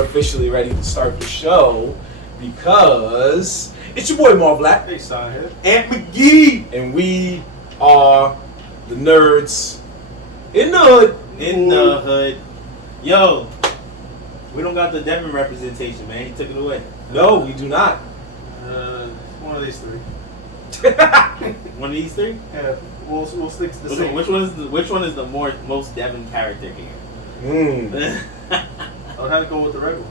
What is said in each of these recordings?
Officially ready to start the show because it's your boy Marv Black. Hey, Son here. Ant McGee. And we are the Nerdz in the hood. In the hood. Yo, we don't got the Devin representation, man. He took it away. No, we do not. One of these three. One of these three? Yeah, we'll stick to the same. Which one is the most Devin character here? I would have to go with the red one.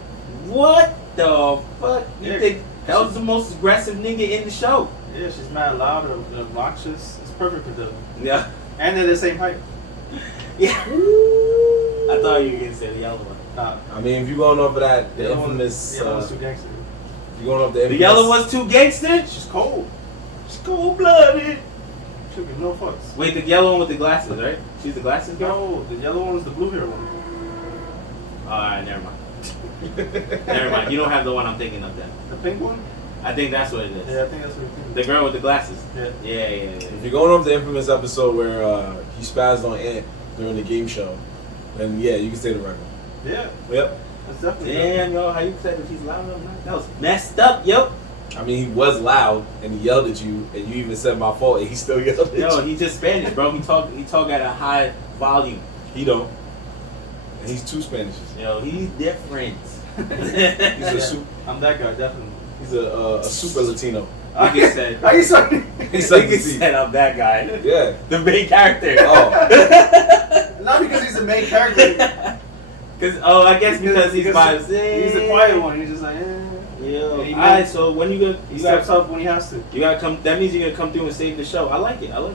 What the fuck? You think that was the most aggressive nigga in the show? Yeah, she's mad loud and obnoxious. It's perfect for Devin. Yeah. And they're the same height. Yeah. I thought you were gonna say the yellow one. Nah. I mean, if you're going over that, the infamous. The yellow one's too gangster. You're going off the infamous. The yellow one's too gangster? She's cold. She's cold-blooded. She'll give no fucks. Wait, the yellow one with the glasses, right? She's the glasses girl? No, the yellow one is the blue hair one. Alright, never mind. Never mind. You don't have the one I'm thinking of then. The pink one? I think that's what it is. Yeah, I think that's what you're thinking. The girl with the glasses. Yeah. If you're going off the infamous episode where he spazzed on Ant during the game show, then yeah, you can say the record. Yeah. Yep. That's definitely Damn, yo, how you said that he's loud enough? That was messed up, yo. I mean, he was loud and he yelled at you, and you even said my fault, and he still yelled at you. Yo, he's just Spanish, bro. He talk at a high volume. He don't. And he's two Spanishes. Yo, he's different. He's a super. I'm that guy, definitely. He's a super Latino. Nigga said. Are you sorry? Nigga said I'm that guy. Yeah. The main character. Oh. Not because he's the main character. I guess because he's by He's the quiet one. He's just like, Yo. Alright, so when you steps up when he has to. You gotta come. That means you're gonna come through and save the show. I like it. Yeah.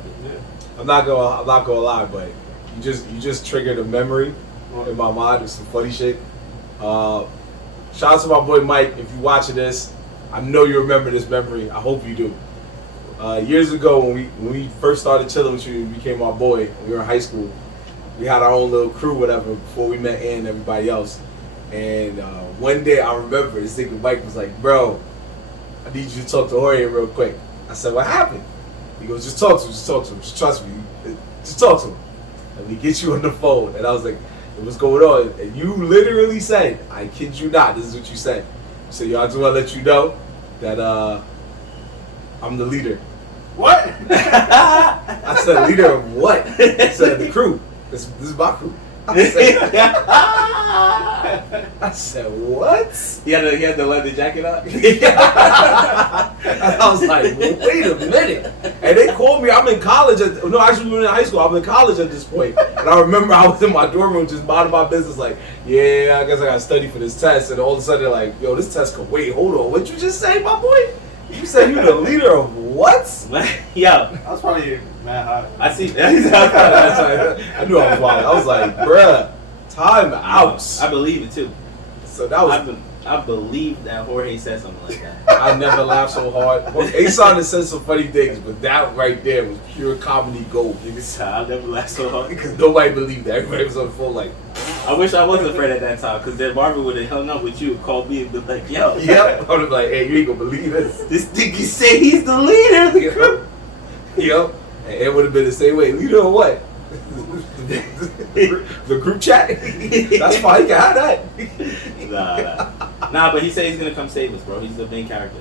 I'm not gonna lie, but you just triggered a memory in my mind with some funny shit. Shout out to my boy Mike. If you're watching this, I know you remember this memory. I hope you do. Years ago, when we first started chilling with you, and became our boy. When we were in high school. We had our own little crew, whatever, before we met Ann and everybody else. And one day, I remember this nigga Mike was like, "Bro, I need you to talk to Jorge real quick." I said, "What happened?" He goes, "Just talk to him. Just talk to him. Just trust me. Just talk to him. Let me get you on the phone." And I was like, "What's going on?" And you literally said, I kid you not, this is what you said. You said, "Yo, I just want to let you know that I'm the leader." What? I said, "Leader of what?" I said, "The crew. This is my crew." I said, "What?" He had the leather jacket on. And I was like, "Wait a minute!" And they called me. I'm in college. Actually, we were in high school. I'm in college at this point. And I remember I was in my dorm room just minding my business, like, "Yeah, I guess I got to study for this test." And all of a sudden, they're like, "Yo, this test could wait. Hold on. What you just say, my boy? You said you're the leader of what?" Yo, I was probably mad high. I see. I knew I was wild. I was like, "Bruh, time out." I believe it too. So that was. I believe that Jorge said something like that. I never laughed so hard. A-Son has said some funny things, but that right there was pure comedy gold. I never laughed so hard. Because nobody believed that. Everybody was on the phone like... I wish I wasn't afraid at that time, because then Marvin would have hung up with you and called me and been like, "Yo." Yep. I would have been like, "Hey, you ain't gonna believe this. This nigga say he's the leader of the crew." Yep. And it would have been the same way. Leader of what? The group chat? That's fine. You can have that. Nah, but he said he's gonna come save us, bro. He's the main character.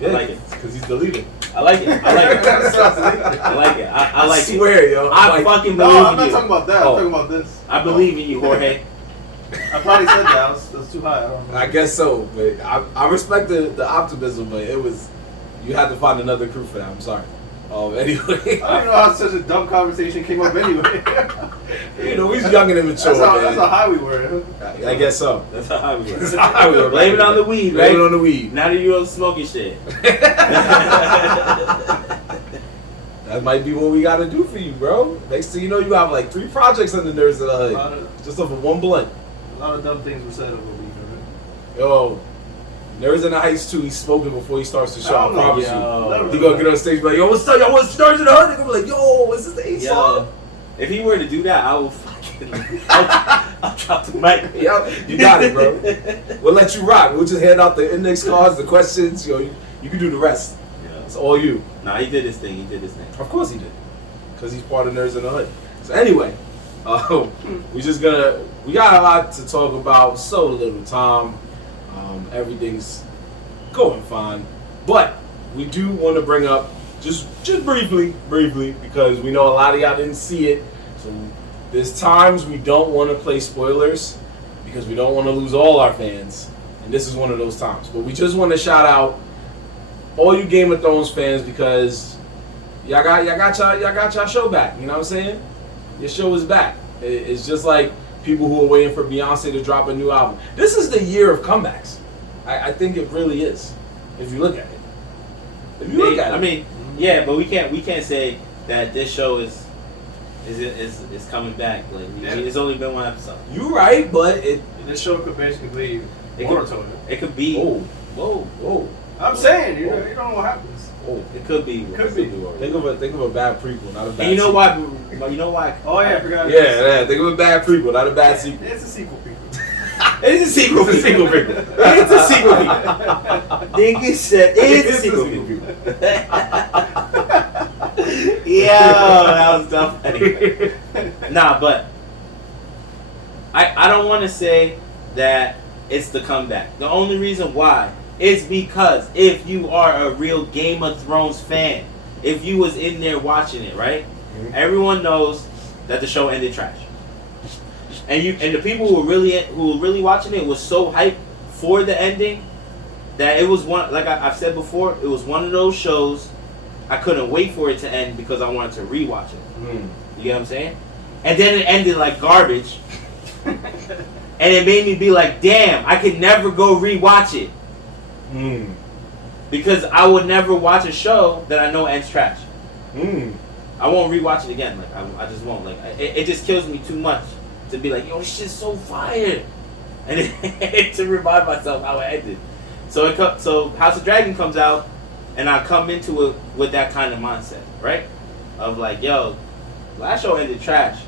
Yeah, I like it. Because he's the leader. I like it. I like it. I like it. I swear, yo. I fucking believe in you. No, I'm not talking about that. I'm talking about this. I believe in you, Jorge. I probably said that. That's too high. I don't know. I guess so. But I respect the optimism, but it was... You had to find another crew for that. I'm sorry. Anyway. I don't even know how such a dumb conversation came up anyway. You know, he's young and immature. That's how high we were. I guess so. That's how we were. That's how we were. Blame it on the weed, right? Blame it on the weed. Now that you're smoking shit. That might be what we gotta do for you, bro. Next thing you know, you have like 3 projects on the Nerdz in the Hood. Just off of one blunt. A lot of dumb things were said over the week. Yo, Nerdz in the Heights too. He's smoking before he starts the show. I promise you. He gonna get on stage and be like, "Yo, what's up? Yo, what's Nerdz in the Hood?" They're gonna be like, "Yo, is this the A song?" If he were to do that, I would fucking I'll drop the mic. Yep, you got it, bro. We'll let you rock. We'll just hand out the index cards, the questions. You can do the rest. Yeah. It's all you. Nah, he did his thing. Of course he did, because he's part of Nerds in the Hood. So anyway, we got a lot to talk about. So little time. Everything's going fine, but we do want to bring up just briefly, because we know a lot of y'all didn't see it. So there's times we don't want to play spoilers because we don't want to lose all our fans, and this is one of those times. But we just want to shout out all you Game of Thrones fans because y'all got y'all show back. You know what I'm saying? Your show is back. It's just like people who are waiting for Beyonce to drop a new album. This is the year of comebacks. I think it really is. If you look at it. I mean, yeah, but we can't say that this show is coming back. Like it's only been one episode. You're right, but This show could basically be moratorium. It could be. Whoa. I'm saying you don't know what happens. It could be. Think of a bad prequel, not a bad. And you know sequel. why? You know why? Oh yeah, I forgot. Yeah. Think of a bad prequel, not a bad sequel. It's a sequel prequel. It's a sequel. It's a sequel prequel. It's a sequel. Nigga said it's a sequel. Yeah, that was dumb. Anyway. Nah, but I don't want to say that it's the comeback. The only reason why is because if you are a real Game of Thrones fan, if you was in there watching it, right? Mm-hmm. Everyone knows that the show ended trash. And the people who were really watching it was so hyped for the ending that it was one, like I've said before, it was one of those shows I couldn't wait for it to end because I wanted to rewatch it. You get what I'm saying? And then it ended like garbage. And it made me be like, damn, I could never go rewatch it. Because I would never watch a show that I know ends trash. I won't rewatch it again. Like I just won't. Like it just kills me too much to be like, yo, this shit's so fire, and to remind myself how it ended. So House of Dragon comes out, and I come into it with that kind of mindset, right? Of like, yo, last show ended trash.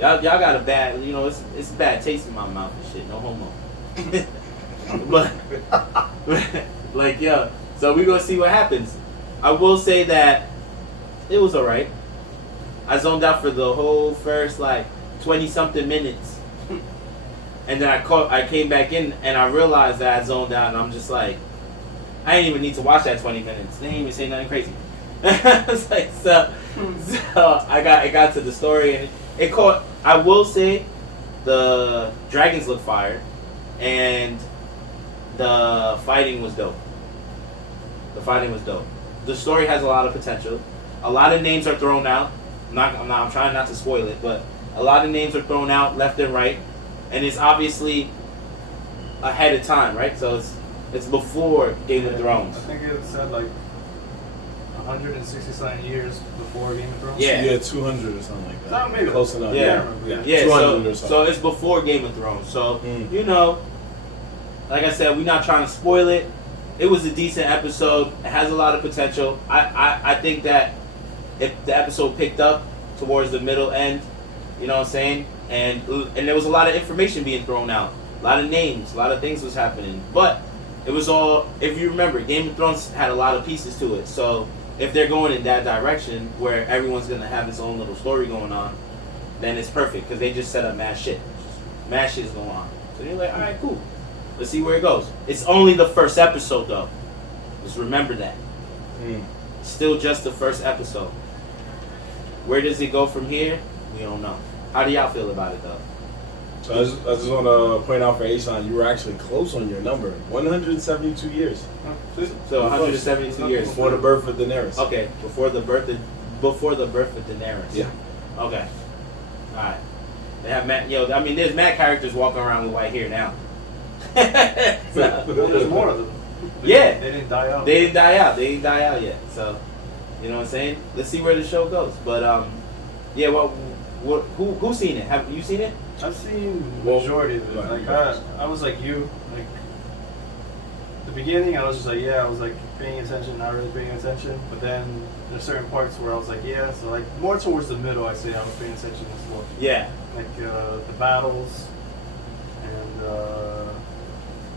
Y'all got a bad, it's a bad taste in my mouth and shit. No homo. but like, yo, so we gonna see what happens. I will say that it was alright. I zoned out for the whole first 20-something minutes, and then I came back in and I realized that I zoned out, and I'm just like, I didn't even need to watch that 20 minutes. They didn't even say nothing crazy. It's like, so I got to the story, and it caught. I will say, the dragons look fire, and the fighting was dope. The story has a lot of potential. A lot of names are thrown out. I'm trying not to spoil it, but a lot of names are thrown out left and right, and it's obviously ahead of time, right? So it's before Game of Thrones. I think it said 160-something years before Game of Thrones. Yeah, 200 or something like that. Maybe. Close enough. Yeah. 200 or something. So it's before Game of Thrones. So like I said, we're not trying to spoil it. It was a decent episode. It has a lot of potential. I think that if the episode picked up towards the middle end, you know what I'm saying? And there was a lot of information being thrown out. A lot of names, a lot of things was happening. But it was all, if you remember, Game of Thrones had a lot of pieces to it. So if they're going in that direction where everyone's going to have its own little story going on, then it's perfect because they just set up mad shit. Mad shit is going on. So you're like, all right, cool. Let's see where it goes. It's only the first episode, though. Just remember that. Still just the first episode. Where does it go from here? We don't know. How do y'all feel about it, though? So I just want to point out for Ashawn, you were actually close on your number. 172 years. So 172 years. Before the birth of Daenerys. Okay, before the birth of Daenerys. Yeah. Okay. Alright. They have there's mad characters walking around with white hair now. Well, there's more of them. Yeah. They didn't die out. They didn't die out yet. So, you know what I'm saying? Let's see where the show goes. But yeah. Who's seen it? Have you seen it? I've seen the majority of it. I was like you. the beginning, I was just like, yeah, I was like paying attention, not really paying attention. But then there's certain parts where I was like, yeah. So like more towards the middle, I'd say I was paying attention as well. Yeah. Like the battles and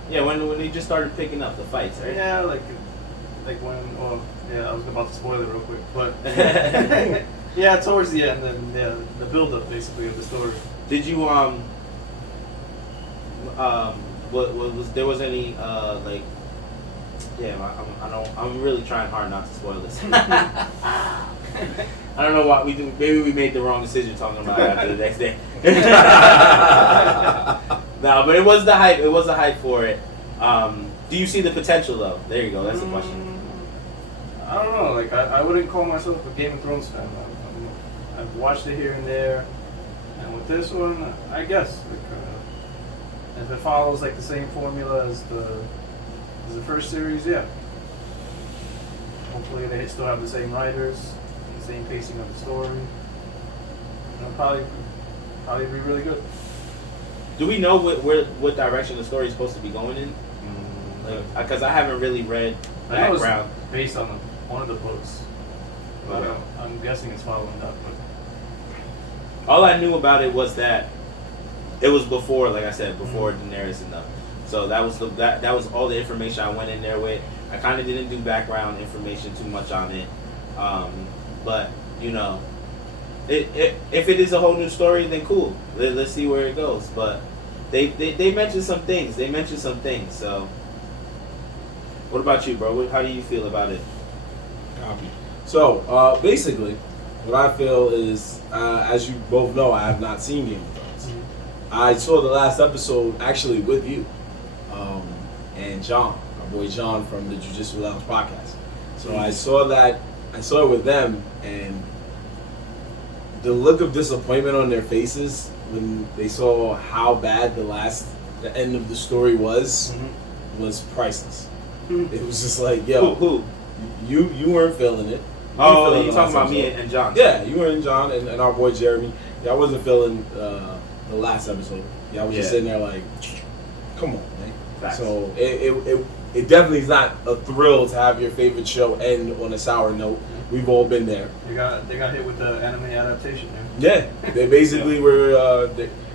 yeah, when they just started picking up the fights, right? yeah, like when I was about to spoil it real quick, but yeah, towards the end and yeah, the build up basically of the story. Did you what was there was any like I'm really trying hard not to spoil this. I don't know what we do. Maybe we made the wrong decision talking about it after the next day. No, but it was the hype. It was the hype for it. Do you see the potential though? There you go. That's the question. I don't know. Like I wouldn't call myself a Game of Thrones fan. I've watched it here and there, and with this one, I guess like, if it follows like the same formula as the first series, yeah. Hopefully they still have the same writers, the same pacing of the story. It'll probably be really good. Do we know what direction the story is supposed to be going in? Because I haven't really read background. It's based on one of the books. But Okay. I'm guessing it's following that. But All I knew about it was that it was before, like I said, before Daenerys and them. So that was that was all the information I went in there with. I kind of didn't do background information too much on it, but you know, if it is a whole new story, then cool. Let's see where it goes. But they mentioned some things. So, what about you, bro? How do you feel about it? Copy. So basically, what I feel is, as you both know, I have not seen Game of Thrones. I saw the last episode actually with you, and John, my boy John from the Jiu-Jitsu Lounge podcast. So I saw it with them, and the look of disappointment on their faces when they saw how bad the end of the story was priceless. It was just like, yo, Who? you weren't feeling it. Oh, you talking about me and John? Yeah, you and John and our boy Jeremy. Yeah, I wasn't feeling the last episode. Yeah, I was just sitting there like, come on, man. Facts. So it definitely is not a thrill to have your favorite show end on a sour note. We've all been there. they got hit with the anime adaptation. Yeah, they basically were.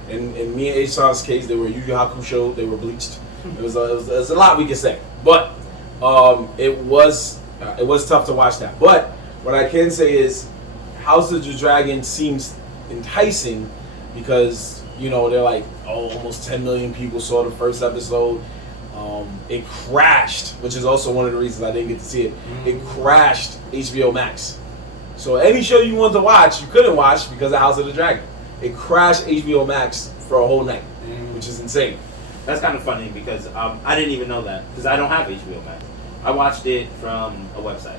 In me and H-San's case, they were Yu Yu Hakusho. They were bleached. It was a lot we could say, but it was tough to watch that. But what I can say is, House of the Dragon seems enticing because they're like, almost 10 million people saw the first episode. It crashed, which is also one of the reasons I didn't get to see it. It crashed HBO Max. So any show you wanted to watch, you couldn't watch because of House of the Dragon. It crashed HBO Max for a whole night, which is insane. That's kind of funny because I didn't even know that because I don't have HBO Max. I watched it from a website.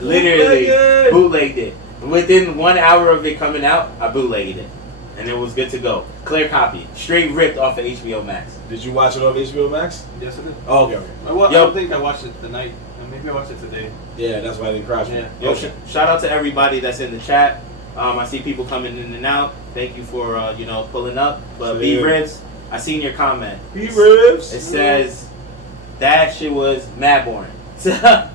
Literally bootlegged it. Within 1 hour of it coming out, I bootlegged it. And it was good to go. Clear copy. Straight ripped off of HBO Max. Did you watch it off HBO Max? Yes, I did. Oh, okay. I don't think I watched it the night. Maybe I watched it today. Yeah, that's why I didn't crash. Yeah. Yo, shout out to everybody that's in the chat. I see people coming in and out. Thank you for pulling up. But B Ribs, I seen your comment. B Ribs. It says that shit was mad boring. So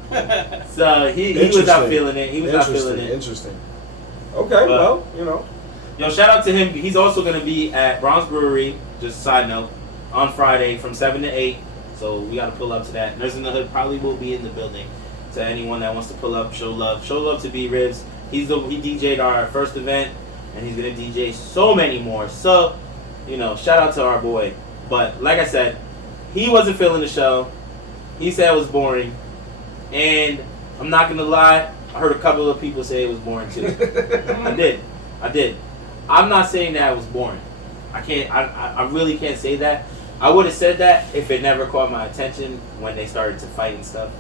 he was not feeling it. He was not feeling it. Interesting. Okay, well, Yo, shout out to him. He's also going to be at Bronx Brewery, just a side note, on Friday from 7 to 8. So we got to pull up to that. Nerdz in the Hood probably will be in the building. To anyone that wants to pull up, show love. Show love to B-Ribs. He DJ'd our first event, and he's going to DJ so many more. So, shout out to our boy. But like I said, he wasn't feeling the show. He said it was boring. And I'm not going to lie, I heard a couple of people say it was boring too. I did. I'm not saying that it was boring. I really can't say that. I would have said that if it never caught my attention when they started to fight and stuff.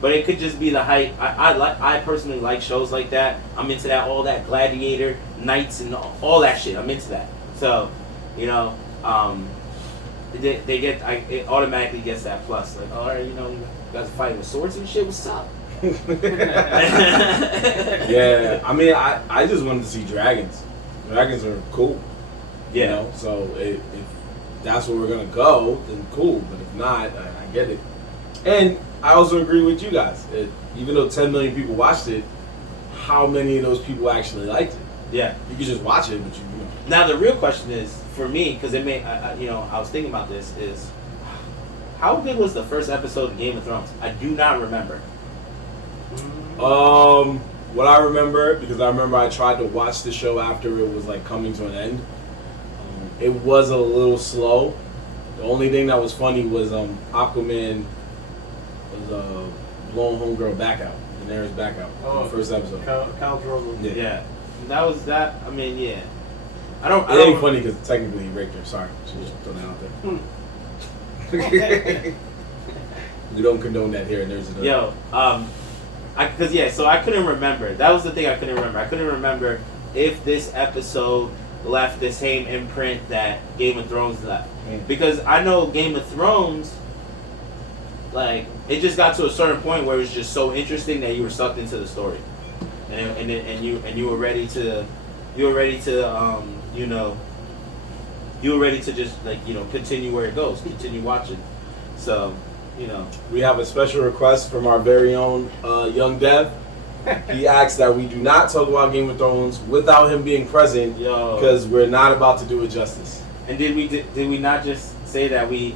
But it could just be the hype. I personally like shows like that. I'm into that, all that gladiator, knights, and all that shit. I'm into that. So, it automatically gets that plus. Like, all right, you guys fighting with swords and shit. What's up? Yeah, I mean, I just wanted to see dragons. Dragons are cool. Yeah. So if that's where we're gonna go, then cool. But if not, I get it. And I also agree with you guys. Even though 10 million people watched it, how many of those people actually liked it? Yeah. You could just watch it, but you know. Now the real question is for me, because it may, I was thinking about this. Is how good was the first episode of Game of Thrones? I do not remember. What I remember, because I remember I tried to watch the show after it was like coming to an end. It was a little slow. The only thing that was funny was Aquaman was blowing homegirl back out. Daenerys back out in the first episode. Khal Drogo. Yeah. That was that. I mean, yeah. I It ain't funny because technically he raped her. Sorry, just throw that out there. We don't condone that here in Nerdz. Yo, so I couldn't remember. That was the thing I couldn't remember. I couldn't remember if this episode left the same imprint that Game of Thrones left. Because I know Game of Thrones, like, it just got to a certain point where it was just so interesting that you were sucked into the story, and you were ready to just, like, you know, continue where it goes, continue watching. So, you know, we have a special request from our very own young Dev. He asked that we do not talk about Game of Thrones without him being present, because we're not about to do it justice. And did we not just say that you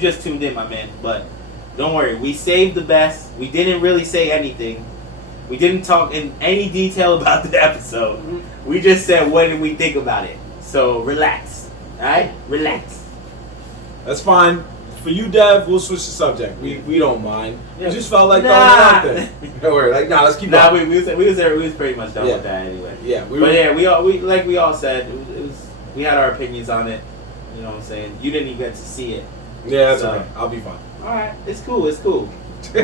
just tuned in, my man, but don't worry, we saved the best. We didn't really say anything. We didn't talk in any detail about the episode. Mm-hmm. We just said what did we think about it. So relax, alright? Relax. That's fine. For you, Dev, we'll switch the subject. We don't mind. Yeah. We just felt like throwing it out there. Don't worry. Like, let's keep going. We was pretty much done with that anyway. Yeah. We all said, we had our opinions on it. You know what I'm saying? You didn't even get to see it. Yeah, that's okay. I'll be fine. Alright, it's cool. We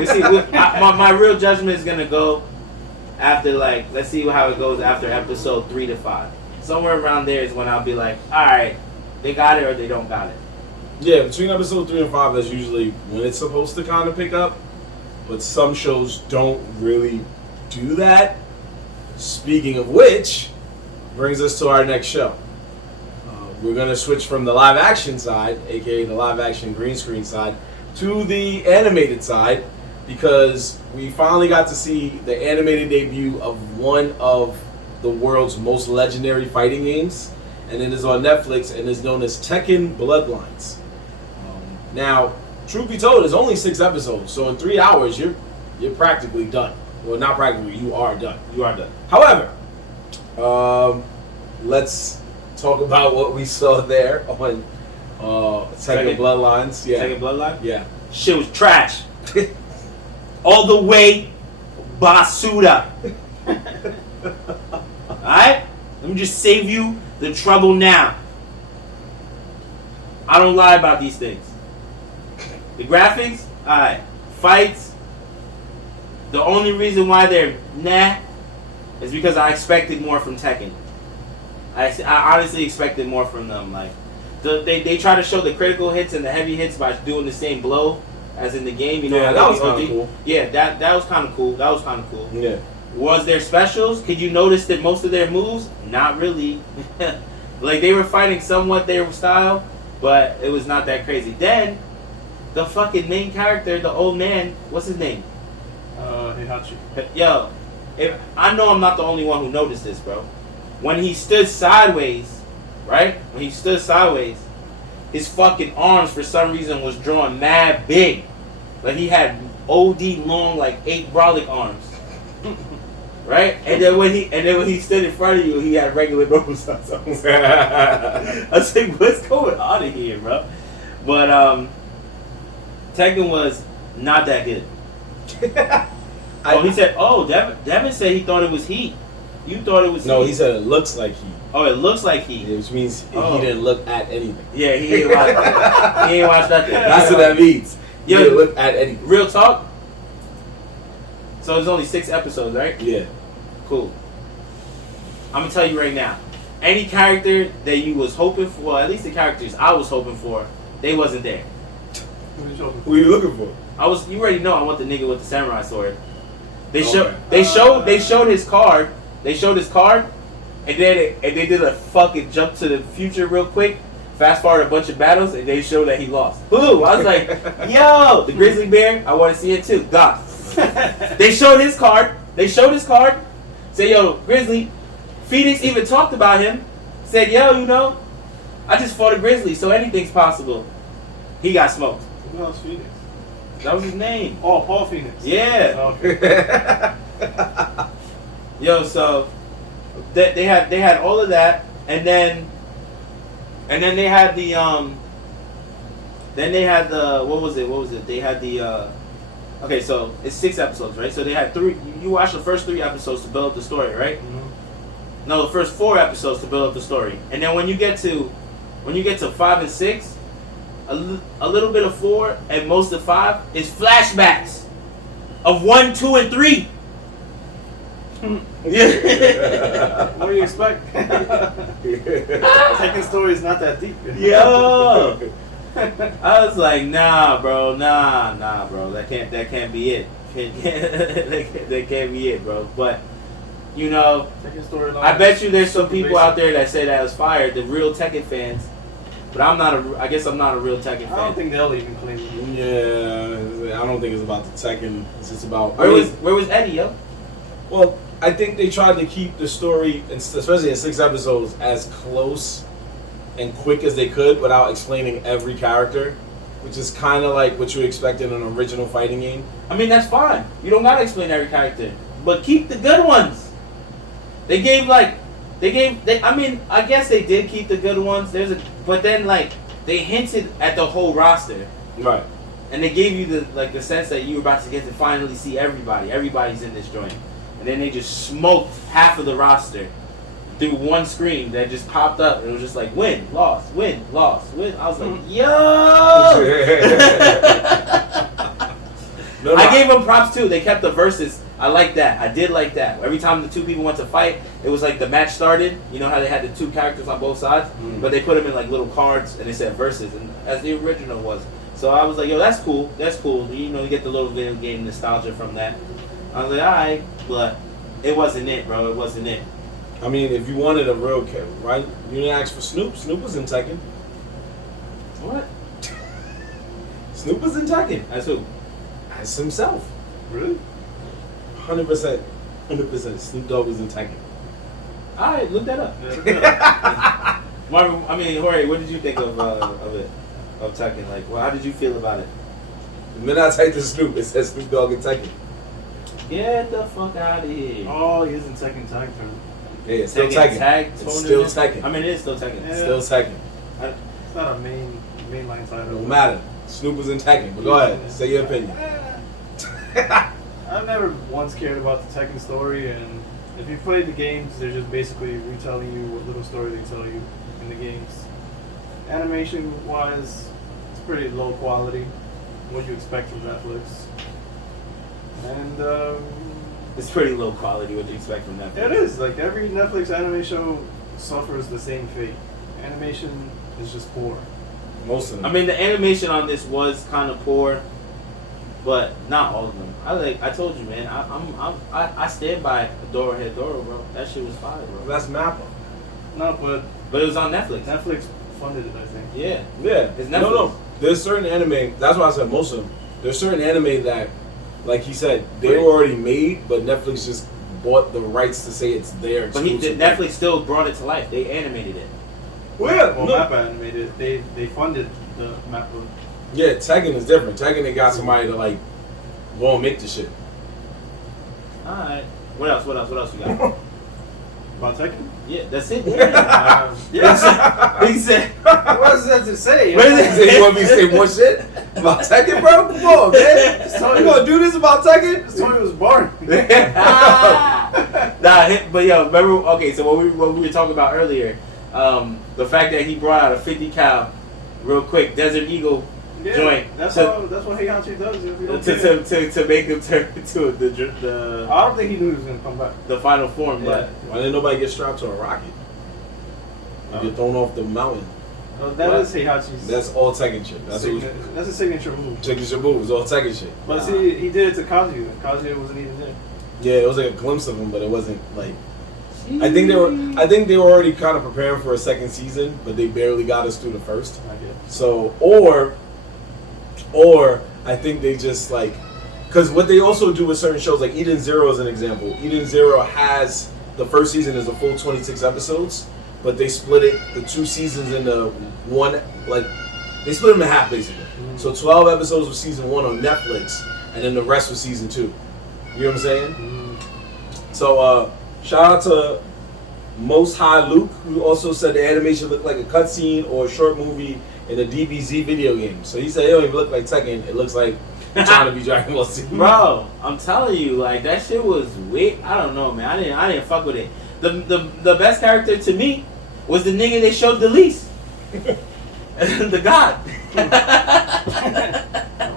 see. My real judgment is gonna go after, like, let's see how it goes after episode 3 to 5. Somewhere around there is when I'll be like, alright, they got it or they don't got it. Yeah, between episode 3 and 5, that's usually when it's supposed to kind of pick up. But some shows don't really do that. Speaking of which, brings us to our next show. We're going to switch from the live action side, aka the live action green screen side, to the animated side, because we finally got to see the animated debut of one of the world's most legendary fighting games, and it is on Netflix and is known as Tekken Bloodlines. Now, truth be told, it's only 6 episodes, so in 3 hours you're practically done. Well, not practically, you are done. You are done. However, let's talk about what we saw there on Tekken Bloodlines. Yeah. Tekken Bloodlines? Yeah. Shit was trash. All the way Basuda. Alright? Let me just save you the trouble now. I don't lie about these things. The graphics, alright. Fights, the only reason why they're nah is because I expected more from Tekken. I honestly expected more from them. Like, they try to show the critical hits and the heavy hits by doing the same blow as in the game. You know, yeah, that was kind of cool. Yeah, that was kind of cool. That was kind of cool. Yeah. Was there specials? Could you notice that most of their moves? Not really. Like, they were fighting somewhat their style, but it was not that crazy. Then, the fucking main character, the old man, what's his name? Heihachi. Yo, I know I'm not the only one who noticed this, bro. When he stood sideways, right? When he stood sideways, his fucking arms for some reason was drawn mad big. Like, he had OD long, like 8 brolic arms. Right? And then when he stood in front of you, he had regular normal size arms. I was like, what's going on in here, bro? But Tekken was not that good. He said, Devin said he thought it was heat. You thought it was No, heat. he said it looks like heat. Oh, it looks like heat. Yeah, which means he didn't look at anything. Yeah, he ain't watch. He ain't watch nothing. That's what that means. He didn't look at anything. Real talk. So there's only 6 episodes, right? Yeah. Cool. I'm gonna tell you right now. Any character that you was hoping for, at least the characters I was hoping for, they wasn't there. Who are you looking for? You already know I want the nigga with the samurai sword. They showed his card. They showed his card, and then they did a fucking jump to the future real quick, Fast forward a bunch of battles, and they show that he lost. Ooh, I was like, yo, the grizzly bear, I want to see it too. God. They showed his card. Say, yo, Grizzly. Phoenix even talked about him. Said, yo, you know, I just fought a grizzly, so anything's possible. He got smoked. Who else Phoenix? That was his name. Oh, Paul Phoenix. Yeah. Oh, okay. Yo, so they had all of that, and then they had the what was it? They had the okay, so it's 6 episodes, right? So they had 3. You watch the first 3 episodes to build up the story, right? Mm-hmm. No, the first 4 episodes to build up the story, and then when you get to 5 and 6, a little bit of 4 and most of 5 is flashbacks of 1, 2, and 3. Yeah. What do you expect? Tekken story is not that deep. Yo, I was like, nah, bro. That can't be it. That can't be it, bro. But you know, Tekken story. I bet you there's some people out there that say that was fire, the real Tekken fans. But I guess I'm not a real Tekken fan. I don't think they'll even claim it. Yeah, I don't think it's about the Tekken. It's just about. Where was Eddie, yo? Well, I think they tried to keep the story, especially in 6 episodes, as close and quick as they could without explaining every character, which is kind of like what you expect in an original fighting game. I mean, that's fine. You don't gotta explain every character, but keep the good ones. I mean, I guess they did keep the good ones. But then like they hinted at the whole roster, Right. and they gave you the sense that you were about to get to finally see everybody. Everybody's in this joint, and then they just smoked half of the roster through one screen that just popped up, and it was just like win, loss, win, loss, win. I was like, yo. No, I gave them props too. They kept the verses. I like that. I did like that. Every time the 2 people went to fight, it was like the match started. You know how they had the 2 characters on both sides, but they put them in like little cards and they said verses, and as the original was. So I was like, yo, that's cool. That's cool. You know, you get the little video game nostalgia from that. I was like, all right, but it wasn't it, bro. It wasn't it. I mean, if you wanted a real character, right? You didn't ask for Snoop. Snoop was in Tekken. What? Snoop was in Tekken. That's who? As himself. Really? 100%. 100%. Snoop Dogg was in Tekken. All right, look that up. Marvin, I mean, Jorge, what did you think of it, of Tekken? Like, well, how did you feel about it? The minute I typed in Snoop, it says Snoop Dogg in Tekken. Get the fuck out of here. Oh, he is in Tekken Tag Tournament. Yeah, it's still Tekken. It's still Tekken. I mean, it is still Tekken. Yeah. Still Tekken. It's not a mainline title. No matter. Snoop was in Tekken. But go ahead. Say your opinion. I've never once cared about the Tekken story, and if you played the games, they're just basically retelling you what little story they tell you in the games. Animation-wise, it's pretty low quality. What you expect from Netflix. And It's pretty low quality. What do you expect from Netflix? it is. Like, every Netflix anime show suffers the same fate. Animation is just poor. Most of them. I mean, the animation on this was kind of poor, but not all of them. I told you, man. I stand by Adora Hedoro, bro. That shit was fire, bro. That's Mappa. No, But it was on Netflix. Netflix funded it, I think. Yeah. Yeah. It's No, Netflix. no. There's certain anime. That's why I said most of them. There's certain anime that, like he said, they were already made, but Netflix just bought the rights to say it's their But exclusive. Netflix still brought it to life. They animated it. Well, yeah, Well, no. Mappa animated. They funded the Mappa. Yeah, Tekken is different. Tekken, they got somebody to like go and make the shit. All right. What else you got? About Tekken? Yeah, that's it. Yeah. Yeah. He said. What is that to say? What is it? You say you want me to say more shit about Tekken, bro? Come on, man. You gonna do this about Tekken? This story was boring. But yo, remember? Okay, so what we were talking about earlier, the fact that he brought out a 50 cal, real quick, Desert Eagle Yeah, joint. That's to, what Heihachi does. If you don't get it. to make him turn into the I don't think he knew he was gonna come back. the final form, but Why didn't nobody get strapped to a rocket? You get thrown off the mountain. That What? is Heihachi's. That's all Tekken shit. That's what that's a signature move. Tekken move. It's all Tekken shit. But see, he did it to Kazuya. Kazuya wasn't even there. Yeah, it was like a glimpse of him, but it wasn't like I think they were already kind of preparing for a second season, but they barely got us through the first. I guess. So, or I think they just like, because what they also do with certain shows, like Eden Zero is an example. Eden Zero has the first season is a full 26 episodes, but they split it the 2 seasons into one, like they split them in half basically. So 12 episodes was season 1 on Netflix, and then the rest was season 2. You know what I'm saying? So shout out to Most High Luke, who also said the animation looked like a cutscene or a short movie in a DBZ video game. So he said it don't even look like Tekken, it looks like you're trying to be Dragon Ball Z. Bro, I'm telling you, like that shit was weird. I don't know, man. I didn't fuck with it. The best character to me was the nigga they showed the least. The god.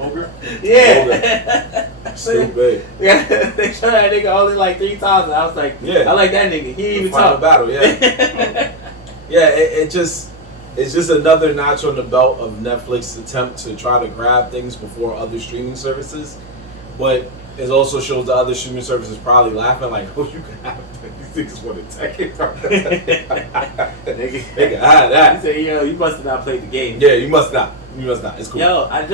Ogre? Yeah. Stupid. Yeah, they showed that nigga only like 3 times, and I was like, Yeah. I like that nigga. He didn't even Final talk. battle, yeah. Yeah, it's just another notch on the belt of Netflix's attempt to try to grab things before other streaming services. But it also shows the other streaming services probably laughing like, oh, you can have these niggas want to take it from They can have He that. said, yo, you must have not played the game. Yeah, you must not. You must not. It's cool. Yo, I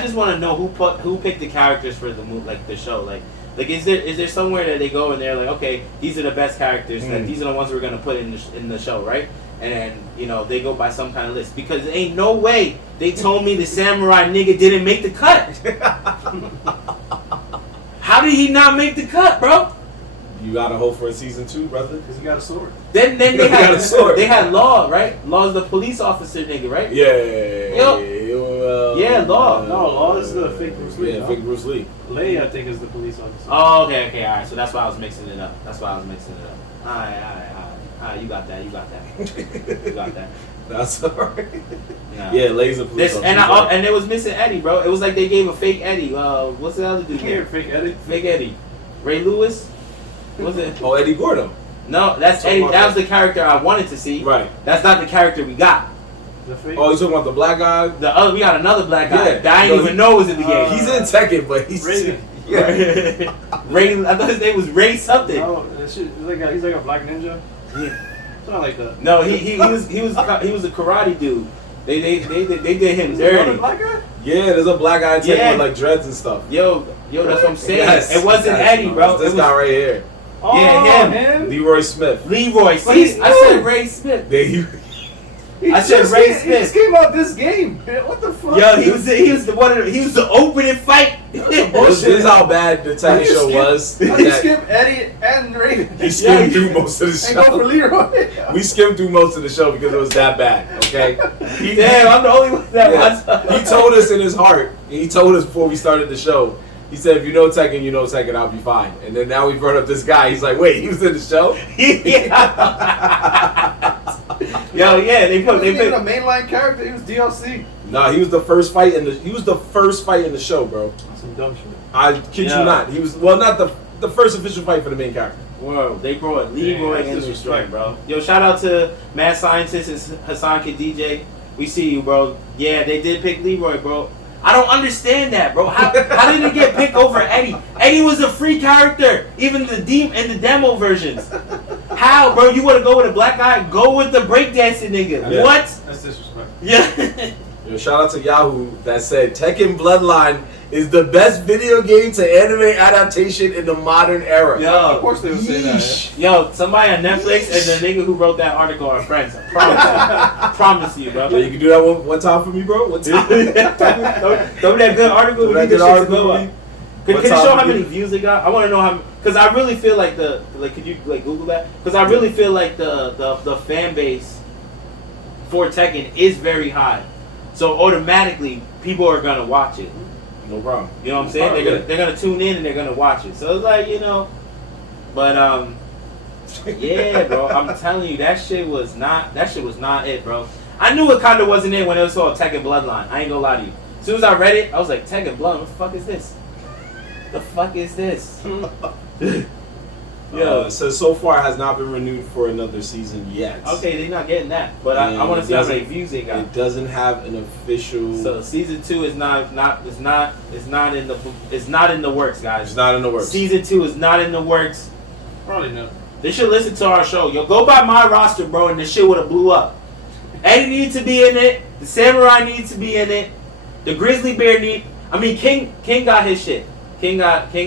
just want to know who picked the characters for the like the show. Like is there somewhere that they go and they're like, okay, these are the best characters. Like, these are the ones we're gonna put in the show, right? And you know they go by some kind of list because there ain't no way they told me the samurai nigga didn't make the cut. How did he not make the cut, bro? You got to hope for a season 2, brother. Because he got a sword. Then they got a sword. they had Law, right? Law's the police officer nigga, right? Yeah. Yeah, Law. No, Law is the fake Bruce Lee. Yeah, no? fake Bruce Lee. Lei, I think, is the police officer. Oh, okay, all right. So that's why I was mixing it up. All right. You got that. You got that. That's alright. Nah. Yeah, laser police. And it was missing Eddie, bro. It was like they gave a fake Eddie. What's the other dude? Here, fake Eddie. Fake Eddie. Ray Lewis? Was it? Oh, Eddie Gordo. No, that's Eddie. That was the character I wanted to see. Right. That's not the character we got. The fake. Oh, you talking about the black guy? We got another black guy Yeah. that I didn't even know was in the game. He's in Tekken, but he's Raiden. Yeah. Ray. I thought his name was Ray something. No, that shit, he's like a black ninja. Something like that. No, he was a karate dude. They did him Is there dirty. a black guy? Yeah, there's a black guy in Tekken Yeah. with like dreads and stuff. Yo, that's what I'm saying. Yes. It wasn't Yes. Eddie, bro. It's this It guy was right here. Oh, Yeah, him. Leroy Smith. Leroy. But he's See, I new. said Ray Smith. He I said just Ray came- He Smith. just came out this game. What the fuck? Yo, he was the opening fight. This is how bad the Tekken show was. How do you that skip Eddie and Raiden? He skimmed Yeah. through most of the And go for show. Leroy. We skimmed through most of the show because it was that bad. Okay. Damn, I'm the only one that Yeah. watched. He told us in his heart. He told us before we started the show. He said, "If you know Tekken, you know Tekken. I'll be fine." And then now we brought up this guy. He's like, "Wait, he was in the show?" Yo, yeah, they He wasn't put. even a mainline character. He was DLC. Nah, he was the first fight in the. He was the first fight in the show, bro. Some dumb shit. I kid Yeah. you not. He was not the first official fight for the main character. Whoa, they brought Leroy that's in the disrespect. joint, bro. Yo, shout out to Mad Scientist and Hassan Kid DJ. We see you, bro. Yeah, they did pick Leroy, bro. I don't understand that, bro. How did he get picked over Eddie? Eddie was a free character, even in the demo versions. How, bro? You want to go with a black guy? Go with the breakdancing nigga. Yeah. What? That's disrespect. Yeah. Yo, shout out to Yahoo that said Tekken Bloodline is the best video game to anime adaptation in the modern era. Yo. Of course they would say that. Yeesh. Yo, somebody on Netflix and the nigga who wrote that article are friends. I promise you. I promise you, bro. Yeah, you can do that one time for me, bro. One time. Throw that good article. Do We that need good this shit to article go for me. up. Can What you show time how you many get- views they got? I want to know how, because I really feel like could you like Google that? Because I really feel like the fan base for Tekken is very high, so automatically people are gonna watch it. No problem. You know what I'm saying? Oh, yeah. They're gonna tune in and they're gonna watch it. So it's like, you know, but yeah, bro. I'm telling you, that shit was not it, bro. I knew it kind of wasn't it when it was called Tekken Bloodline. I ain't gonna lie to you. As soon as I read it, I was like, Tekken Bloodline. What the fuck is this? The fuck is this? Yo. It says so far has not been renewed for another season yet. Okay, they're not getting that, but I want to see how many views they got. It doesn't have an official. So season 2 is not in the works, guys. It's not in the works. Season 2 is not in the works. Probably not. They should listen to our show. Yo, go by my roster, bro, and this shit would have blew up. Eddie needs to be in it. The Samurai needs to be in it. The Grizzly Bear King got his shit. King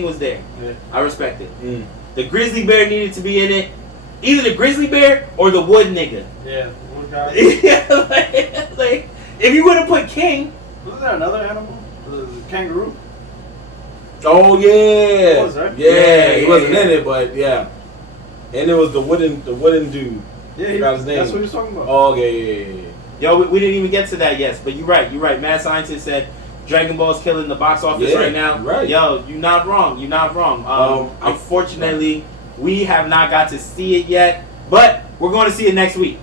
was there. Yeah. I respect it. The Grizzly Bear needed to be in it. Either the Grizzly Bear or the Wood nigga. Yeah, the wood guy. Yeah, like if you would have put King. Wasn't there another animal? The kangaroo? Oh yeah. What was that? Yeah, he wasn't yeah. in it, but yeah. And it was the wooden dude. Yeah, Forgot his name. that's what he was talking about. Oh yeah. Yo, we didn't even get to that yet, but you're right. Mad Scientist said Dragon Ball's killing the box office Yeah, right now. right. Yo, you're not wrong. Unfortunately, we have not got to see it yet, but we're going to see it next week.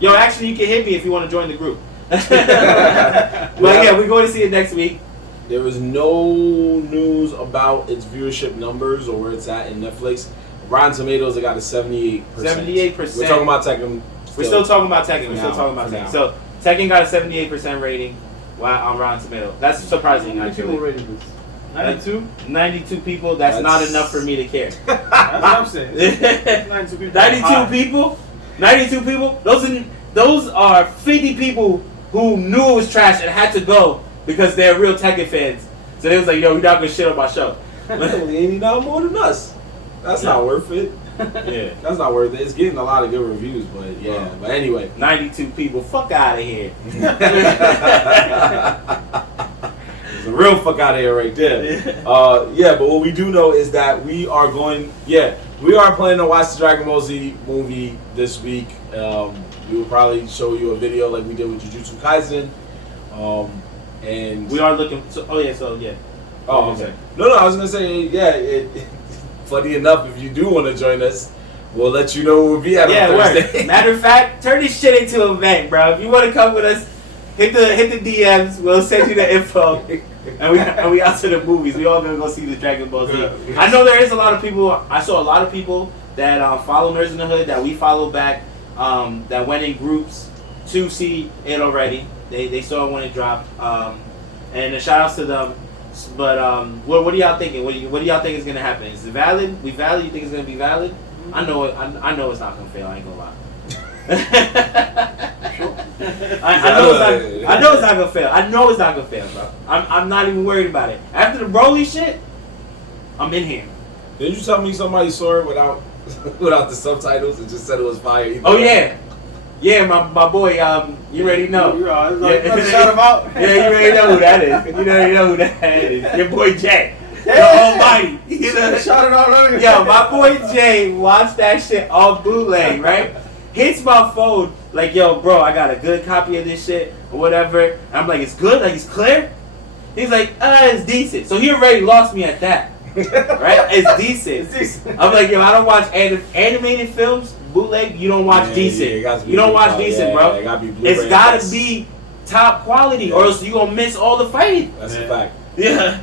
Yo, actually, you can hit me if you want to join the group. But yeah, we're going to see it next week. There was no news about its viewership numbers or where it's at in Netflix. Rotten Tomatoes, it got a 78%. 78%. We're talking about Tekken. We're still talking about Tekken. For now. So Tekken got a 78% rating on Rotten Tomatoes. That's surprising, How many people actually. rated this? 92? 92 people. That's not enough for me to care. That's what I'm saying. 92 people. 92 people. 92 people. Those are 50 people who knew it was trash and had to go because they're real Tekken fans. So they was like, yo, we're not gonna shit on my show. They ain't not more than us. That's not worth it. Yeah. That's not worth it. It's getting a lot of good reviews, but yeah. But anyway. 92 people. Fuck out of here. It's a real fuck out of here right there. Yeah, but what we do know is that we are planning to watch the Dragon Ball Z movie this week. We will probably show you a video like we did with Jujutsu Kaisen. And we are looking. Oh, okay. Oh, okay. No, I was gonna say, yeah. Funny enough, if you do want to join us, we'll let you know where we'll be at on Thursday. Word. Matter of fact, turn this shit into an event, bro. If you want to come with us, hit the DMs. We'll send you the info, and we out to the movies. We all gonna go see the Dragon Ball Z. I know there is a lot of people. I saw a lot of people that follow Nerds in the Hood that we follow back. That went in groups to see it already. They saw it when it dropped. And a shout outs to them. But what are y'all thinking? What do y'all think is gonna happen? Is it valid? You think it's gonna be valid? I know it. I know it's not gonna fail. I ain't gonna lie. I know it's not gonna fail. I know it's not gonna fail, bro. I'm not even worried about it. After the Broly shit, I'm in here. Didn't you tell me somebody saw it without the subtitles and just said it was fire? Either Oh way? yeah, my boy. You already know. Shout him out. Yeah, you already know who that is. You already know who that is. Your boy Jay, the Almighty. You know, Shout it out earlier. yo, my boy Jay watched that shit all bootleg, right? Hits my phone like, yo, bro, I got a good copy of this shit or whatever. I'm like, it's good, like it's clear. He's like, it's decent. So he already lost me at that, right? It's decent. I'm like, yo, I don't watch animated films. Bootleg, you don't watch decent. You don't watch decent, bro. It's gotta be top quality, or else you gonna miss all the fighting. That's a fact. Yeah.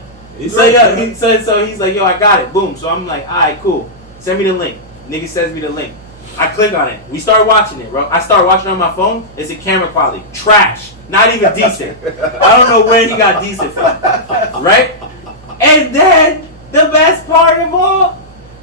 So he's like, yo, I got it. Boom. So I'm like, all right, cool. Send me the link. Nigga sends me the link. I click on it. We start watching it, bro. I start watching it on my phone. It's a camera quality. Trash. Not even decent. I don't know where he got decent from. Right? And then the best part of all,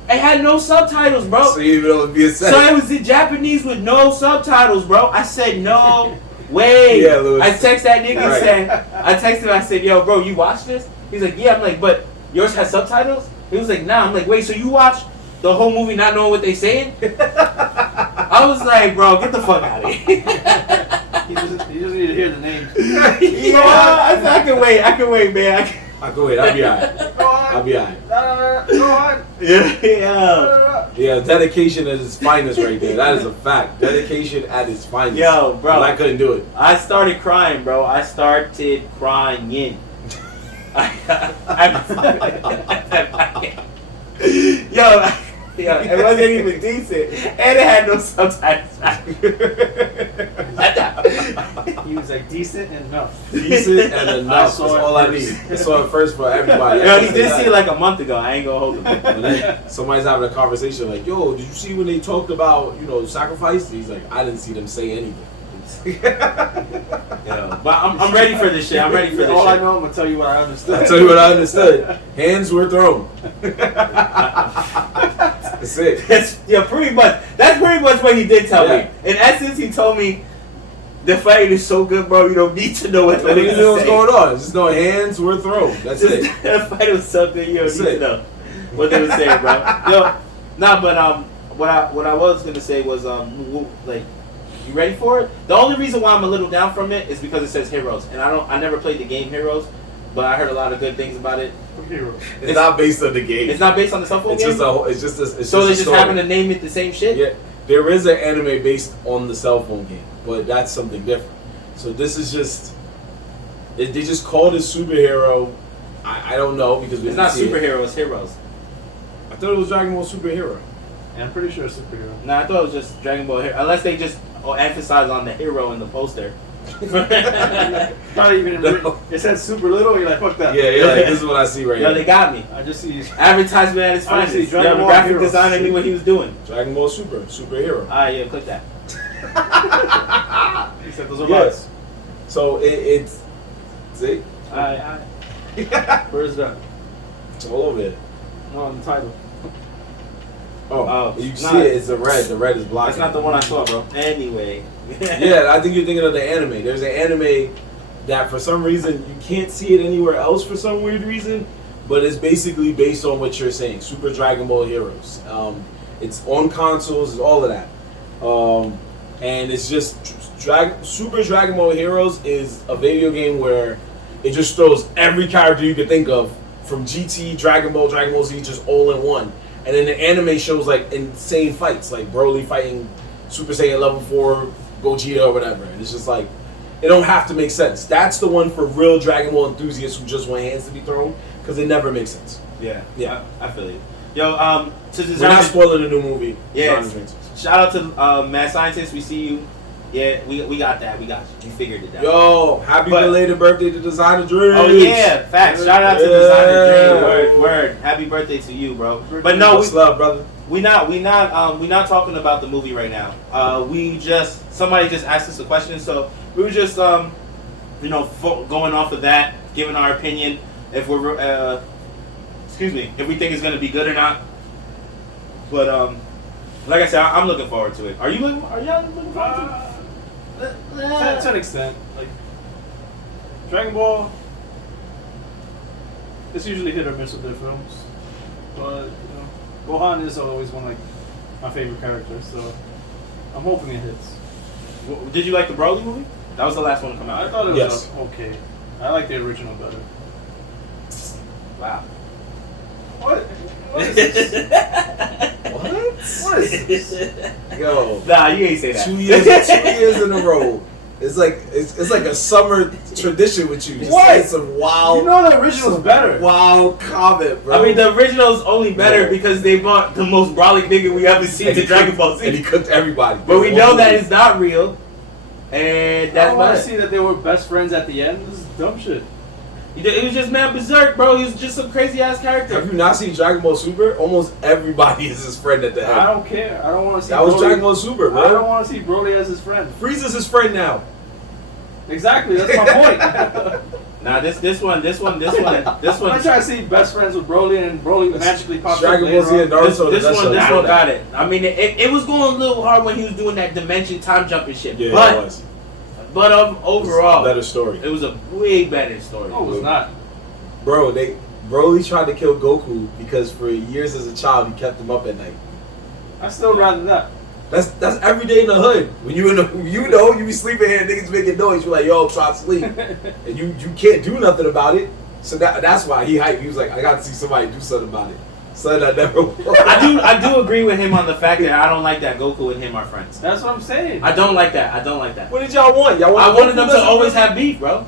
it had no subtitles, bro. So you know it'd be a set. So it was in Japanese with no subtitles, bro. I said, no way. Yeah, Louis. I text that nigga Right. and I said, yo, bro, you watch this? He's like, yeah. I'm like, but yours has subtitles? He was like, nah. I'm like, wait, so you watch the whole movie not knowing what they saying? I was like, bro, get the fuck out of here. You just need to hear the names. Yeah, I can wait, man. I can wait. I'll be alright. Go on. I'll be alright. Go on. Yeah. Yeah, dedication at its finest right there. That is a fact. Dedication at its finest. Yo, bro. And I couldn't do it. I started crying, bro. Yo, it wasn't even decent, and it had no subtitles. He was like decent and enough. Decent and enough. That's all I need. I saw it first for everybody. Yo, he did see it like a month ago. I ain't gonna hold him. And then somebody's having a conversation like, yo, did you see when they talked about, sacrifice? He's like, I didn't see them say anything. Yo, but I'm ready for this shit. I'm ready for this All shit. I know, I'm gonna tell you what I understood. I'll tell you what I understood. Hands were thrown. That's it. Pretty much. That's pretty much what he did tell Yeah. me. In essence, he told me the fight is so good, bro. You don't need to know what You don't need to know what's going on. Just know hands were thrown. That's it. The fight was so good. You don't That's need it. to know what they were saying, bro. Yo, nah, but what I was gonna say was like, you ready for it? The only reason why I'm a little down from it is because it says Heroes, and I never played the game Heroes, but I heard a lot of good things about it. Heroes. It's not based on the game. It's not based on the cell phone It's game. so They just happen to name it the same shit. Yeah, there is an anime based on the cell phone game, but that's something different. So this is just they just called it superhero. I don't know because It's not superhero. It's Heroes. I thought it was Dragon Ball Superhero. Yeah, I'm pretty sure it's superhero. Nah, I thought it was just Dragon Ball Hero. Unless they just emphasize on the hero in the poster. Not even. No. It said super little. You're like, fuck that. Yeah, like, this is what I see right Yo, here. they got me. I just see. Advertisement at its I see finest. Dragon Yo, the Ball graphic Heroes. designer knew what he was doing. Dragon Ball Superhero. Alright, yeah, click that. He said those are Yes. bots. So it's see, Alright. Where's that? it's all over it. No, on the title. Oh, you nah. see it. It's the red. The red is blocking. That's not the one I saw, bro. Anyway. Yeah, I think you're thinking of the anime. There's an anime that for some reason you can't see it anywhere else for some weird reason, but it's basically based on what you're saying. Super Dragon Ball Heroes. It's on consoles. It's all of that. And it's just Super Dragon Ball Heroes is a video game where it just throws every character you could think of from GT, Dragon Ball Z, just all in one. And then the anime shows like insane fights, like Broly fighting Super Saiyan level 4 Gogeta or whatever. And it's just like, it don't have to make sense. That's the one for real Dragon Ball enthusiasts who just want hands to be thrown, because it never makes sense. Yeah. Yeah. I feel you. Yo, to We're design not spoiling the new movie. Yeah. Design Adventures. shout out to Mad Scientist, we see you. Yeah, we got that. We got you. You figured it out. Yo, happy But- belated birthday to Designer Dreams. Oh yeah, facts. Shout out to Yeah. Designer Dream. Word. Happy birthday to you, bro. But no, Much love, brother. we not talking about the movie right now. Somebody just asked us a question, so we were just going off of that, giving our opinion if we're if we think it's gonna be good or not. But like I said, I'm looking forward to it. Are y'all looking forward to it? To an extent, like Dragon Ball, it's usually hit or miss with their films, but Gohan is always one of my favorite characters, so I'm hoping it hits. Did you like the Broly movie? That was the last one to come out. I thought it was Yes. okay. I like the original better. Wow. What is this? What? What is this? Yo, Nah, you ain't say that. 2 years in a row. It's like a summer tradition with you. Just What? saying some wild. You know the original's better. Wild comment, bro. I mean, the original's only better No. because they bought the most brolic nigga we ever seen And to he Dragon cooked- Ball Z. and he cooked everybody. But we know that One it's not real, and I that's don't want why to see that they were best friends at the end. This is dumb shit. it was just man berserk, bro. He was just some crazy ass movie. character. Have you not seen Dragon Ball Super? Almost everybody is his friend at the end. I don't care. I don't want to see. That was Broly. Dragon Ball Super, I don't bro. want to see Broly as his friend. Frieza's his friend now. Exactly. That's my point. Nah, this one. I'm not trying to see best friends with Broly and Broly magically pops Dragon up Ball Z later and on. Naruto. This one got got it. I mean, it was going a little hard when he was doing that dimension time jumping shit. Yeah, but it was. but overall, Better story. it was a way better story. No, it was not. Bro, Broly tried to kill Goku because for years as a child he kept him up at night. I still rather that. That's every day in the hood. When you be sleeping here, niggas making noise. You're like, yo, try to sleep, and you can't do nothing about it. So that's why he hyped. He was like, I got to see somebody do something about it. Son, I never. I do agree with him on the fact that I don't like that Goku and him are friends. That's what I'm saying. I don't like that. What did y'all want? Y'all I wanted them to Goku always listen? have beef, bro.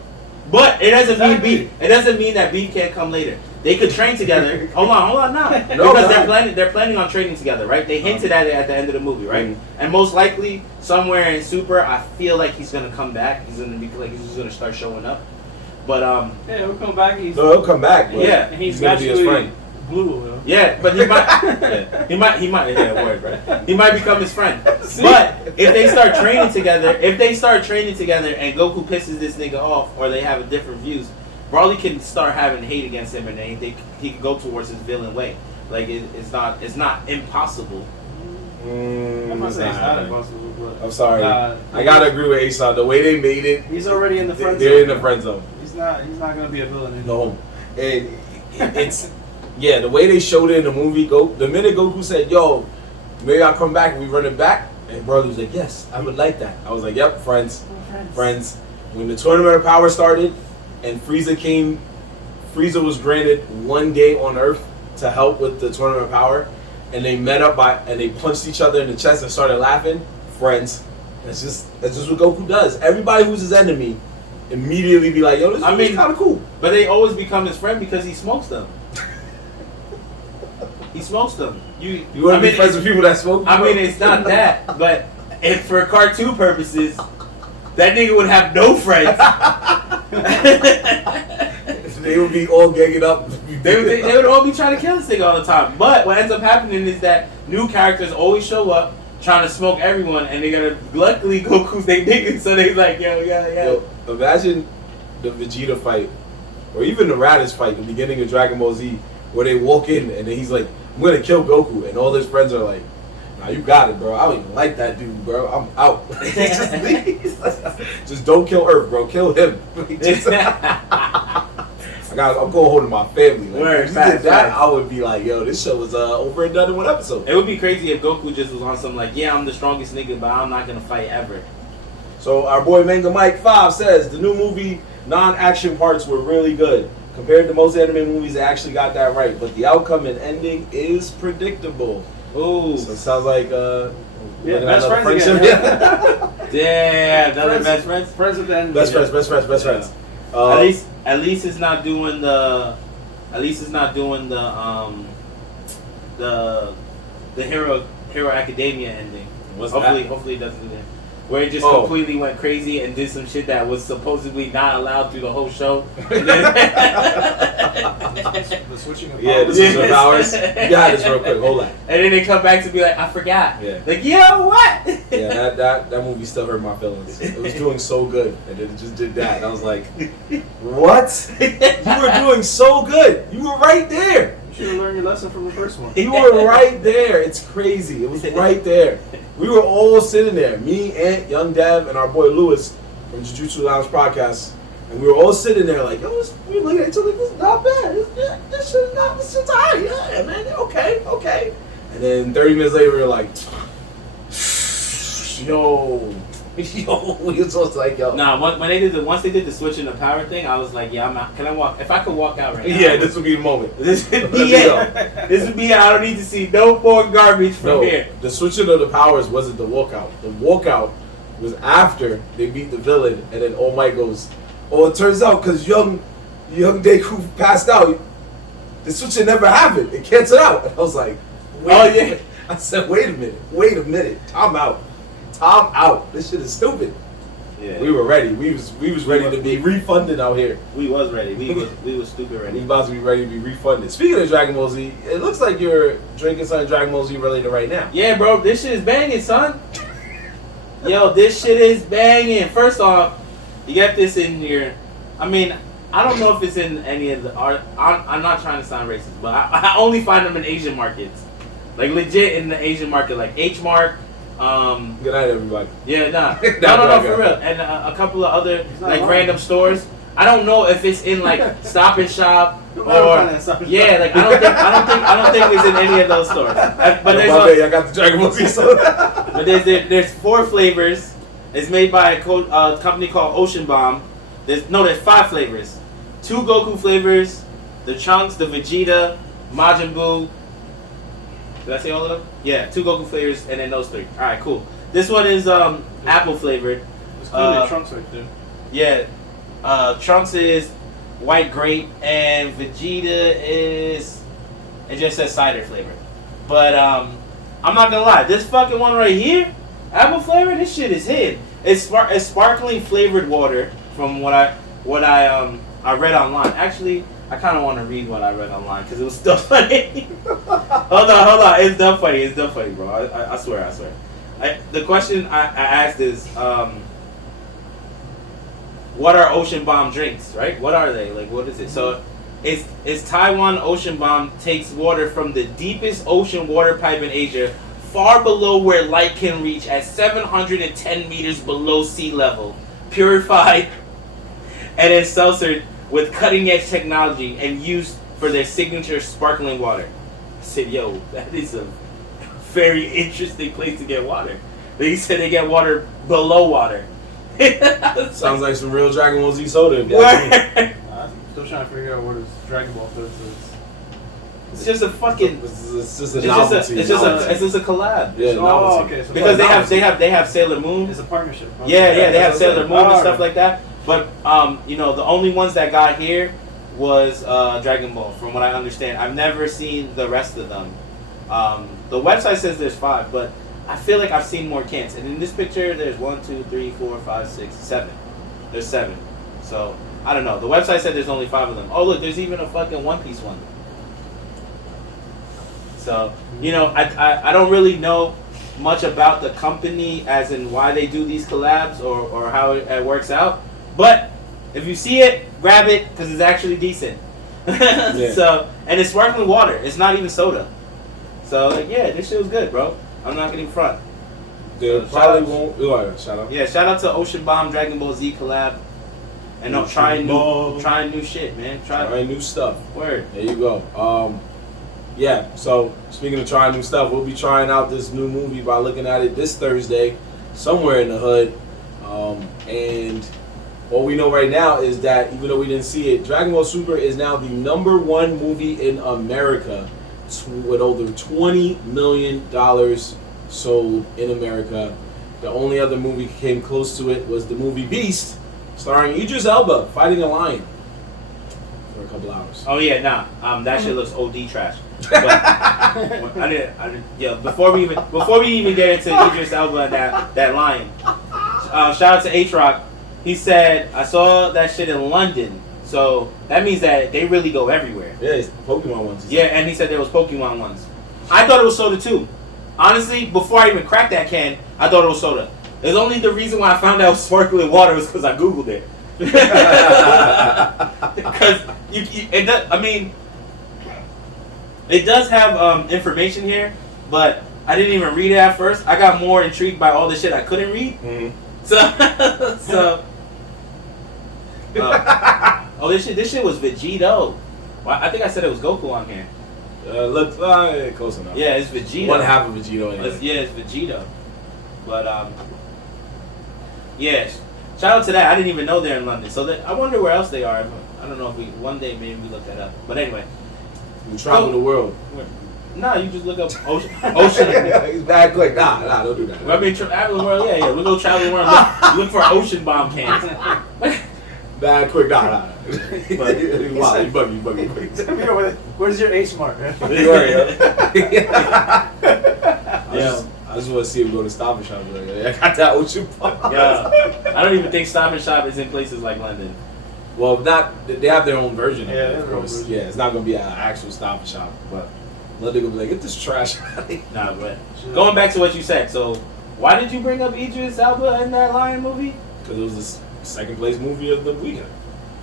But it doesn't Exactly. mean beef. It doesn't mean that beef can't come later. They could train together. Hold on now. No, Because no. they're planning on training together, right? They hinted at it at the end of the movie, right? And most likely somewhere in Super, I feel like he's gonna come back. He's gonna be like he's just gonna start showing up. But Yeah, he'll come back. He's No, he'll come back. But Yeah, and he's gonna be his naturally friend. blue. You know? yeah, but he might yeah, word, right? He might become his friend. See? But if they start training together, and Goku pisses this nigga off, or they have different views, Broly can start having hate against him, and he can go towards his villain way. Like it's not impossible. I'm not saying it's not impossible, but I'm sorry. I gotta agree with Aesop. The way they made it, he's already in the friend zone. They're in the friend zone. He's not gonna be a villain anymore. No, and it's yeah. The way they showed it in the movie, the minute Goku said, "Yo, maybe I'll come back and we run it back," and Broly was like, "Yes, I would like that." I was like, "Yep, friends." When the Tournament of Power started, and Frieza was granted 1 day on Earth to help with the Tournament of Power, and they met up and they punched each other in the chest and started laughing. Friends. That's just what Goku does. Everybody who's his enemy immediately be like, "Yo, this is kind of cool." But they always become his friend because he smokes them. He smokes them. You want to be friends with people that smoke? I mean, it's not that, but if for cartoon purposes, that nigga would have no friends. They would be all ganging up. They would all be trying to kill this nigga all the time. But what ends up happening is that new characters always show up trying to smoke everyone, and they gotta luckily Goku's they niggas, so they like, yo. Imagine the Vegeta fight, or even the Raditz fight, the beginning of Dragon Ball Z, where they walk in and then he's like, "I'm gonna kill Goku," and all his friends are like, "Nah, you got it, bro. I don't even like that dude, bro. I'm out." Just don't kill Earth, bro. Kill him. I'm going home to my family. Like, if you did that, I would be like, "Yo, this show was over and done in one episode." It would be crazy if Goku just was on some like, "Yeah, I'm the strongest nigga, but I'm not gonna fight ever." So our boy Manga Mike 5 says the new movie non-action parts were really good. Compared to most anime movies, they actually got that right. But the outcome and ending is predictable. Ooh. So it sounds like best friends again. Yeah, another best friends. Friends at the end. Best friends. At least it's not doing the Hero Academia ending. Hopefully it doesn't do that. Where it just completely went crazy and did some shit that was supposedly not allowed through the whole show. The switching of powers. Yeah, the switching of powers. You got this real quick. Hold on. And then they come back to be like, "I forgot." Yeah. Like, yo, what? Yeah, that movie still hurt my feelings. It was doing so good, and then it just did that. And I was like, "What? You were doing so good. You were right there. You should have learned your lesson from the first one." You were right there. It's crazy. It was right there. We were all sitting there. Me, Ant, Young Dev, and our boy Lewis from Jujutsu Lounge Podcast. And we were all sitting there like, "Yo, we were looking at each other like, this is not bad. This shit's alright. Yeah, man. Okay. And then 30 minutes later, we were like, yo, we was just like, yo. Nah, once they did the switching the power thing, I was like, yeah, I'm out. Can I walk? If I could walk out right now. Yeah, this would be the moment. This would be it. This would be it. I don't need to see no more garbage from here. The switching of the powers wasn't the walkout. The walkout was after they beat the villain, and then All Might goes, "Oh, it turns out because young Deku passed out, the switching never happened. It canceled out." And I was like, "Wait a minute." I said, "Wait a minute. Time out. This shit is stupid." Yeah. We were ready. We was ready to be refunded out here. We was ready. We was stupid ready. We about to be ready to be refunded. Speaking of Dragon Ball Z, it looks like you're drinking something Dragon Ball Z related right now. Yeah, bro. This shit is banging, son. Yo, this shit is banging. First off, you got this in your... I mean, I don't know if it's in any of the... I'm not trying to sound racist, but I only find them in Asian markets. Like, legit in the Asian market. Like, H-Mark. Good night, everybody. Yeah, nah. No, for real. And a couple of other, like, random stores. I don't know if it's in, like, Stop and Shop or... Yeah, like, I don't think it's in any of those stores. But I got the Dragon Ball Z soda. But there's 4 flavors. It's made by a company called Ocean Bomb. There's 5 flavors. 2 Goku flavors, the Trunks, the Vegeta, Majin Buu. Did I say all of them? Yeah, 2 Goku flavors, and then those 3. All right, cool. This one is apple flavored. It's clearly Trunks right there. Yeah, Trunks is white grape, and Vegeta is, it just says cider flavor. But I'm not gonna lie, this fucking one right here, apple flavor, this shit is hidden. It's sparkling flavored water from what I read online. Actually, I kind of want to read what I read online because it was still funny. Hold on, it's dumb funny, bro. I swear. The question I asked is, what are Ocean Bomb drinks, right? What are they? Like, what is it? So, Is Taiwan ocean bomb takes water from the deepest ocean water pipe in Asia, far below where light can reach at 710 meters below sea level, purified and then seltzered with cutting edge technology and used for their signature sparkling water. I said, yo, that is a very interesting place to get water. They said they get water below water. Sounds like some real Dragon Ball Z soda. I'm still trying to figure out what is Dragon Ball foods is. It's just a fucking. It's just a novelty. It's just a collab. Yeah, novelty. Okay. So Because they have Sailor Moon. It's a partnership. Yeah, they have Sailor Moon and stuff right. like that. But you know, the only ones that got here was Dragon Ball, from what I understand. I've never seen the rest of them. The website says there's 5, but I feel like I've seen more cans. And in this picture, there's 1, 2, 3, 4, 5, 6, 7. There's 7. So I don't know. The website said there's only 5 of them. Oh look, there's even a fucking One Piece one. So you know, I don't really know much about the company, as in why they do these collabs or how it works out. But if you see it, grab it because it's actually decent. Yeah. So, and it's sparkling water. It's not even soda. So like, yeah, this shit was good, bro. I'm not getting front. They probably won't. Oh, shout out. Yeah, shout out to Ocean Bomb Dragon Ball Z collab. And no, trying new shit, man. Trying new stuff. Word. There you go. Yeah, so speaking of trying new stuff, we'll be trying out this new movie by looking at it this Thursday, somewhere in the hood. And what we know right now is that, even though we didn't see it, Dragon Ball Super is now the #1 movie in America with over $20 million sold in America. The only other movie came close to it was the movie Beast, starring Idris Elba fighting a lion for a couple hours. Oh yeah, nah. That shit looks OD trash. But I didn't. Yeah. Before we even get into Idris Elba and that lion, shout out to H-Rock. He said, I saw that shit in London, so that means that they really go everywhere. Yeah, it's Pokemon ones. Yeah, and he said there was Pokemon ones. I thought it was soda too. Honestly, before I even cracked that can, I thought it was soda. It's only the reason why I found out it was sparkling water was because I Googled it. Because it does have information here, but I didn't even read it at first. I got more intrigued by all the shit I couldn't read. Mm-hmm. Oh, this shit was Vegito. Well, I think I said it was Goku on here. Looks close enough. Yeah, it's Vegito. One half of Vegito. Anyway. It's Vegito. But yes. Shout out to that. I didn't even know they're in London. So I wonder where else they are. I don't know if one day maybe we look that up. But anyway, We travel the world. Nah, you just look up ocean. He's bad quick. Nah, don't do that. I mean, travel the world. Yeah. We'll go travel the world. Look for ocean bomb cans. Bad quick. Nah. But You buggy. Where's your H mark, man? I just want to see him go to Stop and Shop. Like, I got that ocean bomb. Yeah. I don't even think Stop and Shop is in places like London. Well, they have their own version. Yeah, of course. Yeah, it's not gonna be an actual Stop and Shop, but London gonna be like, get this trash out of here. Nah, but going back to what you said. So, why did you bring up Idris Elba in that Lion movie? Because it was the second place movie of the weekend.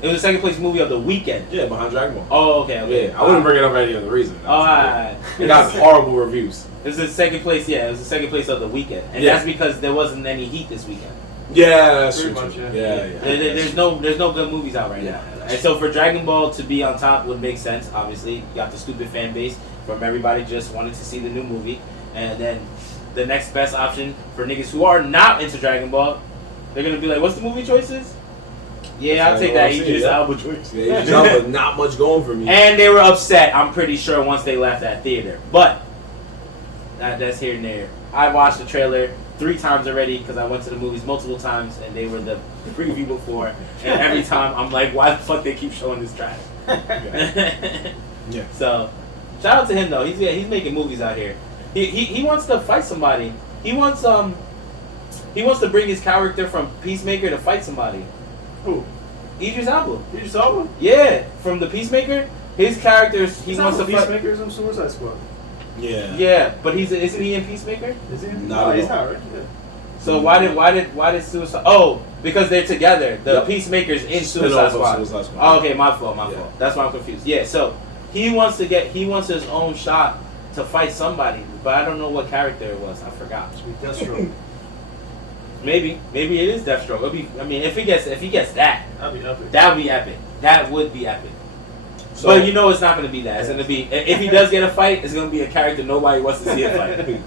It was the second place movie of the weekend. Yeah, behind Dragon Ball. Oh, okay. Yeah, I wouldn't bring it up for any other reason. Oh, alright. It got horrible reviews. It was the second place. Yeah, it was the second place of the weekend, and that's because there wasn't any heat this weekend. Yeah, that's true. Pretty much, Yeah. There's no good movies out right now, and so for Dragon Ball to be on top would make sense. Obviously, you got the stupid fan base from everybody just wanting to see the new movie, and then the next best option for niggas who are not into Dragon Ball, they're gonna be like, "What's the movie choices?" Yeah, I'll take that Idris Elba choice. Yeah, Idris Elba, not much going for me. And they were upset, I'm pretty sure, once they left that theater. But that's here and there. I watched the trailer 3 times already because I went to the movies multiple times, and they were the preview before. And every time I'm like, why the fuck they keep showing this trash? Yeah. So, shout out to him though. He's making movies out here. He wants to fight somebody. He wants to bring his character from Peacemaker to fight somebody. Who? Idris Elba. Idris Elba? Yeah, from the Peacemaker. His character, he wants to fight. Peacemaker's in Suicide Squad. Yeah. Yeah, but isn't he in Peacemaker? Is he? Not No, at he's all. not, right? Yeah. So why did Suicide? Oh, Because they're together. The Yep. Peacemaker's in Spin-off Suicide of Squad. Suicide Squad. Oh, okay, my fault. Yeah. That's why I'm confused. Yeah, so he wants his own shot to fight somebody, but I don't know what character it was. I forgot. Deathstroke. Maybe it is Deathstroke. It'll be. I mean, if he gets that, That'd be epic. that would be epic. That would be epic. So, But you know it's not going to be that. It's going to be, if he does get a fight, it's going to be a character nobody wants to see a fight.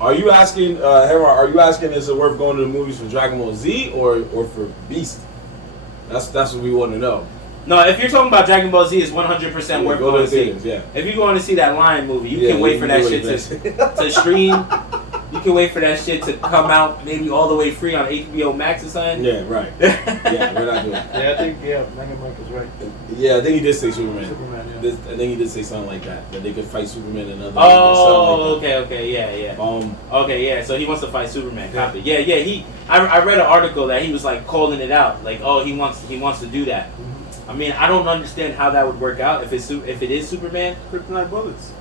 are you asking, Hera, are you asking is it worth going to the movies for Dragon Ball Z or for Beast? That's what we want to know. No, if you're talking about Dragon Ball Z, it's 100% worth Go going to to see. theaters, yeah. If you're going to see that Lion movie, you Yeah, can wait you for can that wait shit for that to stream. You can wait for that shit to come out maybe all the way free on HBO Max or something. Yeah, right. Yeah, we're not doing it. Yeah, I think Mega Mike is right. Yeah, I think he did say Superman. Superman, yeah. I think he did say something like that they could fight Superman and other. Oh, something like okay, yeah. that. Okay, yeah. So he wants to fight Superman. Yeah. Copy. Yeah. I read an article that he was like calling it out, like, oh, he wants to do that. Mm-hmm. I mean, I don't understand how that would work out if it is Superman. Kryptonite bullets.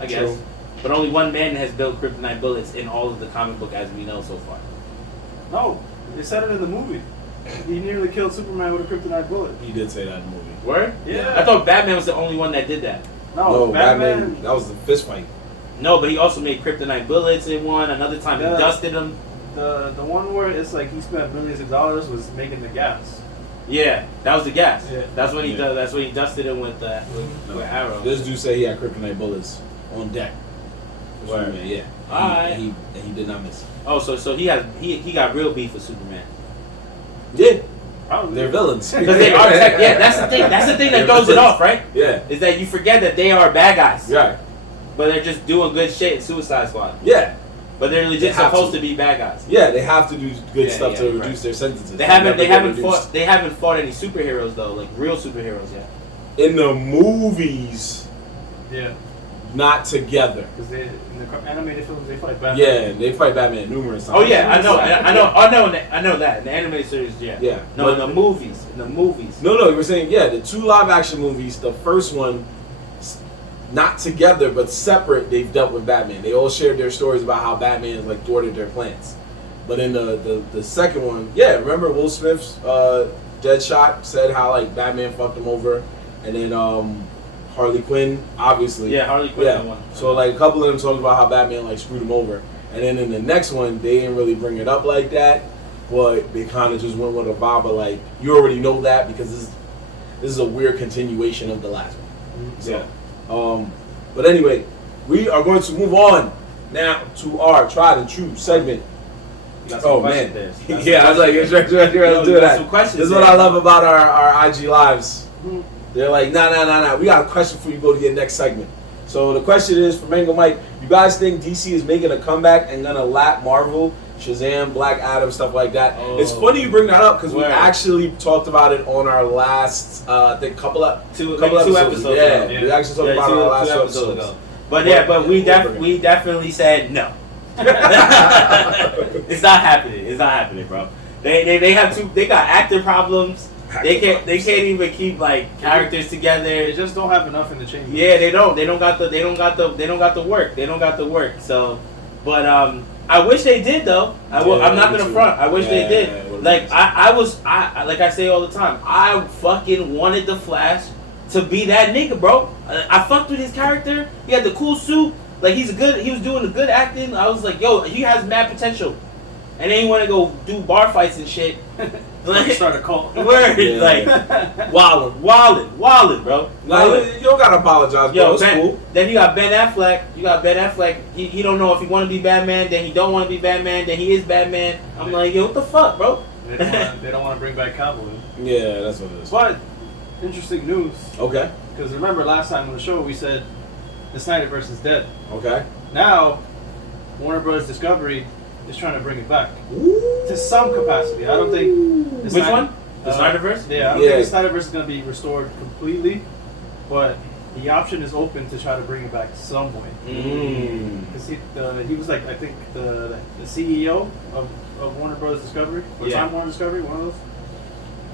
I guess, True. but only one man has built kryptonite bullets in all of the comic book as we know so far. No, they said it in the movie. He nearly killed Superman with a kryptonite bullet. He did say that in the movie. Word? Yeah. I thought Batman was the only one that did that. No, Batman. That was the fist fight. No, but he also made kryptonite bullets in one. Another time Yeah. he dusted them. The one where it's like he spent millions of dollars was making the gas. Yeah, that was the gas. Yeah. That's when he Yeah. That's when he dusted him with Arrow. This dude said he had kryptonite bullets on deck. Word. Superman, yeah. Alright. And he did not miss. Oh, so he got real beef with Superman. Yeah, Probably. they're villains. Because they are yeah, that's the thing. That's the thing that They're throws it villains. off, right? Yeah, Is that you forget that they are bad guys. right. But they're just doing good shit in Suicide Squad. Yeah, But they're They legit have supposed to. to be bad guys. yeah. They have to do good Yeah, stuff yeah, to right. reduce their sentences. They haven't never get reduced. fought any superheroes though, like real superheroes yet. in the movies, Yeah, not together. because in the animated films they fight Batman. Yeah, they fight Batman numerous times. Oh yeah, I know that. In the animated series, yeah. Yeah, No, but- in the movies. No, you were saying, yeah, the two live action movies, the first one, not together, but separate, they've dealt with Batman. They all shared their stories about how Batman has, like, thwarted their plans. But in the second one, yeah, remember Will Smith's Deadshot said how, like, Batman fucked him over, and then Harley Quinn, obviously. Yeah, Harley Quinn. Yeah, One. so, like, a couple of them talked about how Batman, like, screwed him over. And then in the next one, they didn't really bring it up like that, but they kind of just went with a vibe of, like, you already know that because this is a weird continuation of the last one. Yeah. But anyway, we are going to move on now to our tried and true segment. You got some Oh questions man, there. yeah, I was like, let's do you got that. some questions This is what there. I love about our IG lives. Mhm. They're like, nah. We got a question for you. Go to your next segment. So the question is for Mango Mike. You guys think DC is making a comeback and gonna lap Marvel, Shazam, Black Adam, stuff like that? Oh. It's funny you bring that up because we Word. actually talked about it on our last, I think, couple Two episodes. episodes Yeah, ago. we actually talked about it on our last two episodes. But we We'll bring it. we definitely said no. It's not happening, bro. They have they got actor problems. They can't even keep like characters together. They just don't have enough in the chamber. Yeah, they don't got the work. So, but I wish they did though. I'm not me gonna too. front. I wish they Yeah, did. it would've Like been I like I say all the time. I fucking wanted the Flash to be that nigga, bro. I fucked with his character. He had the cool suit. Like he was doing the good acting. I was like, yo, he has mad potential. And then he want to go do bar fights and shit. Like, Start a cult. word, Yeah. like wildin', bro. Nah, you don't gotta apologize, bro. Yo, It's cool. then you got Ben Affleck. He don't know if he want to be Batman. Then he don't want to be Batman. Then he is Batman. I'm like, yo, what the fuck, bro? They don't want to bring back Cowboy. Yeah, that's what it is. But interesting news, Okay. because remember last time on the show we said the Snyderverse is dead. Okay. Now Warner Bros. Discovery is trying to bring it back to some capacity. I don't think Which one? The Snyderverse? Yeah, I don't Yeah. think the Snyderverse is going to be restored completely, but the option is open to try to bring it back some way. Because he was like, I think the CEO of Warner Bros. Discovery, or Yeah. Time Warner Discovery, one of those.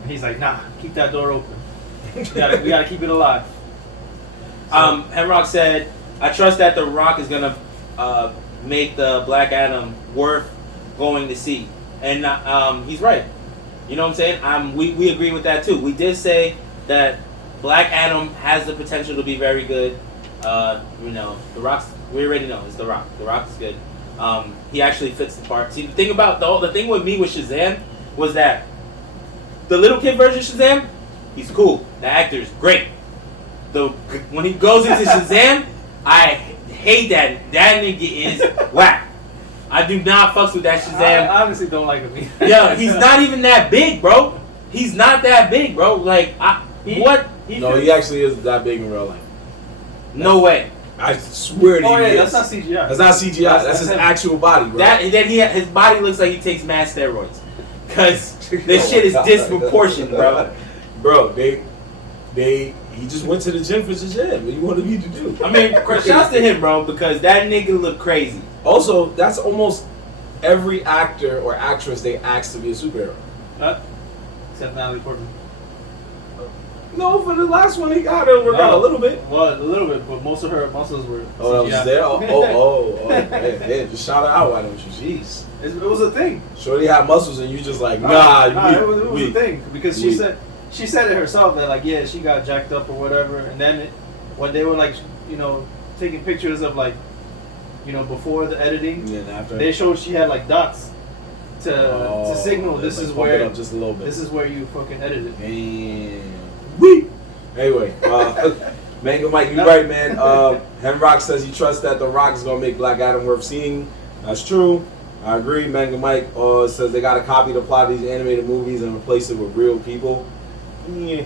And he's like, nah, keep that door open. We gotta keep it alive. Hemrock said, I trust that The Rock is gonna make the Black Adam worth going to see, and he's right. You know what I'm saying? We agree with that too. We did say that Black Adam has the potential to be very good. You know, The Rock's, we already know it's The Rock. The Rock is good. He actually fits the part. See, the thing about the thing with me with Shazam was that the little kid version of Shazam, he's cool. The actor's great. When he goes into Shazam, I hate that. That nigga is whack. I do not fucks with that Shazam. I honestly don't like him. Yo, he's not even that big, bro. He's not that big, bro. Like, what? He actually is that big in real life. No way. I swear to you. Oh yeah, is. that's not CGI. That's not CGI. That's his actual body, bro. His body looks like he takes mad steroids. Cause this shit is disproportionate, bro. Bro, he just went to the gym for Shazam. What do you want me to do? I mean, shouts to him, bro, because that nigga look crazy. Also, that's almost every actor or actress they ask to be a superhero. Except Natalie Portman. No, for the last one, he got to work out a little bit. Well, a little bit, but most of her muscles were. Oh, that was CGI. there? Oh, yeah, just shout her out, why don't you? Jeez. It was a thing. Shorty had muscles and you just like, It was a thing because she said it herself that like she got jacked up or whatever, and then when they were like taking pictures of like before the editing, and after they showed she had like dots to signal this is where up just a little bit. This is where you fucking edited. Damn. Wee. Anyway, Mango Mike, you right, man. Henrock says he trusts that The Rock is gonna make Black Adam worth seeing. That's true. I agree. Mango Mike says they gotta copy the plot of these animated movies and replace it with real people. Yeah.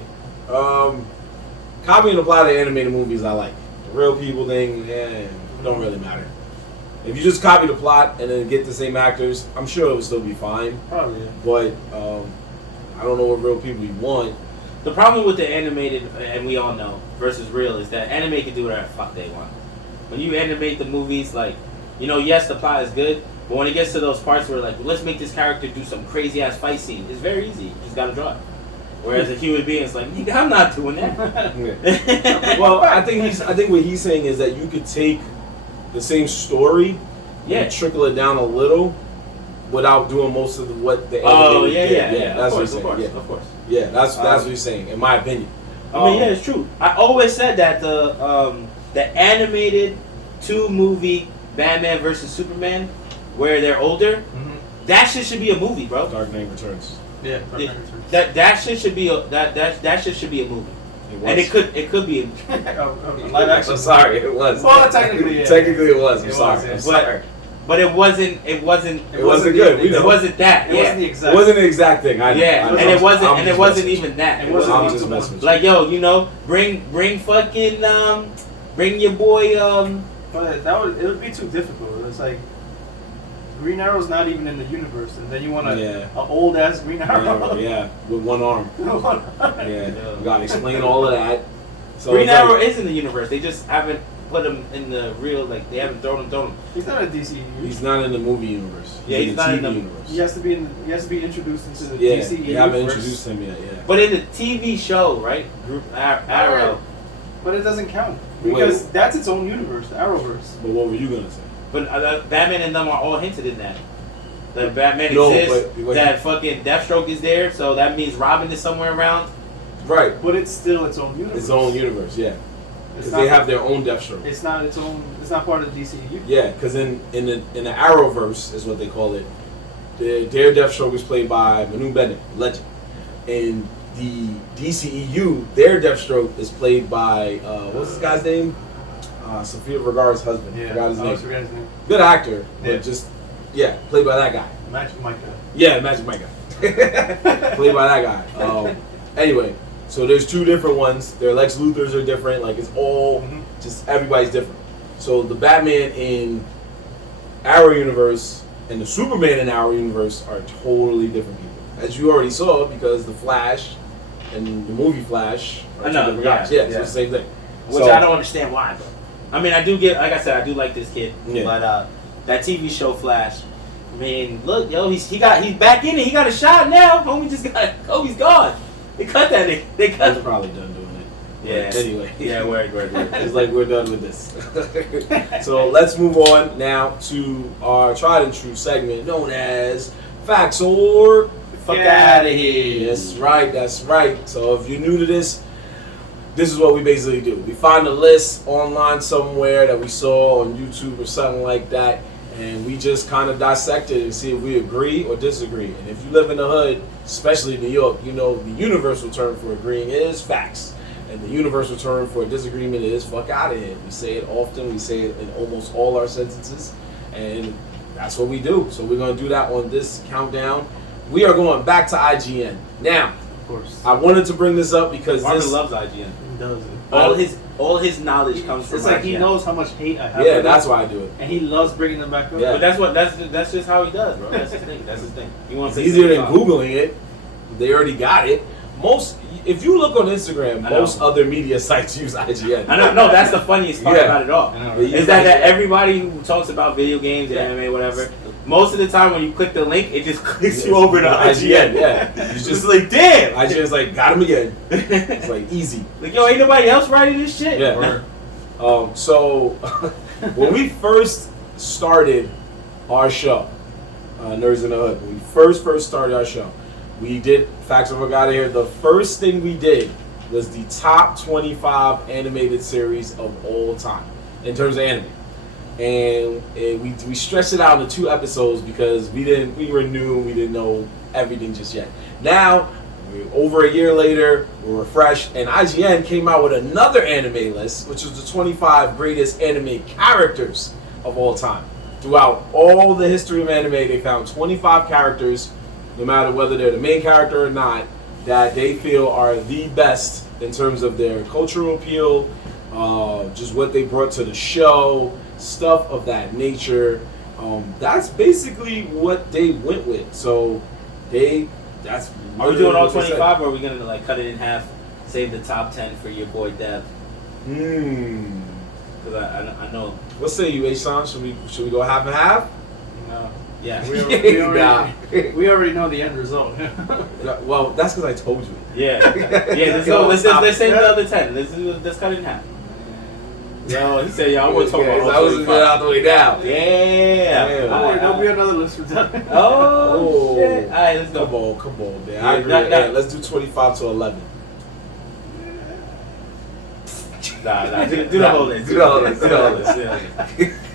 Copying the plot of the animated movies, I like. The real people thing, don't really matter. If you just copy the plot and then get the same actors, I'm sure it would still be fine. Probably. Yeah. But I don't know what real people you want. The problem with the animated, and we all know, versus real, is that anime can do whatever the fuck they want. When you animate the movies, like, yes, the plot is good, but when it gets to those parts where, like, let's make this character do some crazy ass fight scene, it's very easy. You just gotta draw it. Whereas a human being is like, I'm not doing that. Well, I think what he's saying is that you could take the same story and trickle it down a little without doing most of what the animated did. Yeah, that's what he's saying. Of course. Yeah, that's what he's saying, in my opinion. I mean, it's true. I always said that the animated 2-movie Batman versus Superman, where they're older, that shit should be a movie, bro. Dark Knight Returns. Yeah, that shit should be that shit should be a movie. And it could be live action. I'm sorry, it was. Well, technically, yeah. Technically, it was. I'm sorry. Yeah. I'm sorry. But it wasn't It wasn't good. It wasn't that. It wasn't the exact. It wasn't the exact thing. I know. And it wasn't even that. It wasn't I'm just messing with you. like, yo, bring fucking bring your boy But it would be too difficult. It's like Green Arrow's not even in the universe, and then you want an old ass Green Arrow. Yeah, with one arm. Yeah, you gotta explain all of that. So Green Arrow is in the universe. They just haven't put him in the real, like, they haven't thrown him. He's not a DC. He's not in the movie universe. He's not in the universe. He has to be introduced into the DC universe. You haven't introduced him yet. Yeah. But in the TV show, right, Arrow. But it doesn't count because that's its own universe, the Arrowverse. But what were you gonna say? But Batman and them are all hinted in that. That Batman exists, that fucking Deathstroke is there, so that means Robin is somewhere around. Right. But it's still its own universe. Its own universe, yeah. Because they have their own Deathstroke. It's not its own. It's not part of the DCU. Yeah, because in the Arrowverse is what they call it. Their Deathstroke is played by Manu Bennett, legend. In the DCEU, their Deathstroke is played by what's this guy's name? Sofia Vergara's husband. Yeah, Forgot his name. Forgot his name. Good actor, but yeah. Played by that guy. Magic Mike. Yeah, Magic Mike guy. Played by that guy. Anyway, so there's two different ones. Their Lex Luthors are different. Like, it's all just everybody's different. So the Batman in our universe and the Superman in our universe are totally different people, as you already saw, because the Flash and the movie Flash are two different guys. Yeah, so it's the same thing. Which I don't understand why, though. I mean, I do get, like I said, I do like this kid, but that TV show Flash, I mean, look, yo, he's back in it. He got a shot now. Homie's gone. They cut that nigga. He's probably done doing it. Yeah. But anyway. Yeah, word. It's like we're done with this. So let's move on now to our tried and true segment known as Facts or Fuck out of here. That's right, that's right. So if you're new to this is what we basically do. We find a list online somewhere that we saw on YouTube or something like that, and we just kind of dissect it and see if we agree or disagree. And if you live in the hood, especially in New York, you know the universal term for agreeing is facts. And the universal term for disagreement is fuck out of here. We say it often, we say it in almost all our sentences, and that's what we do. So we're going to do that on this countdown. We are going back to IGN. Now, Of course. I wanted to bring this up because Marvin loves IGN. He does. All his knowledge comes from It's like IGN. he knows how much hate I have. Yeah, for that's them, why I do it. and he loves bringing them back up. Yeah. But that's just how he does, bro. That's his thing. That's his thing. He wants It's to easier than Googling it. They already got it. If you look on Instagram, I know. most other media sites use IGN. I know. No, that's the funniest part Yeah. about it all. I know, They right? use Is that IGN. everybody who talks about video games, Yeah. anime, whatever, most of the time when you click the link, it just clicks you over to IGN. Yeah, you It's just just like, damn. IGN's like got him again. It's like easy. Like, yo, ain't nobody else writing this shit? Yeah. So when we first started our show, Nerds in the Hood, when we first started our show, we did Facts of Out of Here. The first thing we did was the top 25 animated series of all time in terms of anime, and we stretched it out into 2 episodes because we were new and we didn't know everything just yet. Now, over a year later, we're refreshed, and IGN came out with another anime list, which was the 25 greatest anime characters of all time. Throughout all the history of anime, they found 25 characters, no matter whether they're the main character or not, that they feel are the best in terms of their cultural appeal, just what they brought to the show, stuff of that nature. That's basically what they went with. So that's. Are we doing all what they said. 25, or are we gonna like cut it in half? Save the top 10 for your boy Dev. Because I know. What say you, H-San? Should we go half and half? No. Yeah. We already know the end result. Well, that's because I told you. Yeah. Let's go. Let's save the other 10. Let's cut it in half. Yo, he said, yo, I want to talk about all I was get out the way down. Yeah. Don't worry, there'll be another list for that. Oh, shit. All right, let's go. Come on, man. I agree. Nah. Let's do 25 to 11. Nah. Do the whole list. Do the whole list.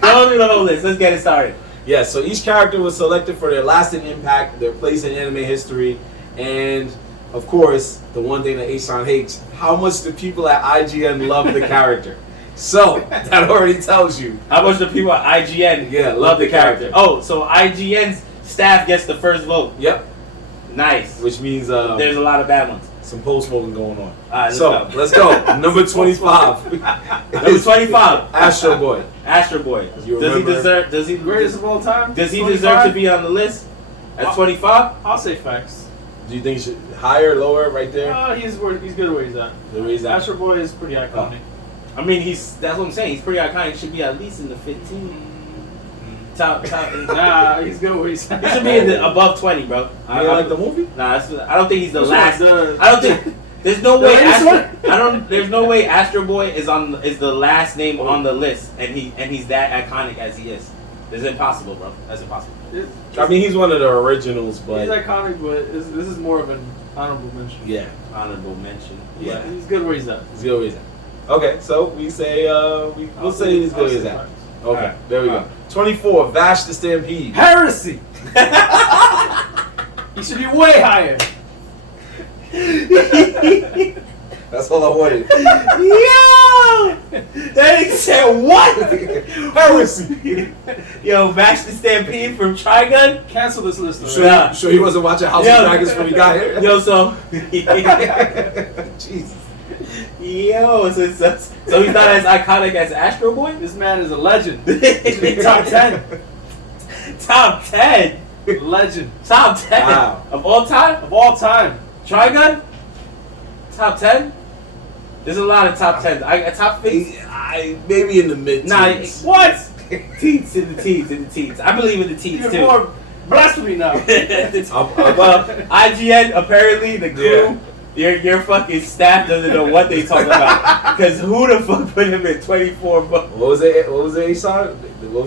Don't do the whole list. Let's get it started. Yeah, so each character was selected for their lasting impact, their place in anime history, and of course, the one thing that H-San hates, how much the people at IGN love the character. So, that already tells you. How much the people at IGN love the character. Oh, so IGN's staff gets the first vote. Yep. Nice. Which means There's a lot of bad ones. some post smoking going on. Alright, So, let's go. Number 25. Number 25. Astro Boy. Astro Boy. You Does he remember- deserve? Does he? Greatest of all time? Does he 25? deserve to be on the list at 25? I'll say facts. Do you think he should higher, lower, right there? He's good where he's at. The way he's at. Astro Boy is pretty iconic. I mean, that's what I'm saying. He's pretty iconic. He should be at least in the 15. Top. Nah, he's good where he's at. He should be in the above 20, bro. You ain't like the movie? Nah, I don't think he's the Which last. one? I don't think. There's no The way. latest one? There's no way Astro Boy is the last name on the list, and he's that iconic as he is. It's impossible, bro. That's impossible. I mean, he's one of the originals, but He's iconic, but this is more of an honorable mention. yeah, Honorable mention. Yeah, he's good where he's at. he's good where he's at. Okay, so we say we'll say he's good where he's at. Okay, Alright. there we go. 24, Vash the Stampede. Heresy! He should be way higher. That's all I wanted. Yo! That nigga said what? Heresy. Yo, Vash the Stampede from Trigun? Cancel this list. Sure, Nah. sure he wasn't watching House Yo. of Dragons when he got here? Yo, so. Jesus. Yo, so he's not as iconic as Astro Boy? This man is a legend. He should be top 10. Top 10? Legend. Top 10? Wow. Of all time? Of all time. Trigun? Top 10? There's a lot of top 10s. Top 50? Maybe in the mid Nah, teens. what? Teens, in the teens. I believe in the teens Even too. more blasphemy now. Well, IGN, apparently, the crew, your fucking staff doesn't know what they talking about. Because who the fuck put him in 24 bucks? What was it? What was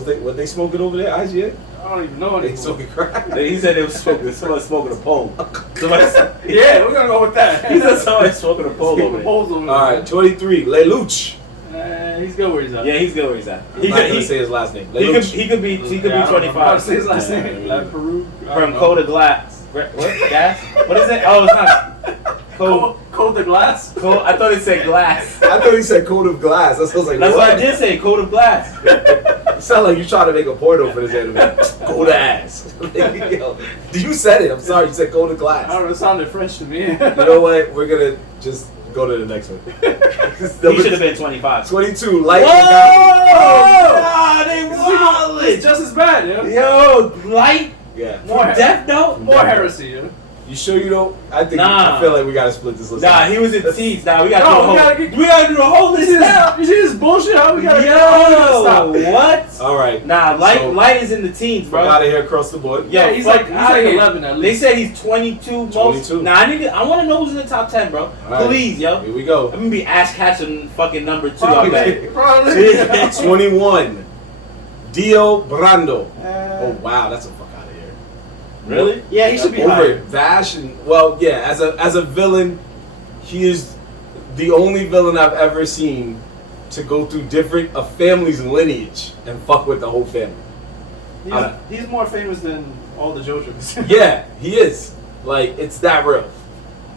it? What they smoking over there? IGN. don't even know They anymore. smoking crack. He said they was someone smoking a pole. Yeah, we're gonna go with that. He said someone smoking a pole. Smoking poles over All right, 23. Lelouch. He's good where he's at. Yeah, he's good where he's at. I'm not gonna say his last name. He could Lelouch. be I don't know how to 25. say his last Yeah, name. yeah. Peru. From Code of Glass. What? Gas? What is it? Oh, it's not. Code the glass. Code. I thought it said glass. I thought he said coat of glass. That sounds like That's what? what I did say. Code of Glass. You sound like you trying to make a porno for this anime. Coat of ass. Yo, you said it. I'm sorry. You said coat of I glass. don't know. It sounded French to me. You know what? We're gonna just go to the next one. He should have been 25. 22. Light Whoa! Yagami. God, they It's wildin'. just as bad, yo. Yo, Light. Yeah. More Death Note. More heresy, yo. You sure you don't? I think Nah. I feel like we gotta split this list. Nah, he was in teens. Nah, we gotta No, do a we whole. gotta We gotta do the whole list now. You see this bullshit? How we gotta Yo, stop? what? All right. Nah, Light. So- Light is in the teens, We're bro. out of here across the board. Yo, Yeah, he's fuck like outta here. 11 at They least. said he's 22 most. 22. Nah, I want to know who's in the top 10, bro. All right. Please, yo. Here we go. I'm gonna be ass catching fucking number 2. I bet. Probably. 21. Dio Brando. Uh, Oh wow, that's a fuck out of here. Really? Yeah, he should be Over higher. Vash and well, yeah, as a villain, he is the only villain I've ever seen to go through a family's lineage and fuck with the whole family. He's more famous than all the JoJo's. Yeah, he is. Like it's that real.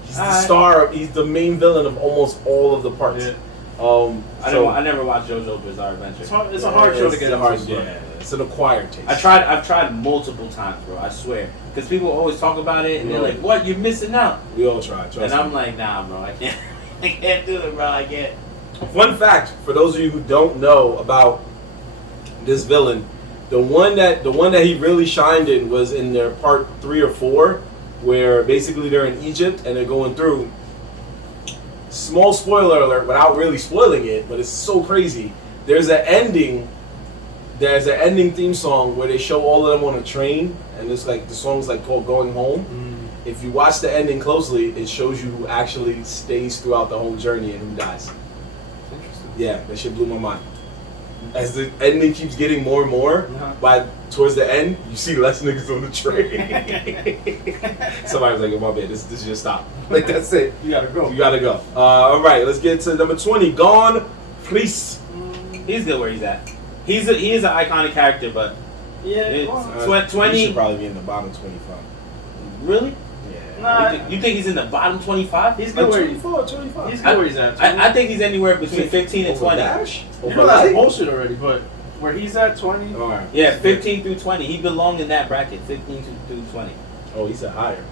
He's the Alright. star. He's the main villain of almost all of the parts. Yeah. I never watched JoJo's Bizarre Adventure. It's a hard show to get into. Yeah, it's an acquired taste. I've tried multiple times, bro. I swear, because people always talk about it and they're like, "What? You're missing out." We all try. Trust And me. I'm like, "Nah, bro. I can't. I can't do it, bro. I can't." Fun fact for those of you who don't know about this villain, the one that he really shined in was in their part 3 or 4, where basically they're in Egypt and they're going through. Small spoiler alert, without really spoiling it, but it's so crazy. There's an ending theme song where they show all of them on a train, and it's like the song's like called "Going Home." If you watch the ending closely, it shows you who actually stays throughout the whole journey and who dies. Interesting. Yeah, that shit blew my mind. As the ending keeps getting more and more, Uh-huh. towards the end, you see less niggas on the train. Somebody was like, "Oh my bad, this just stop." Like that's it. You gotta go. You gotta go. All right, let's get to number 20. Gone, please. He's good where he's at. He is an iconic character, but Yeah. it's well, 20. He should probably be in the bottom 25. Really? Yeah. Nah. You think he's in the bottom 25? He's good where 24, 25. he's good where he's at. I think he's anywhere between 15 and Over 20. Dash? You Over know that's Light? bullshit already, but where he's at 20. All right. Yeah, 15 through 20. He belonged in that bracket, 15 through 20. Oh, he said higher.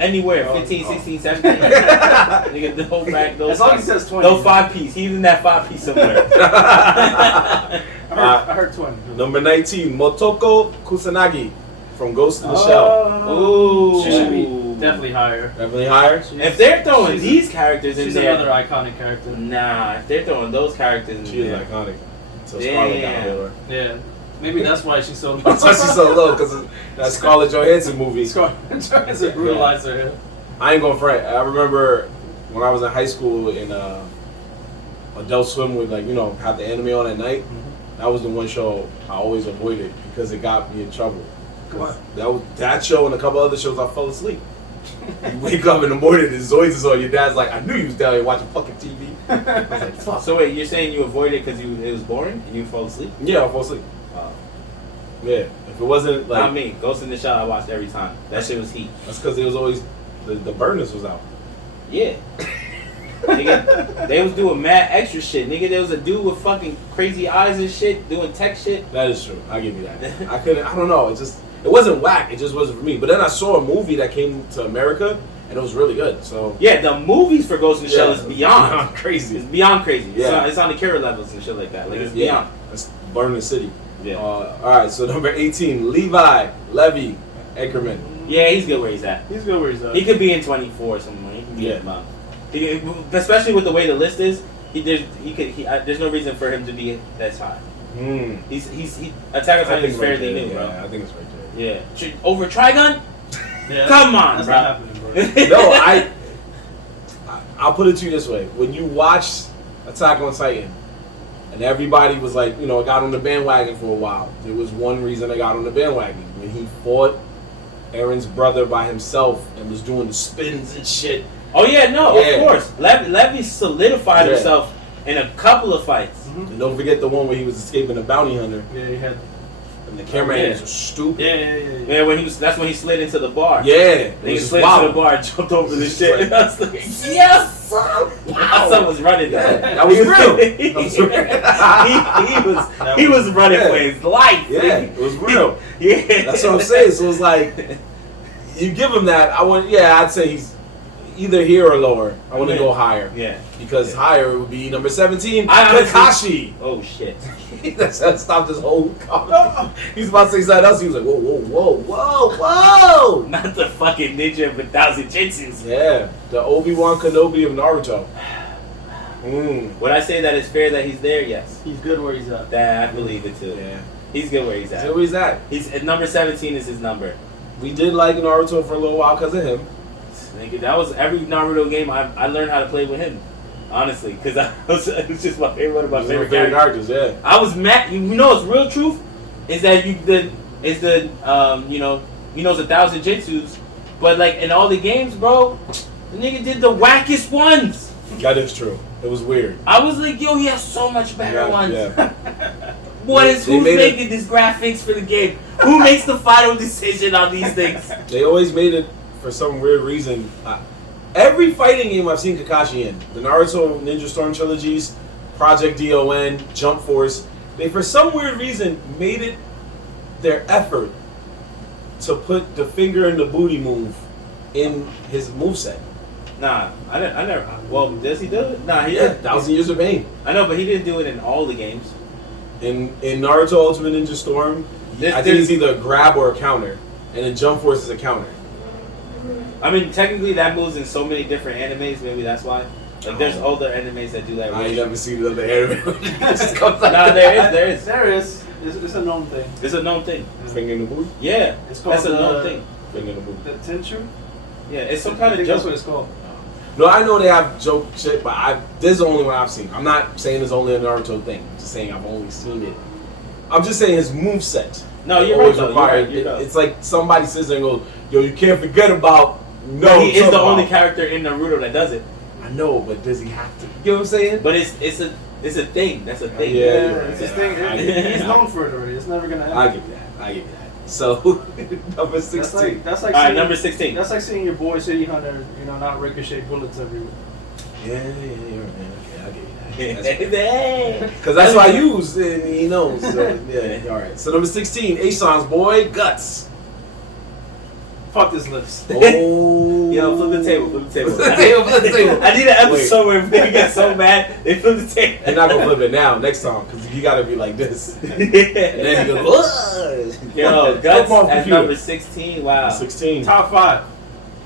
Anywhere, Oh, 15, oh. 16, 17. Nigga, the whole bracket, those As long as he says 20. Those 5-piece. He's in that 5-piece somewhere. I heard 20. Number 19, Motoko Kusanagi from Ghost in the Shell. Ooh. She should be definitely higher. Definitely higher. If they're throwing She's- these characters in She's there, another iconic character. nah. If they're throwing those characters in She is there, iconic. So Scarlett got Damn. lower. Yeah. Maybe that's why she's so low. That's why she's so low, because of that Scarlett Johansson movie. Scarlett's a brutalizer. I ain't gonna front. I remember when I was in high school and Adult Swim would have the anime on at night. That was the one show I always avoided because it got me in trouble. 'Cause that show and a couple other shows I fell asleep. You wake up in the morning and Zoids is on. Your dad's like, "I knew you was down here watching fucking TV." I was like, "Fuck." So wait, you're saying you avoided it because it was boring and you fall asleep? Yeah, I fall asleep. Yeah, if it wasn't like Not me. Ghost in the Shell I watched every time. That shit was heat. that's because it was always the burners was out. Yeah. Nigga, they was doing mad extra shit. Nigga, there was a dude with fucking crazy eyes and shit doing tech shit. That is true. I give you that. I don't know. It wasn't whack. It just wasn't for me. But then I saw a movie that came to America and it was really good. So Yeah, the movies for Ghost in the Shell is beyond. crazy. It's beyond crazy. Yeah. It's on the Kira levels and shit like that. Like, it's Yeah, beyond. it's Burning City. Yeah. All right. So number 18, Levy Eckerman. Yeah, he's good where he's at. He's good where he's at. He could be in 24 somewhere. He can be Yeah. in about. Especially with the way the list is, there's no reason for him to be that high. He's Attack on Titan is fairly new, bro. Yeah, I think it's right there. Yeah. Over Trigun? Yeah, Come on, that's bro. not happening, bro. No, I'll put it to you this way: when you watch Attack on Titan, and everybody was like, got on the bandwagon for a while. There was one reason they got on the bandwagon when he fought Aaron's brother by himself and was doing the spins and shit. Oh yeah, no, Yeah. of course. Levy solidified Yeah. himself in a couple of fights. And don't forget the one where he was escaping a bounty hunter Yeah, he had. and the camera Yeah. angles were stupid. Yeah, that's when he slid into the bar. Yeah, Then he it was slid wild. into the bar and jumped over the Just shit. like- I was like, yes, son! My son was running. Yeah, that was real. That was real. he was running Yeah. for his life. Yeah, it was real. Yeah, That's what I'm saying. So it's like, you give him that. I'd say he's either here or lower. I want to go higher. Yeah, Because higher would be number 17, I Kakashi. oh shit. That's how stopped this whole comment. He's about to say something else. He was like, whoa, whoa, whoa, whoa, whoa. Not the fucking ninja of 1,000 jinsus. Yeah, the Obi-Wan Kenobi of Naruto. Would I say that it's fair that he's there? Yes. He's good where he's at. That I believe it too. Yeah. He's good where he's So at. where he's at. He's at number 17 is his number. We did like Naruto for a little while because of him. Nigga, that was every Naruto game I learned how to play with him. Honestly, because it was just my favorite, one of my He's favorite one of my characters. characters, yeah. I was mad. You know, what's real truth is that it's 1,000 jitsus, but like in all the games, bro, the nigga did the wackest ones. That is true. It was weird. I was like, yo, he has so much better ones. Yeah. Who's They made making these graphics for the game? Who makes the final decision on these things? They always made it for some weird reason. Every fighting game I've seen Kakashi in, the Naruto Ninja Storm trilogies, Project DON, Jump Force, they for some weird reason made it their effort to put the finger in the booty move in his moveset. Nah, I never. Well, does he do it? Nah, he Yeah, didn't. 1,000 Years of Pain. I know, but he didn't do it in all the games. In Naruto Ultimate Ninja Storm, I think it's either a grab or a counter, and in Jump Force is a counter. I mean, technically that moves in so many different animes. Maybe that's why. Like, there's older animes that do that. I ain't never seen another anime. It just comes out. Nah, there is. There is. It's a known thing. It's a known thing. Finger in the booty. Yeah, It's called that's a known thing. Finger in the booty. The Tenchu? Yeah, it's some I kind of think that's joke. what it's called. No, I know they have joke shit, but this is the only one I've seen. I'm not saying it's only a Naruto thing. I'm just saying I've only seen it. I'm just saying his moveset. No, you're always right, though. required. You're right. It's like somebody sits there and goes, "Yo, you can't forget about." No, But he is the about. only character in Naruto that does it. I know, but does he have to? You know what I'm saying? But it's a thing. That's a thing. Yeah, you're right. It's his thing. I get that. He's known for it already. It's never gonna end. I get that. So number 16. That's like All right, seeing, number 16. That's like seeing your boy City Hunter, not ricochet bullets everywhere. Yeah, you're right. Okay, I get that. Hey. Because that's what I use, and he knows. So, yeah, all right. So number 16, Ason's boy, Guts. Fuck this list. Oh. Yo, flip the table. Flip the table. I need an episode where they get so mad they flip the table. You're not gonna flip it now. Next time, because you gotta be like this, and then you go. "Ugh." Yo, Guts at number 16. Wow. 16. Top 5.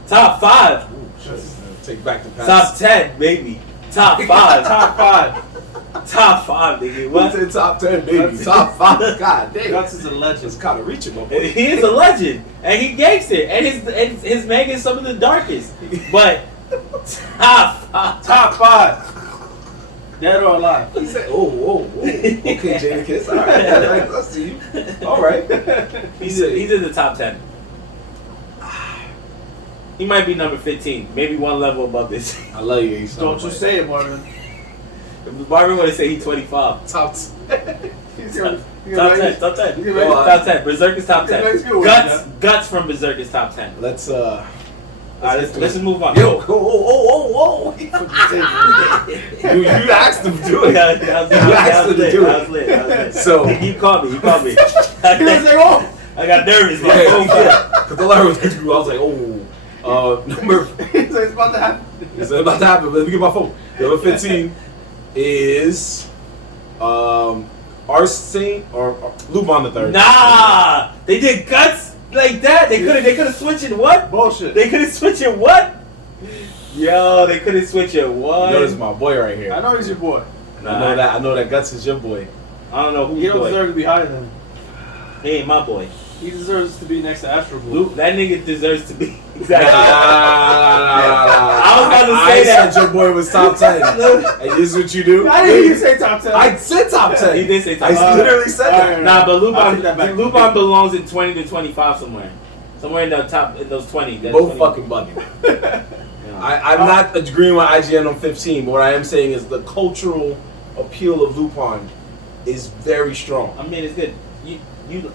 Top 5. Ooh, shit. Take back the past. Top 10, baby. Top 5. Top 5. Top 5, nigga. What's What? in top 10, baby? Top 5. God damn. Guts is a legend. It's kind of reaching, my boy. He is a legend, and he gangster, and his manga is some of the darkest. But top 5. Top 5. Dead or alive. He said, "Oh, okay, Jada Kiss. All right, I see you. All right." He's in the top 10. He might be number 15, maybe one level above this. I love you, Ace. Don't you say it, Marvin. Marvin would say he's 25. Top. He's gonna, Top 10, top 10. He's Go on. Top 10. Berserk is top 10. Let's go with Guts from Berserk is top 10. Let's Alright, let's just move on. Yo, whoa. You asked him to do it. You asked him to do I was it. lit. So He called me. He was like, oh. I got nervous. yeah, because the letter was I was like, number. He's like, it's about to happen. It's about to happen. Let me get my phone. Number 15 is Arsene or Lupin the Third. Nah, they did Guts like that. They couldn't switch it. What? Bullshit. They couldn't switch it. What? Yo, they couldn't switch it. You What? know this is my boy right here. I know he's your boy. I know that Guts is your boy. I don't know who's He don't boy. deserve to be higher than him. He ain't my boy. He deserves to be next to Astro Boy. Luke, that nigga deserves to be. Exactly. I was about to say that. said your boy was top 10. And this is what you do? I didn't even say top 10. I said top 10. He did say top I 10. literally said that. Nah, but I'll take that back. Lupin belongs in 20 to 25 somewhere. Somewhere in the top, in those 20. Both 20. fucking bugging. Yeah. I'm not agreeing with IGN on 15, but what I am saying is the cultural appeal of Lupin is very strong. I mean, it's good.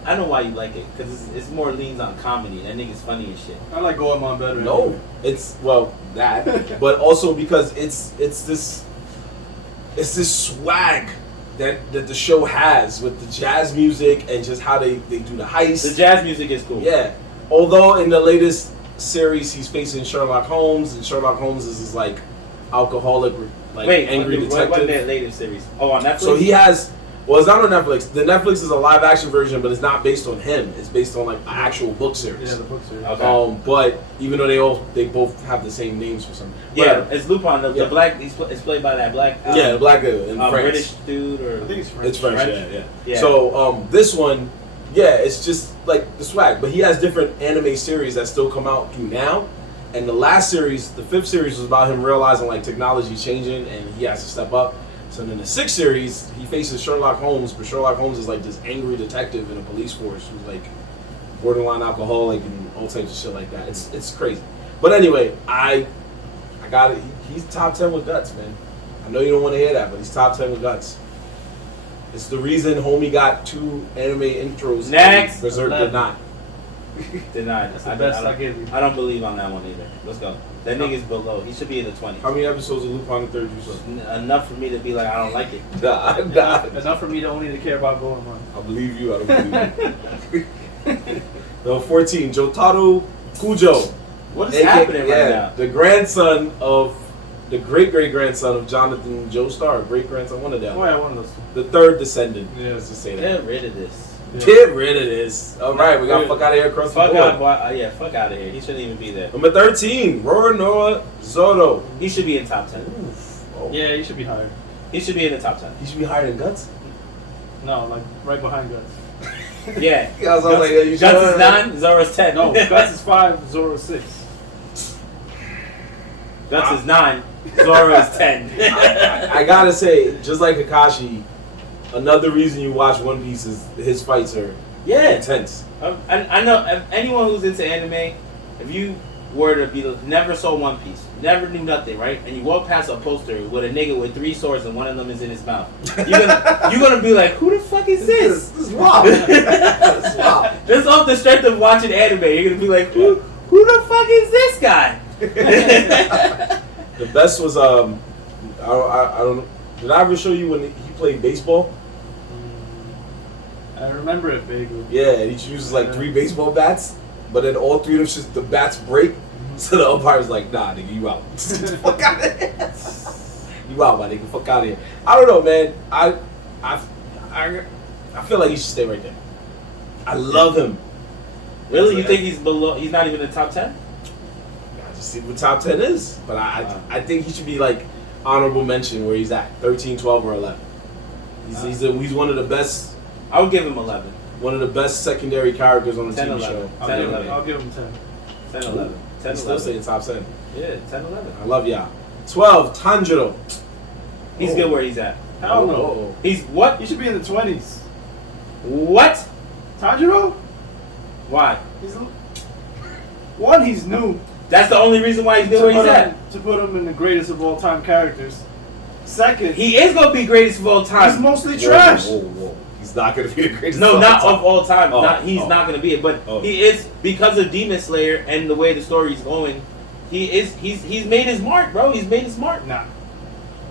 I know why you like it, because it's more leans on comedy. That nigga's funny and shit. I like Goemon better. No, it's that, but also because it's this swag that the show has with the jazz music and just how they do the heist. The jazz music is cool. Yeah. Although in the latest series he's facing Sherlock Holmes, and Sherlock Holmes is this like alcoholic, like angry detective. What that latest series? Oh, on Netflix. So he has. Well, it's not on Netflix. The Netflix is a live action version, but it's not based on him. It's based on like an actual book series. Yeah, the book series. Okay. But even though they both have the same names for some. Yeah, it's Lupin. The black. It's played by that black. Yeah, the black guy in France. British dude, or I think it's French. It's French. Yeah. Yeah. So this one, yeah, it's just like the swag. But he has different anime series that still come out through now. And the last series, the 5th series, was about him realizing like technology changing and he has to step up. So in the 6th series, he faces Sherlock Holmes, but Sherlock Holmes is like this angry detective in a police force who's like borderline alcoholic and all types of shit like that. It's crazy. But anyway, I got it. He's top 10 with guts, man. I know you don't want to hear that, but he's top 10 with guts. It's the reason homie got 2 anime intros. Next. Berserk did not. Denied. That's the best I give you. I don't believe on that one either. Let's go. That nigga's below. He should be in the 20s. How many episodes of Lupin the 3rd you saw? Enough for me to be like, I don't like it. Nah. Enough for me to only to care about Goemon. I believe you. I don't believe you. No, 14. Jotaro Kujo. What is happening right now? The grandson of the great-great-grandson of Jonathan Joestar, great-grandson, one of them. Oh yeah, one of those. The 3rd descendant. Yeah. Let's just say that. Get rid of this. Yeah. Get rid of this. All right, we got to fuck out of here across Fuck the board. out, boy. Yeah, fuck out of here. He shouldn't even be there. Number 13, Roronoa Zoro. He should be in top 10. Oof. Oh. Yeah, he should be higher. He should be in the top 10. He should be higher than Guts. No, like right behind Guts. Yeah. I was like, yeah, you Guts sure? is 9, Zoro's 10. No, Guts is 5, Zoro 6. Guts is 9, Zoro is 10. I gotta say, just like Kakashi, another reason you watch One Piece is his fights are intense. I know anyone who's into anime, if you were to be never saw One Piece, never knew nothing, right? And you walk past a poster with a nigga with 3 swords and one of them is in his mouth, you're gonna be like, who the fuck is this? This is wild. This is wild. Just off the strength of watching anime, you're gonna be like, who the fuck is this guy? The best was I don't know. Did I ever show you when he played baseball? I remember it vaguely. Yeah, and he uses like 3 baseball bats, but then all 3 of them the bats break. So the umpire's like, nah, nigga, you out. Fuck out of here. You out, my nigga. Fuck out of here. I don't know, man. I feel like he should stay right there. I love him. Really? You think he's below? He's not even in the top 10? I just see what top 10 is, but I think he should be like honorable mention where he's at 13, 12, or 11. He's one of the best. I would give him 11. One of the best secondary characters on the 10, TV 11. show. 10, 11. I'll give him 10. 10, 11. 10, I'm still 11. saying top 10. Yeah, 10, 11. I love y'all. 12, Tanjiro. He's good where he's at. Hell no. Oh. He's what? He should be in the 20s. What? Tanjiro? Why? He's new. That's the only reason why he's good where he's at. To put him in the greatest of all time characters. Second, He is gonna be greatest of all time. he's mostly trash. Whoa. He's not going to be the greatest. No, of not all of all time. Oh, He's not gonna be it, but Oh. he is because of Demon Slayer and the way the story's going. He's made his mark, bro. He's made his mark. Nah.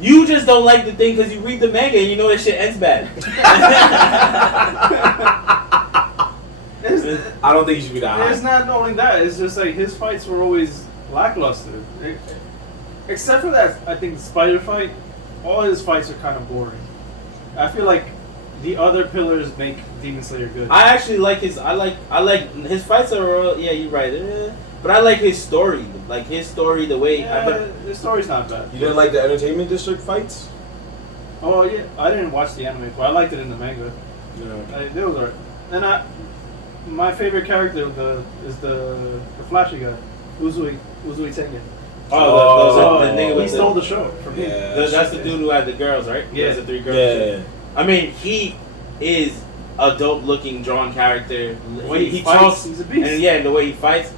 You just don't like the thing because you read the manga and you know that shit ends bad. I don't think he should be that It's high. not only that, it's just like his fights were always lackluster. Except for that, I think, spider fight, all his fights are kind of boring. I feel like the other pillars make Demon Slayer good. I actually like his. I like his fights are. Yeah, you're right. But I like his story. Like his story, the way. Yeah, the story's not bad. You didn't like the Entertainment District fights? Oh yeah, I didn't watch the anime, but I liked it in the manga. Yeah. It was alright. And my favorite character is the flashy guy. Uzui Tekken. The nigga He with stole the the show from me. Yeah. that's the dude who had the girls, right? Yeah. There's the 3 girls. Yeah. I mean, he is a dope-looking, drawn character. The way he fights, talks, he's a beast. and yeah, the way he fights.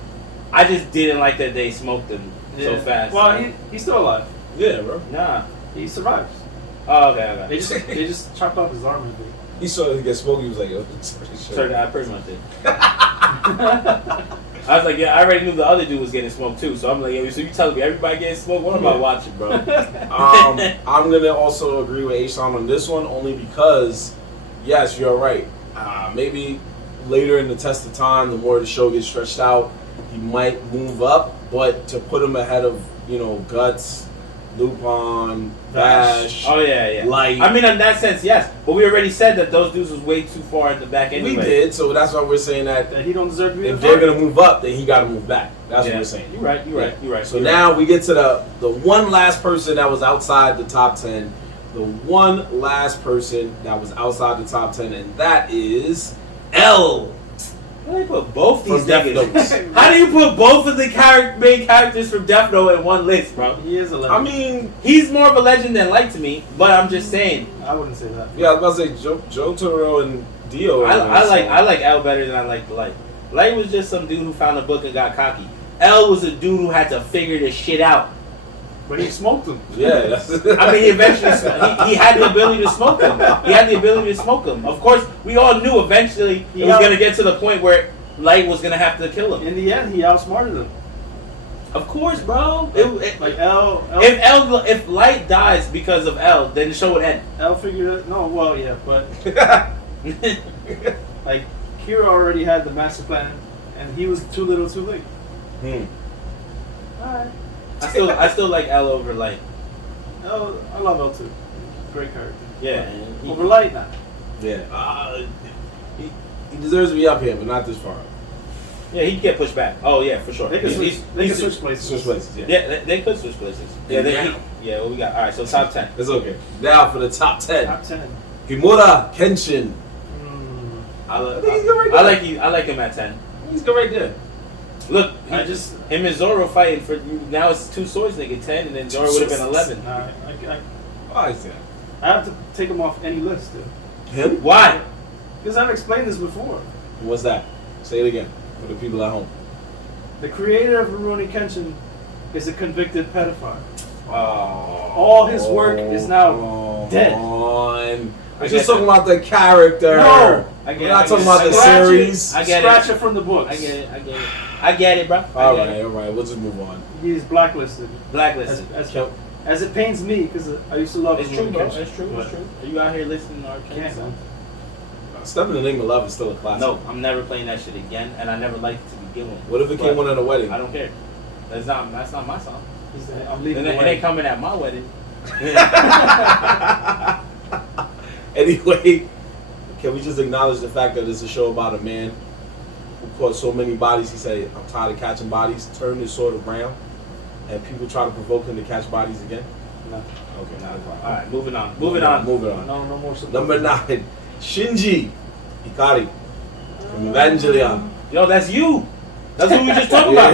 I just didn't like that they smoked him so fast. Well, he's still alive. Yeah, bro. Nah. He survives. Oh, okay. They just chopped off his arm and everything. He saw it get smoked. He was like, "Yo, Sorry, I pretty much did. I was like, yeah, I already knew the other dude was getting smoked too. So I'm like, yo, so you telling me everybody getting smoked? What am I watching, bro? I'm gonna also agree with Aishan on this one, only because, yes, you're right. Maybe later in the test of time, the more the show gets stretched out, he might move up. But to put him ahead of, Guts, Lupin, Bash, Oh yeah. Light. I mean, in that sense, yes. But we already said that those dudes was way too far at the back anyway. we did, so that's why we're saying that That he don't deserve to be if the they're gonna move up, then he got to move back. That's what Yeah. we're saying. You're right. So now we get to the one last person that was outside the top 10. The one last person that was outside the top 10, and that is L. How do you put both these From Death niggas? Note. How do you put both of the main characters from Death Note in one list, bro? He is a legend. I mean, He's more of a legend than Light to me, but I'm just saying. I wouldn't say that. yeah, I was about to say Jotaro and Dio. I like L better than I like Light. Light was just some dude who found a book and got cocky. L was a dude who had to figure this shit out. But he smoked him. Yeah, that's, I mean, he eventually he had the ability to smoke them. He had the ability to smoke them. Of course, we all knew eventually it was gonna get to the point where Light was gonna have to kill him. In the end, he outsmarted him. Of course, bro. Like L If Light dies because of L, then the show would end. L figured it. No, well, yeah, but like Kira already had the master plan, and he was too little, too late. Alright. I still like L over Light. L, I love L too. Great character. Yeah. Over Light, nah. yeah. He deserves to be up here, but not this far up. Yeah, he'd get pushed back. Oh yeah, for sure. They could switch places. Switch places, yeah. Yeah, they could switch places. Yeah, Yeah. what we got? All right, so top 10. It's okay. Now for the top 10. Top 10. Himura Kenshin. I think he's good right there. I like him at 10. He's good right there. Look, Him and Zoro fighting for now. It's 2 swords, nigga. 10, and then Zoro would have been 11. Nah, Why is that? I have to take him off any list, dude. Him? Why? Because I've explained this before. What's that? Say it again for the people at home. The creator of Rurouni Kenshin is a convicted pedophile. Oh, All his work is now dead. On. I We're get just talking it. about the character. No. We're not talking about the Scratch it. series. I get Scratch it. it from the books. I get it, bro. All right. We'll just move on. He's blacklisted. Blacklisted. As it pains me, because I used to love It's Rurouni true, bro. Kenshin. It's true. But It's true. Are you out here listening to our Can't, songs? Step in the Name of Love is still a classic. No, I'm never playing that shit again, and I never liked it to begin with. What if it came But on at a wedding? I don't care. That's not my song. I'm leaving It the ain't coming at my wedding. Anyway, can we just acknowledge the fact that it's a show about a man who caught so many bodies? He said, "I'm tired of catching bodies." Turned his sword around, and people try to provoke him to catch bodies again. No. Okay, All right, moving on. Moving on. No more support. Number 9, Shinji Ikari from Evangelion. Yo, that's you. That's what we just talked about.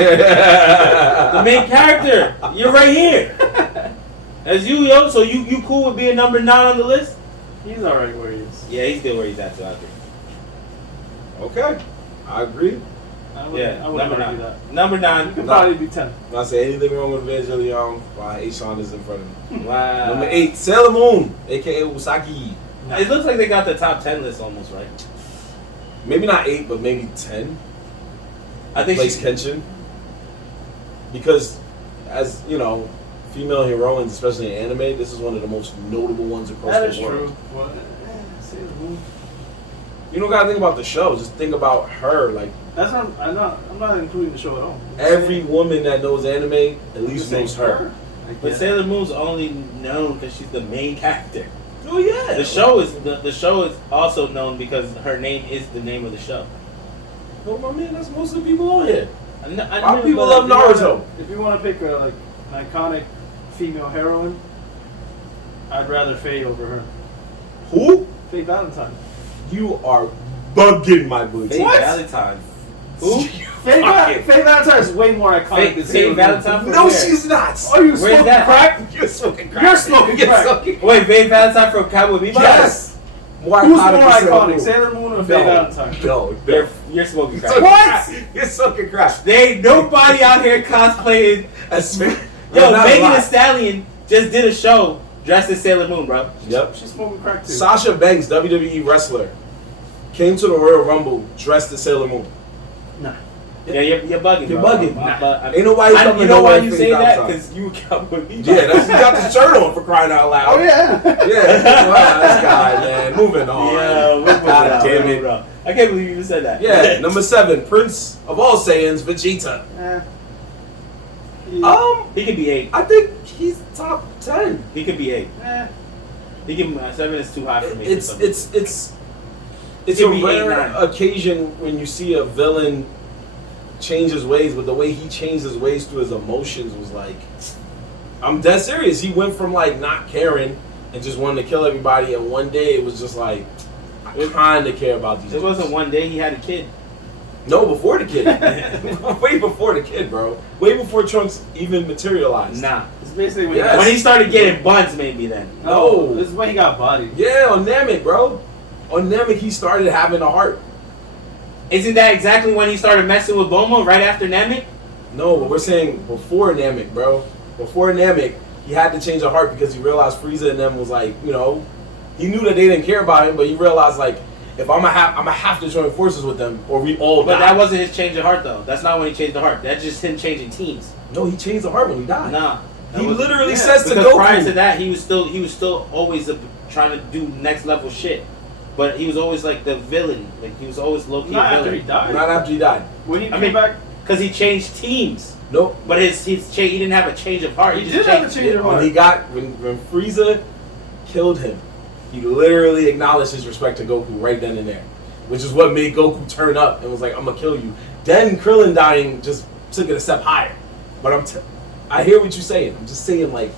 The main character. You're right here. That's you, yo. So you cool with being number 9 on the list? He's alright where he is. Yeah, he's good where he's at, so I agree. Okay, I agree. I Yeah, wouldn't number argue 9. that. Number He 9. could probably be 10. Not say anything wrong with Evangelion. Why Aishan is in front of me. Wow. Number 8, Sailor Moon, aka Usagi. It looks like they got the top 10 list almost, right? Maybe not 8, but maybe 10. I think Place she's Kenshin. Because, as you know, female heroines, especially in anime, this is one of the most notable ones across That the is world. true. Well, Sailor Moon. You don't gotta think about the show. Just think about her. Like That's not. I'm not including the show at all. every woman that knows anime at least knows her. But Sailor Moon's only known because she's the main character. Oh yeah. The show is also known because her name is the name of the show. No, my man, that's most of the people on here. I Why know, people but- love Naruto? If you want to pick an iconic female heroine, I'd rather Faye over her. Who? Faye Valentine. You are bugging my boots. Faye Valentine. Who? Faye Fuck it. Valentine is way more iconic than Faye Sailor Moon. Valentine? No, Where? she's not. Are you Where's smoking that? crack? You're smoking crack. You're smoking You're crack. smoking crack. Wait, Faye Valentine from Cowboy Bebop? Yes. More Who's more iconic than iconic, Sailor Moon or Faye Valentine? No, You're smoking You're crack. smoking What? crack. You're smoking crack. They ain't nobody out here cosplaying. That's Yo, not a Megan lie. Thee Stallion just did a show dressed as Sailor Moon, bro. Yep. She's smoking crack too. Sasha Banks, WWE wrestler, came to the Royal Rumble dressed as Sailor Moon. Nah. Yeah, you're bugging. You're bro. bugging. You Ain't nobody coming know no why way you Faye say that? Valentine. Because you a Cowboy Bebop. Yeah, that's he got the shirt on for crying out loud. Oh yeah. Yeah, wow, this guy, man. Moving on. Yeah, we're moving God on, damn we're it. moving on. I can't believe you even said that. Yeah, number 7, Prince of all Saiyans, Vegeta. He could be 8. I think he's top 10. He could be 8. He can 7 is too high for me. It's It a could be rare 8, 9. occasion when you see a villain change his ways, but the way he changed his ways through his emotions was like, I'm dead serious. He went from like not caring and just wanting to kill everybody, and one day it was just like, I kind of care about these. It wasn't one day he had a kid. No, before the kid. Way before the kid, bro. Way before Trunks even materialized. Nah. It's basically when, Yes. When he started getting buns, maybe then. No. This is when he got bodied. Yeah, on Namek, bro. On Namek, he started having a heart. Isn't that exactly when he started messing with Bulma right after Namek? No, but we're saying before Namek, bro. Before Namek, he had to change a heart because he realized Frieza and them was like, you know, he knew that they didn't care about him, but he realized like, if I'm gonna have to join forces with them, or we all But die. that wasn't his change of heart, though. That's not when he changed the heart. That's just him changing teams. No, he changed the heart when he died. Nah. That He was- literally yeah, says to Because prior to Goku. that, he was still always trying to do next level shit. But he was always like the villain. Like he was always low key Not a after he villain. died. Not after he died. When he I came mean, back, because he changed teams. Nope. But he didn't have a change of heart. he He did just have a changed. change of When heart. he got when Frieza killed him, he literally acknowledged his respect to Goku right then and there, which is what made Goku turn up and was like, "I'm gonna kill you." Then Krillin dying just took it a step higher. But I hear what you're saying. I'm just saying like,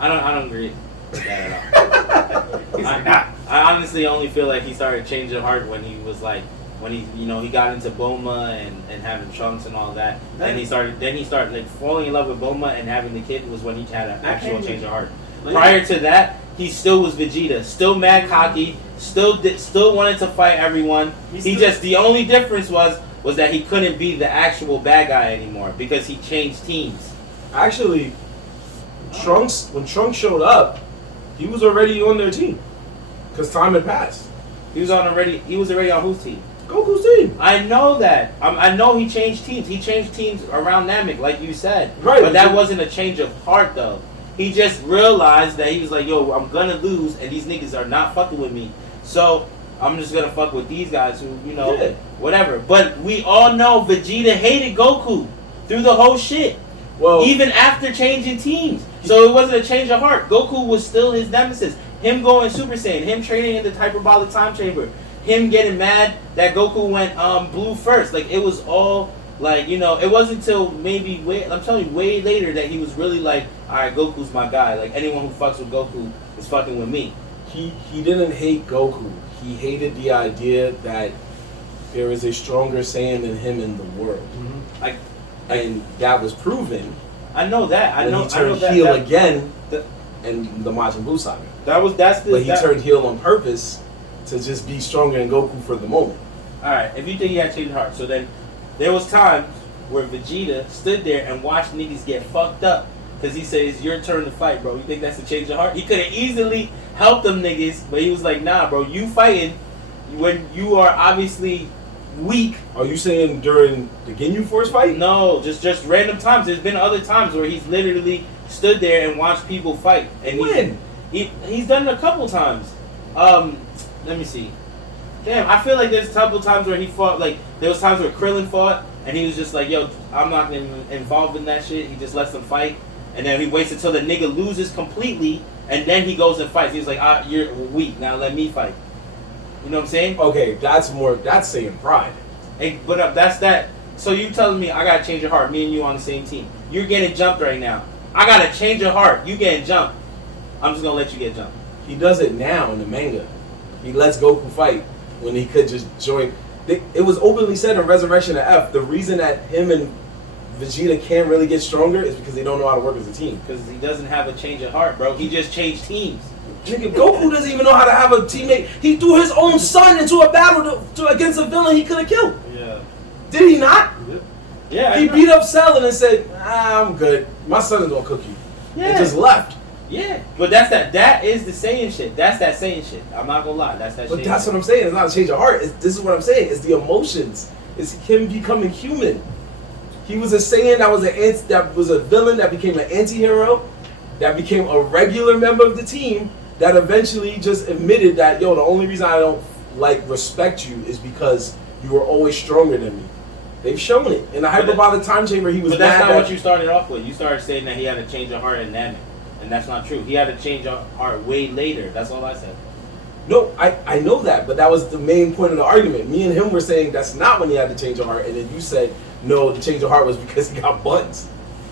I don't agree with that at all. He's like, nah. I honestly only feel like he started changing heart when he was like, when he, you know, he got into Bulma and having Trunks and all that. Then he started like falling in love with Bulma and having the kid was when he had an actual change of heart. Prior to that, he still was Vegeta, still mad cocky, still wanted to fight everyone. The only difference was that he couldn't be the actual bad guy anymore because he changed teams. actually, when Trunks showed up, he was already on their team because time had passed. He was already on whose team? Goku's team. I know that. I know he changed teams. He changed teams around Namek, like you said. Right. But that wasn't a change of heart, though. He just realized that he was like, yo, I'm gonna lose, and these niggas are not fucking with me. So I'm just gonna fuck with these guys who, you know, Yeah. whatever. But we all know Vegeta hated Goku through the whole shit. Well, Even after changing teams. So it wasn't a change of heart. Goku was still his nemesis. Him going Super Saiyan, him training in the hyperbolic time chamber, him getting mad that Goku went blue first. Like, it was all, like, you know, it wasn't until maybe, I'm telling you, way later that he was really like, alright, Goku's my guy. Like, anyone who fucks with Goku is fucking with me. he didn't hate Goku. He hated the idea that there is a stronger Saiyan than him in the world. Mm-hmm. And that was proven I know that. I when know he turned that, heel that, again that- in the Majin Buu saga. But He turned heel on purpose to just be stronger than Goku for the moment. Alright, if you think he had changed heart, so then there was times where Vegeta stood there and watched niggas get fucked up because he said, it's your turn to fight, bro. You think that's a change of heart? He could have easily helped them niggas, but he was like, nah, bro, you fighting when you are obviously weak. Are you saying during the Ginyu Force fight? No, just random times. There's been other times where he's literally stood there and watched people fight. And When? He's done it a couple times. Let me see. Damn, I feel like there's a couple times where he fought, like, there was times where Krillin fought, and he was just like, yo, I'm not gonna involved in that shit. He just lets them fight. And then he waits until the nigga loses completely, and then he goes and fights. He's like, you're weak, now let me fight. You know what I'm saying? Okay, that's saying pride. Hey, but that's that. So you telling me I gotta change your heart, me and you on the same team. You're getting jumped right now. I gotta change your heart. You getting jumped. I'm just gonna let you get jumped. He does it now in the manga. He lets Goku fight when he could just join. it was openly said in Resurrection of F, the reason that him and Vegeta can't really get stronger is because they don't know how to work as a team. Because he doesn't have a change of heart, bro. He just changed teams. Nigga, Goku doesn't even know how to have a teammate. He threw his own son into a battle against a villain he could have killed. Yeah. Did he not? Yeah. He beat up Cell and then said, I'm good. My son is gonna cook you. Yeah. And just left. Yeah. But that is the Saiyan shit. That's that Saiyan shit. I'm not gonna lie. That's that shit. But that's what I'm saying. It's not a change of heart. This is what I'm saying. It's the emotions. It's him becoming human. He was a Saiyan that was a villain that became an anti-hero, that became a regular member of the team, that eventually just admitted that, yo, the only reason I don't respect you is because you were always stronger than me. They've shown it. In the hyperbolic time chamber, he was But that's mad not that what you started off with. You started saying that he had a change of heart in Namek. And that's not true. He had a change of heart way later. That's all I said. No, I know that, but that was the main point of the argument. Me and him were saying that's not when he had the change of heart, and then you said, no, the change of heart was because he got buttons.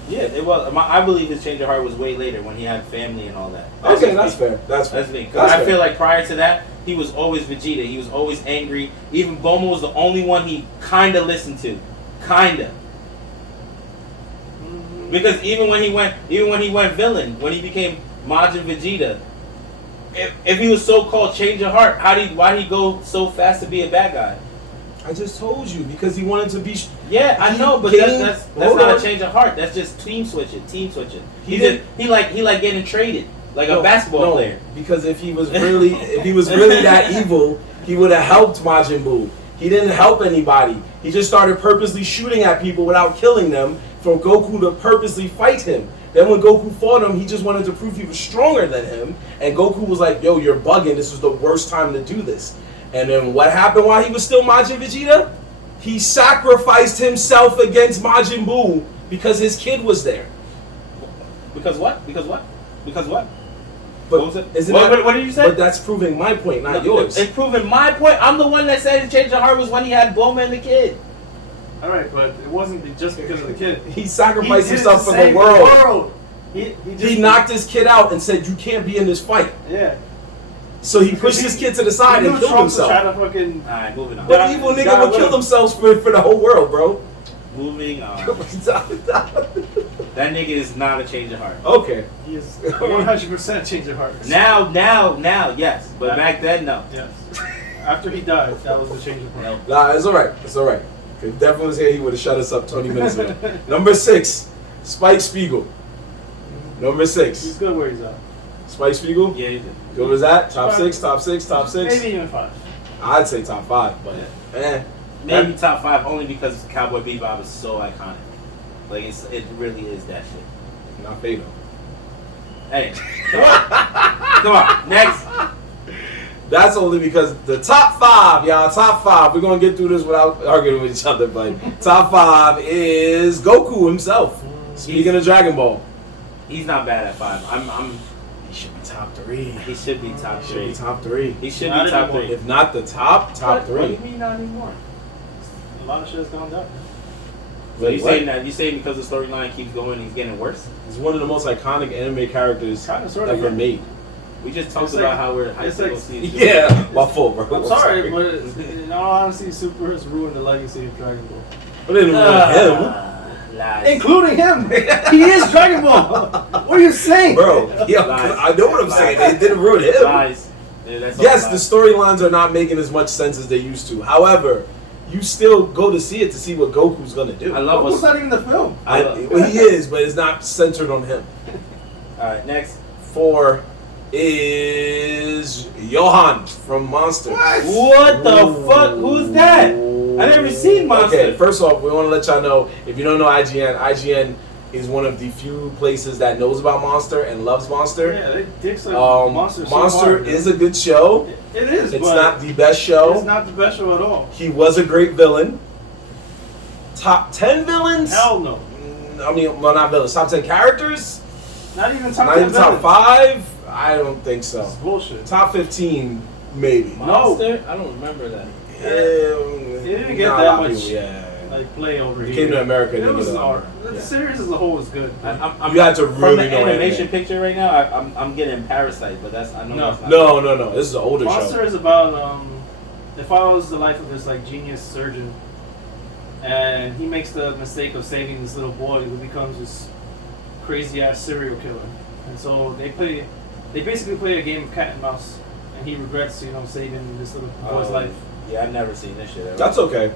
Yeah, it was. I believe his change of heart was way later when he had family and all that. Okay, that's fair. That's fair. That's me. Because I feel like prior to that, he was always Vegeta. He was always angry. Even Bulma was the only one he kind of listened to. Kinda. Because even when he went villain, when he became Majin Vegeta, if he was so-called change of heart, why did he go so fast to be a bad guy? I just told you, because he wanted to be... Yeah, I know, but that's not a change of heart. That's just team switching. He like getting traded like a basketball player. Because if he was really that evil, he would have helped Majin Buu. He didn't help anybody. He just started purposely shooting at people without killing them for Goku to purposely fight him. Then when Goku fought him, he just wanted to prove he was stronger than him. And Goku was like, yo, you're bugging. This is the worst time to do this. And then what happened while he was still Majin Vegeta? He sacrificed himself against Majin Buu because his kid was there. Because what? But what was it? What did you say? But that's proving my point, not yours. It's proving my point. I'm the one that said his change of heart was when he had Bulma and the kid. All right, but it wasn't just because of the kid. He sacrificed himself for the world. He knocked his kid out and said, you can't be in this fight. Yeah. So he pushed his kid to the side and killed himself. Alright, moving on. But evil nigga would kill themselves for the whole world, bro. Moving on. That nigga is not a change of heart. Okay. He is 100% change of heart. Now, yes. But back then, no. Yes. After he died, that was the change of heart. Nah, it's alright. It's alright. If Devin was here, he would have shut us up 20 minutes ago. Number 6, Spike Spiegel. Number 6. He's good where he's at. Spike Spiegel? Yeah, he did. What was that? Top 6, top 6, top 6? Maybe even 5. I'd say top 5, but Maybe top 5 only because Cowboy Bebop is so iconic. Like it really is that shit. Not Fado. Hey, come on, next. That's only because the top 5, y'all, top 5. We're gonna get through this without arguing with each other, but top 5 is Goku himself. Speaking of Dragon Ball, he's not bad at 5. he should be top 3. He should be top 3. He should be top 3. He should Not be top anymore. 3. If not the top 3. What do you mean not anymore? A lot of shit has gone down. So you saying that? You saying because the storyline keeps going, he's getting worse? He's one of the most iconic anime characters Sorta, ever yeah. made. We just talked It's about like- how we're high it's like- school season. Yeah, my fault, bro. I'm sorry, but in all honesty, Super has ruined the legacy of Dragon Ball. But it didn't ruin him. Lies. Including him! He is Dragon Ball! What are you saying? Bro, yeah, Lies. I know what I'm saying. Lies. It didn't ruin him. Lies. Yeah, that's all Yes, the lies. storylines are not making as much sense as they used to. However, you still go to see it to see what Goku's gonna do. I love Goku's what's. not even the film. Well, he is, but it's not centered on him. Alright, next. 4 is Johan from Monsters. What the fuck? Who's that? I never seen Monsters. Okay, first off, we want to let y'all know, if you don't know IGN is one of the few places that knows about Monster and loves Monster. Yeah, they dicks like Monster hard, is a good show. It is, It's but not the best show. it's not the best show at all. He was a great villain. Top 10 villains? Hell no. I mean, well, not villains. Top 10 characters? Not even top Not 10 even top villains. 5? I don't think so. It's bullshit. Top 15, maybe. Monster? I don't remember that. It didn't get Not that a lot of much people, yeah. like play over It here. came to America. It didn't was get a lot art. more. The Yeah. series as a whole was good. You had to From really the know animation anime. picture right now, I'm getting Parasite, but that's I know No. that's not. No. This is an older Monster show. is about it follows the life of this like genius surgeon, and he makes the mistake of saving this little boy who becomes this crazy ass serial killer. And so they basically play a game of cat and mouse, and he regrets saving this little boy's life. Yeah, I've never seen this shit ever. That's okay.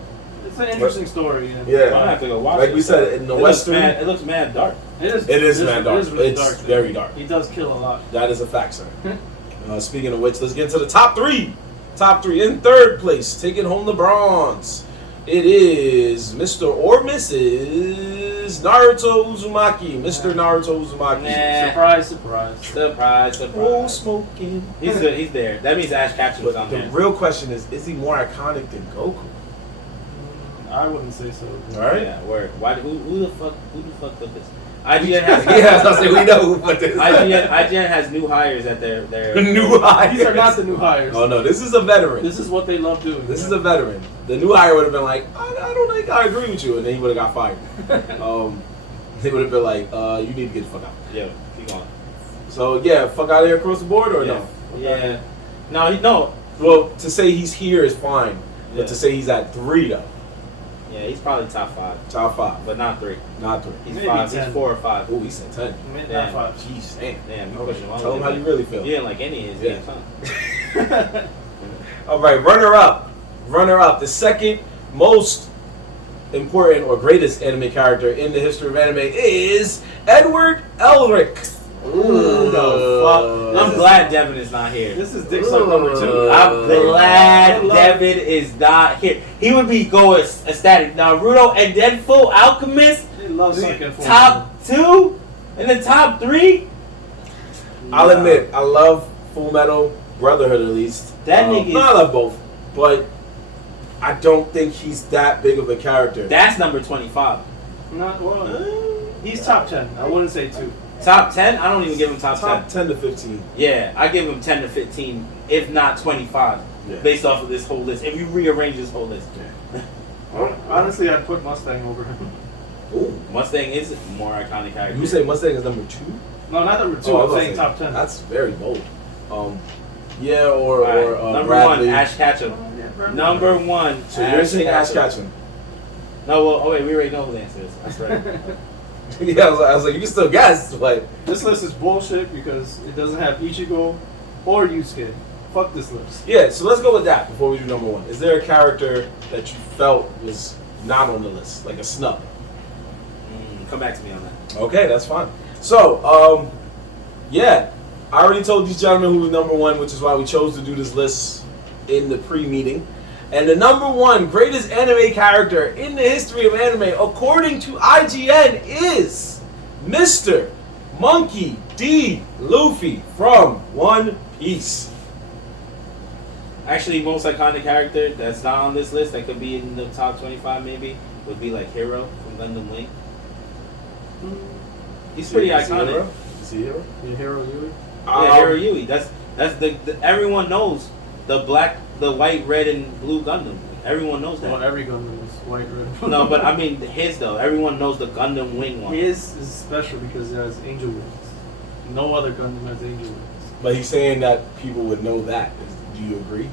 It's an interesting story. And Yeah. I'm gonna have to go watch it. Like we said, in the Western, it looks mad dark. it is mad dark. It is really It's dark, very dark. He does kill a lot. That is a fact, sir. Speaking of which, let's get into the top three. Top three. In third place, taking home the bronze, it is Mr. or Mrs. Naruto Uzumaki. Mr. Naruto Uzumaki. Nah. Surprise, surprise. Surprise. Oh, smoking. He's there. That means Ash Ketchum was But on the there. real question is he more iconic than Goku? I wouldn't say so. All right. Yeah, word. Why? Who the fuck put this? IGN has Yeah, I was saying we know who put this. IGN has new hires at their New hires. These are not the new hires. Oh no, this is a veteran. This is what they love doing. This is a veteran. The new hire would have been like, I don't think I agree with you, and then he would have got fired. They would have been like, you need to get the fuck out. Yeah, keep going. So yeah, fuck out of here across the board or no? Yeah. No. Well, to say he's here is fine, but Yeah. to say he's at 3 though, Yeah, he's probably top 5, top 5, but not 3. not 3. He's Maybe 5. 10. He's 4 or 5. Oh, he said 10. Mid Yeah. five. Jeez, damn. Damn, you Okay. pushing him all Tell the him way how you back. really feel. You didn't like any of his Yeah. games, huh? All right, runner up. The second most important or greatest anime character in the history of anime is Edward Elric. Ooh, the fuck? I'm glad Devin is not here. This is Dick Suck number 2. I'm glad Devin is not here. He would be going ecstatic. Naruto and then Full Alchemist, They love sucking for top 2 and the top 3. I'll admit, I love Full Metal Brotherhood at least. That nigga No, I love both, but I don't think he's that big of a character. That's number 25. Not well. He's top 10. I wouldn't say 2. Top 10? I don't even give him top 10. 10 to 15. Yeah, I give him 10 to 15, if not 25, Yeah. based off of this whole list. If you rearrange this whole list. Honestly, I'd put Mustang over him. Ooh. Mustang is a more iconic character. You say Mustang is number 2? No, not number 2. Oh, I I'm was saying top 10. That's very bold. Yeah, or number Bradley. 1, Ash Ketchum. Number 1, So you're saying Ash Ketchum? No, well, wait, we already know who the answer is. That's right. Yeah, I was like, you can still guess, but This list is bullshit because it doesn't have Ichigo or Yusuke. Fuck this list. yeah. So let's go with that before we do number 1. Is there a character that you felt was not on the list, like a snub? Come back to me on that. Okay, that's fine. So, yeah, I already told these gentlemen who was number 1, which is why we chose to do this list in the pre-meeting. And the number 1 greatest anime character in the history of anime, according to IGN, is Mr. Monkey D. Luffy from One Piece. Actually, most iconic character that's not on this list, that could be in the top 25 maybe, would be like Hero from Gundam Wing. He's pretty iconic. Is he a hero? Your hero, Yui? Yeah, Hero Yui. That's the everyone knows the white, red, and blue Gundam. Everyone knows that. Well, every Gundam is white, red. No, but I mean his though. Everyone knows the Gundam Wing one. His is special because it has angel wings. No other Gundam has angel wings. But he's saying that people would know that. Do you agree?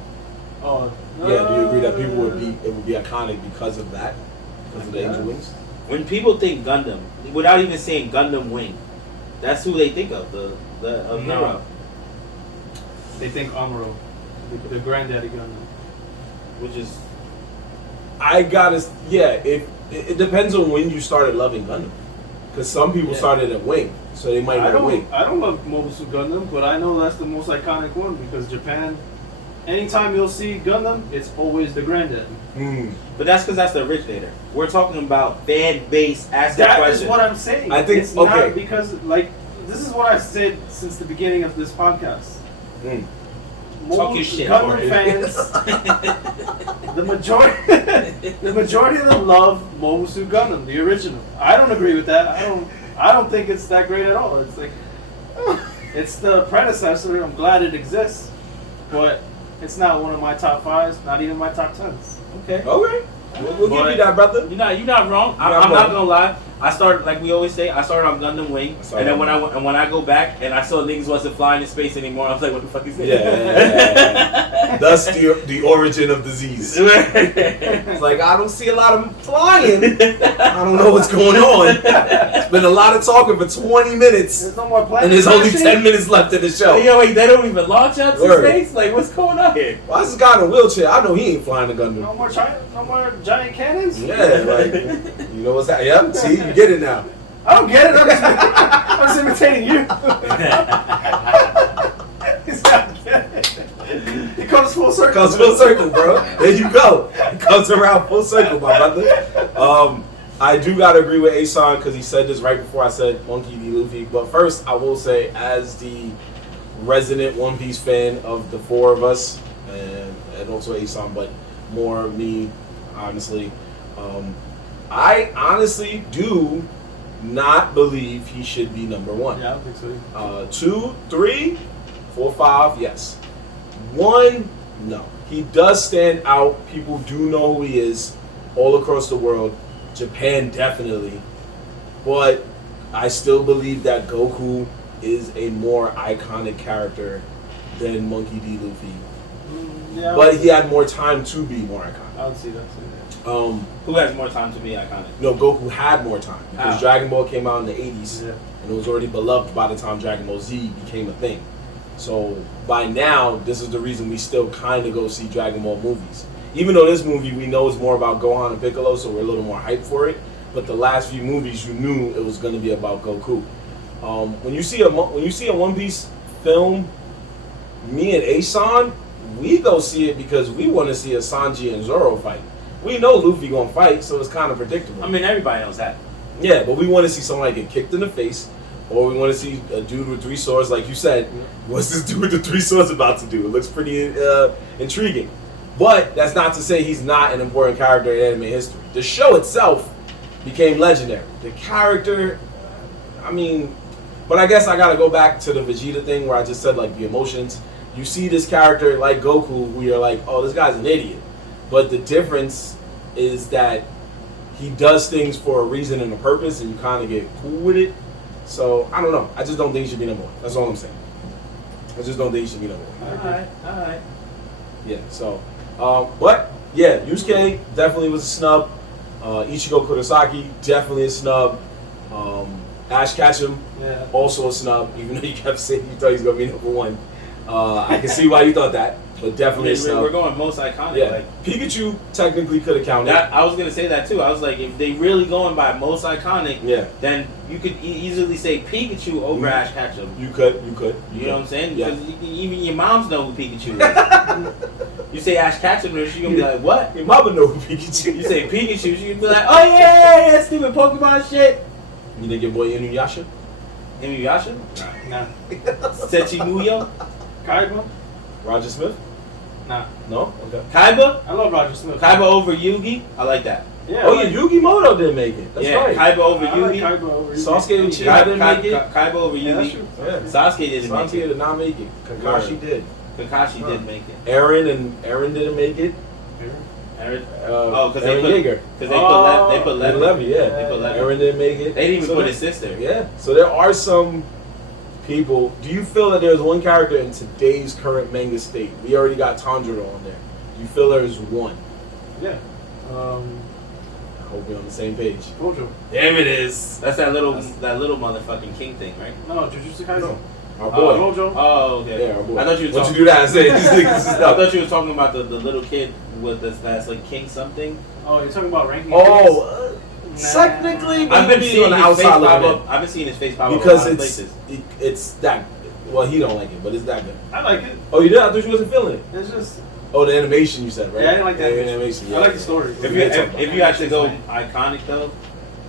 Oh, Yeah, do you agree that people would be iconic because of that? Because of the angel wings? When people think Gundam, without even saying Gundam Wing, that's who they think of. The Hero, They think Amuro, the granddaddy Gundam. which is I gotta, yeah. It depends on when you started loving Gundam, because some people Yeah. started at Wing, so they might know Wing. I don't love Mobusu Gundam, but I know that's the most iconic one because Japan. Anytime you'll see Gundam, it's always the granddaddy. But that's because that's the originator. We're talking about fan base asking That questions. is what I'm saying. I think- it's okay. not because this is what I've said since the beginning of this podcast. Talk your shit, Gundam Corey. fans, the majority of them love Mobusu Gundam, the original. I don't agree with that. I don't think it's that great at all. It's like it's the predecessor. I'm glad it exists, but it's not one of my top 5s. Not even my top 10s. Okay. Okay, we'll give you that, brother. You're not wrong. You're not I'm wrong. not gonna lie. I started, like we always say, I started on Gundam Wing, and then when I go back and I saw niggas wasn't flying in space anymore, I was like, what the fuck is this? Yeah. Thus the origin of disease. It's like, I don't see a lot of flying. I don't know what's going on. It's been a lot of talking for 20 minutes. There's no more planets. And there's only 10 minutes left in the show. Yo, wait, they don't even launch up to space? Like, what's going on here? Why is this guy in a wheelchair? I know he ain't flying a Gundam. No more giant cannons? Yeah, like, you know what's that? Yeah, see, you get it now. I don't get it. I'm just imitating you. He's not getting it. It comes full circle. Comes full circle, bro. There you go. It comes around full circle, my brother. I do gotta agree with Asan because he said this right before I said Monkey D. Luffy. But first, I will say, as the resident One Piece fan of the four of us, and also Asan, but more me, honestly, I honestly do not believe he should be number one. Yeah, I don't think so. 2, 3, 4, 5, yes. 1, no. He does stand out. People do know who he is all across the world. Japan, definitely. But I still believe that Goku is a more iconic character than Monkey D. Luffy. Yeah, But he had more time to be more iconic. I would see that. Who has more time to be iconic? No, Goku had more time because Dragon Ball came out in the 80s, Yeah. and it was already beloved by the time Dragon Ball Z became a thing. So by now, this is the reason we still kind of go see Dragon Ball movies. Even though this movie we know is more about Gohan and Piccolo, so we're a little more hyped for it. But the last few movies, you knew it was going to be about Goku. When you see a One Piece film, me and Asan, we go see it because we want to see a Sanji and Zoro fight. We know Luffy gonna fight, so it's kind of predictable. I mean, everybody knows that. Yeah, but we want to see somebody get kicked in the face, or we want to see a dude with 3 swords, like you said. What's this dude with the 3 swords about to do? It looks pretty intriguing. But that's not to say he's not an important character in anime history. The show itself became legendary. The character, I mean, but I guess I gotta go back to the Vegeta thing where I just said like the emotions. You see this character like Goku, where you're like, oh, this guy's an idiot. But the difference is that he does things for a reason and a purpose, and you kind of get cool with it. So, I don't know. I just don't think he should be number one. That's all I'm saying. I just don't think he should be number one. Alright. Yeah, so. But, yeah, Yusuke definitely was a snub. Ichigo Kurosaki, definitely a snub. Ash Ketchum, also a snub, even though you kept saying you thought he was going to be number one. I can see why you thought that. But definitely we're going most iconic. Yeah, like Pikachu technically could have counted. I was gonna say that too. I was like, if they really going by most iconic, then you could easily say Pikachu over Ash Ketchum. You could. You know what I'm saying? Yeah. Because even your moms know who Pikachu is. You say Ash Ketchum, she's gonna be like, what? Your mama know who Pikachu. You say Pikachu, she's gonna be like, oh yeah, that stupid Pokemon shit. You think your boy Inuyasha? Inuyasha? Nah. Sechi Muyo? Kaiba? Roger Smith? Nah. No? Okay. Kaiba? I love Roger Smith. Kaiba over Yugi? I like that. Yeah. Oh, yeah, Yugi Moto didn't make it. That's right. Kaiba over I like Yugi. Kaiba over Yugi. Sasuke Uchiha didn't make it. Kaiba over Yeah, that's Yugi. true. Yeah. Sasuke didn't make Sasuke it. did not make it. Kakashi did. Kakashi did make it. Eren didn't make it. Eren? Because they Eren put Yeager. Because they put Levy, yeah. They put Levy. Eren didn't make it. They didn't even So put his sister. Yeah. So there are some people. Do you feel that there's one character in today's current manga state? We already got Tanjiro on there. Do you feel there's one? Yeah. I hope we're on the same page. Gojo. There it is. That's that little motherfucking king thing, right? No, Jujutsu Kaisen. Our boy. Gojo. Oh, okay. Yeah, our boy. I thought you were Once talking. you do that, I say these niggas is I stuff. thought you were talking about the little kid with this that's like king something. Oh, you're talking about ranking? Oh, Nah. technically, I've been maybe seeing on the his face outside pop looking up. I've been seeing his face pop in. up Because a lot of places. it's that. Well, he don't like it, but it's that good. I like it. Oh, you did? I thought you wasn't feeling it. It's just. Oh, the animation you said, right? Yeah, I didn't like that Yeah, animation. Yeah. I like the story. If you had to go iconic though,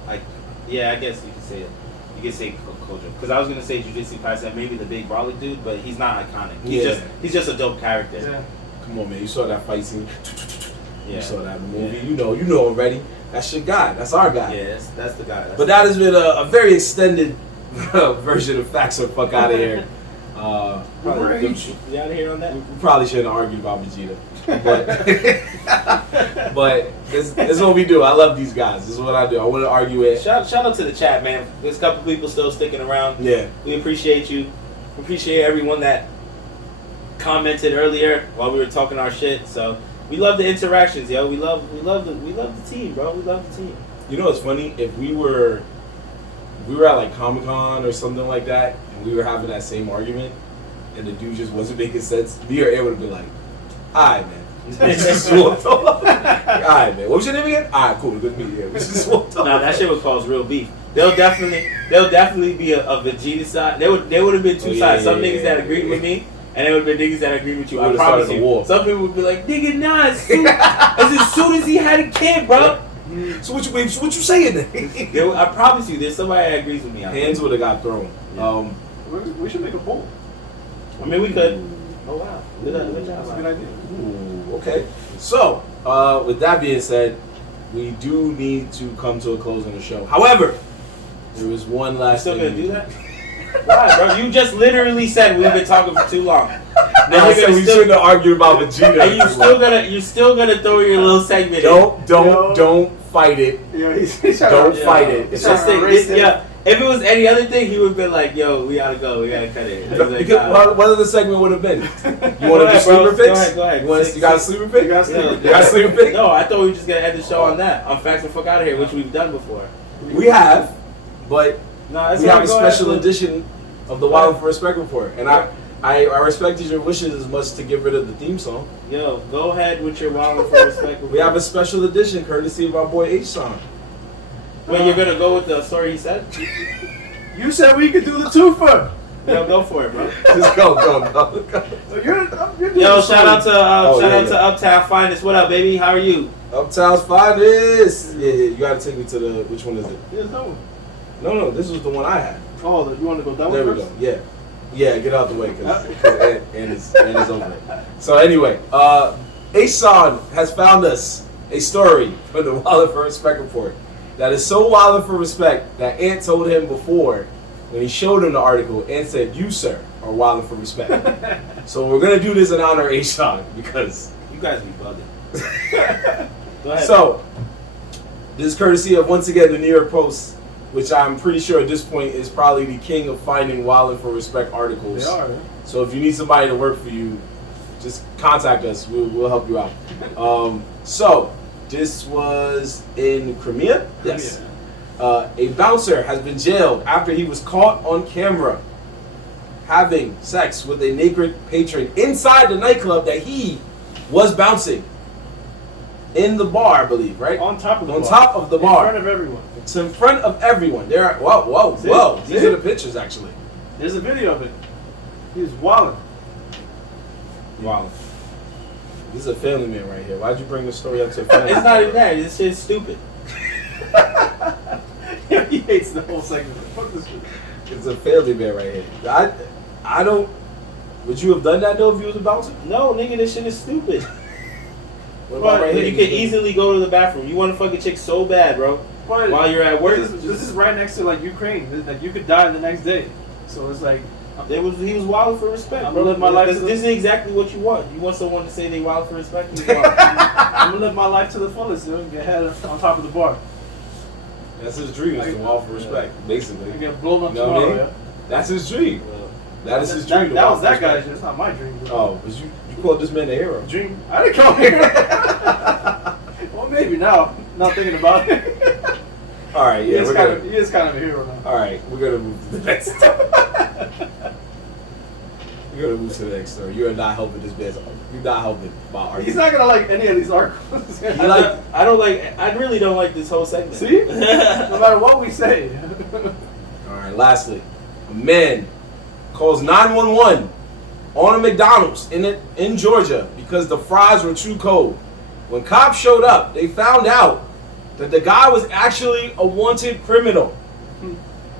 like I guess you could say it. You could say Kojo, because I was gonna say Jujutsu Kaisen, maybe the big brawly dude, but he's not iconic. He's just a dope character. Yeah. Come on, man! You saw that fight scene. Yeah. You saw that movie. Yeah. You know already. That's your guy. That's our guy. Yeah, that's the guy. But that has been a very extended version of Facts or Fuck Out of Here. Probably, You out of here on that? we probably shouldn't have argued about Vegeta, but this is what we do. I love these guys. This is what I do. I wouldn't argue it. Shout out to the chat, man. There's a couple people still sticking around. Yeah. We appreciate you. We appreciate everyone that commented earlier while we were talking our shit. So we love the interactions, yo. We love the team, bro. We love the team. You know what's funny? If we were at like Comic-Con or something like that, and we were having that same argument, and the dude just wasn't making sense, me or Aaron would have been like, alright, man. Alright, man. What was your name again? Alright, cool. Good to meet you. We just walked off. Nah, that shit would cause real beef. There'll definitely be a Vegeta side. There would have been two sides. Some niggas that agreed with me, and there would have been niggas that agreed with you. I promise you. War. Some people would be like, nigga, nah, as soon as he had a kid, bro. So what you saying then? I promise you, there's somebody that agrees with me. Hands would have got thrown. Yeah. We should make a poll. I mean, we could. Oh wow, good job. That's a good idea. Ooh, okay. So, with that being said, we do need to come to a close on the show. However, there is one last Still thing. gonna do that? Why, bro? You just literally said we've been talking for too long. Now I said we shouldn't have argued about Vegeta. And you're still gonna throw your little segment in. Don't fight it. Yeah, he's Don't fight it. It's Just yeah. If it was any other thing, he would have been like, "Yo, we gotta go. We gotta cut it." He's like, Because what other segment would have been? You want to do sleeper picks? Go ahead. You got a sleeper pick? You got a sleeper You got a sleeper pick? No, I thought we were just gonna end the show on that. On Facts and Fuck Out of Here, which we've done before. We have, but No, we have a special edition of the Wild for Respect report, and I respected your wishes as much to get rid of the theme song. Yo, go ahead with your Wild for Respect report. We have a special edition courtesy of our boy H-Song. Wait, you're gonna go with the story he said? You said we could do the twofer. Yo, go for it, bro. Just go. So you're doing Yo, the shout out story. to Uptown Finest. What up, baby? How are you? Uptown's finest. Yeah. You gotta take me to the. Which one is it? There's no one. No. This was the one I had. Oh, you want to go down There we first? go. Yeah. Get out the way because and is over there. So anyway, H-Song has found us a story from the Wilder for Respect report that is so Wilder for Respect that Ant told him before when he showed him the article. Ant said, "You sir are Wilder for Respect." So we're gonna do this in honor of H-Song because You guys be bugging. Go ahead. So this is courtesy of once again the New York Post, which I'm pretty sure at this point is probably the king of finding Wilder for Respect articles. They are. Yeah. So if you need somebody to work for you, just contact us. We'll help you out. So this was in Crimea. Yes. A bouncer has been jailed after he was caught on camera having sex with a naked patron inside the nightclub that he was bouncing in the bar, I believe, right? On top of the On bar. top of the bar. In front of everyone. It's in front of everyone. There are, whoa. See? These are the pictures, actually. There's a video of it. He's wilding. Wow. This is a family man right here. Why'd you bring the story up to a family It's not even that. This shit's stupid. He hates the whole segment. Fuck this shit. It's a family man right here. I don't... Would you have done that, though, if you was a bouncer? No, nigga, this shit is stupid. What about right here? You can easily go to the bathroom. You want to fuck a chick so bad, bro. But while you're at work. This is right next to like Ukraine. Like you could die the next day. So it's like He was wild for respect. I'm bro. gonna live my life This, to the- this is exactly what you want. You want someone to say they wild for respect. He's wild. I'm gonna live my life to the fullest. You know, get head on top of the bar. That's his dream, is to walk for respect, basically. I get blown up You know what I tomorrow. mean? Yeah. That's his dream. That is his dream. to That walk was for that respect. guy's. That's not my dream. Bro. Oh, was you called this man a hero? Dream. I didn't come here. Well, maybe now. Not thinking about it. All right, He yeah, is we're kind gonna. of, he is kind of a hero now. All right, we're gonna move to the next. We're gonna move to the next story. You are not helping this business. You're not helping my argument. He's not gonna like any of these articles. I really don't like this whole segment. See? No matter what we say. All right. Lastly, a man calls 911 on a McDonald's in Georgia because the fries were too cold. When cops showed up, they found out that the guy was actually a wanted criminal.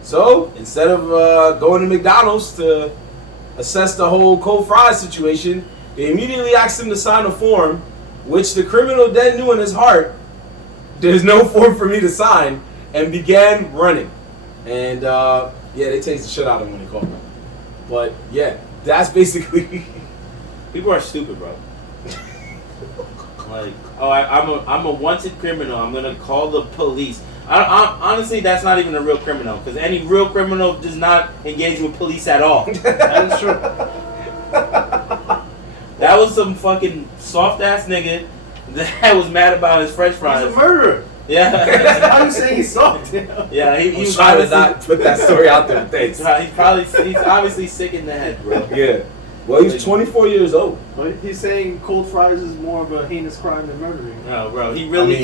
So instead of going to McDonald's to assess the whole cold fries situation, they immediately asked him to sign a form, which the criminal then knew in his heart, there's no form for me to sign, and began running. And yeah, they tased the shit out of him when he called him. But yeah, that's basically. People are stupid, bro. Like, oh, I'm a wanted criminal. I'm gonna call the police. Honestly, that's not even a real criminal, because any real criminal does not engage with police at all. That is true. That was some fucking soft ass nigga that was mad about his French fries. He's a murderer. Yeah. Why are you saying he's soft? Yeah, he was trying to obviously, not put that story out there. Thanks. he's obviously sick in the head, bro. Yeah. Well, he's 24 years old. But he's saying cold fries is more of a heinous crime than murdering. No, bro. He really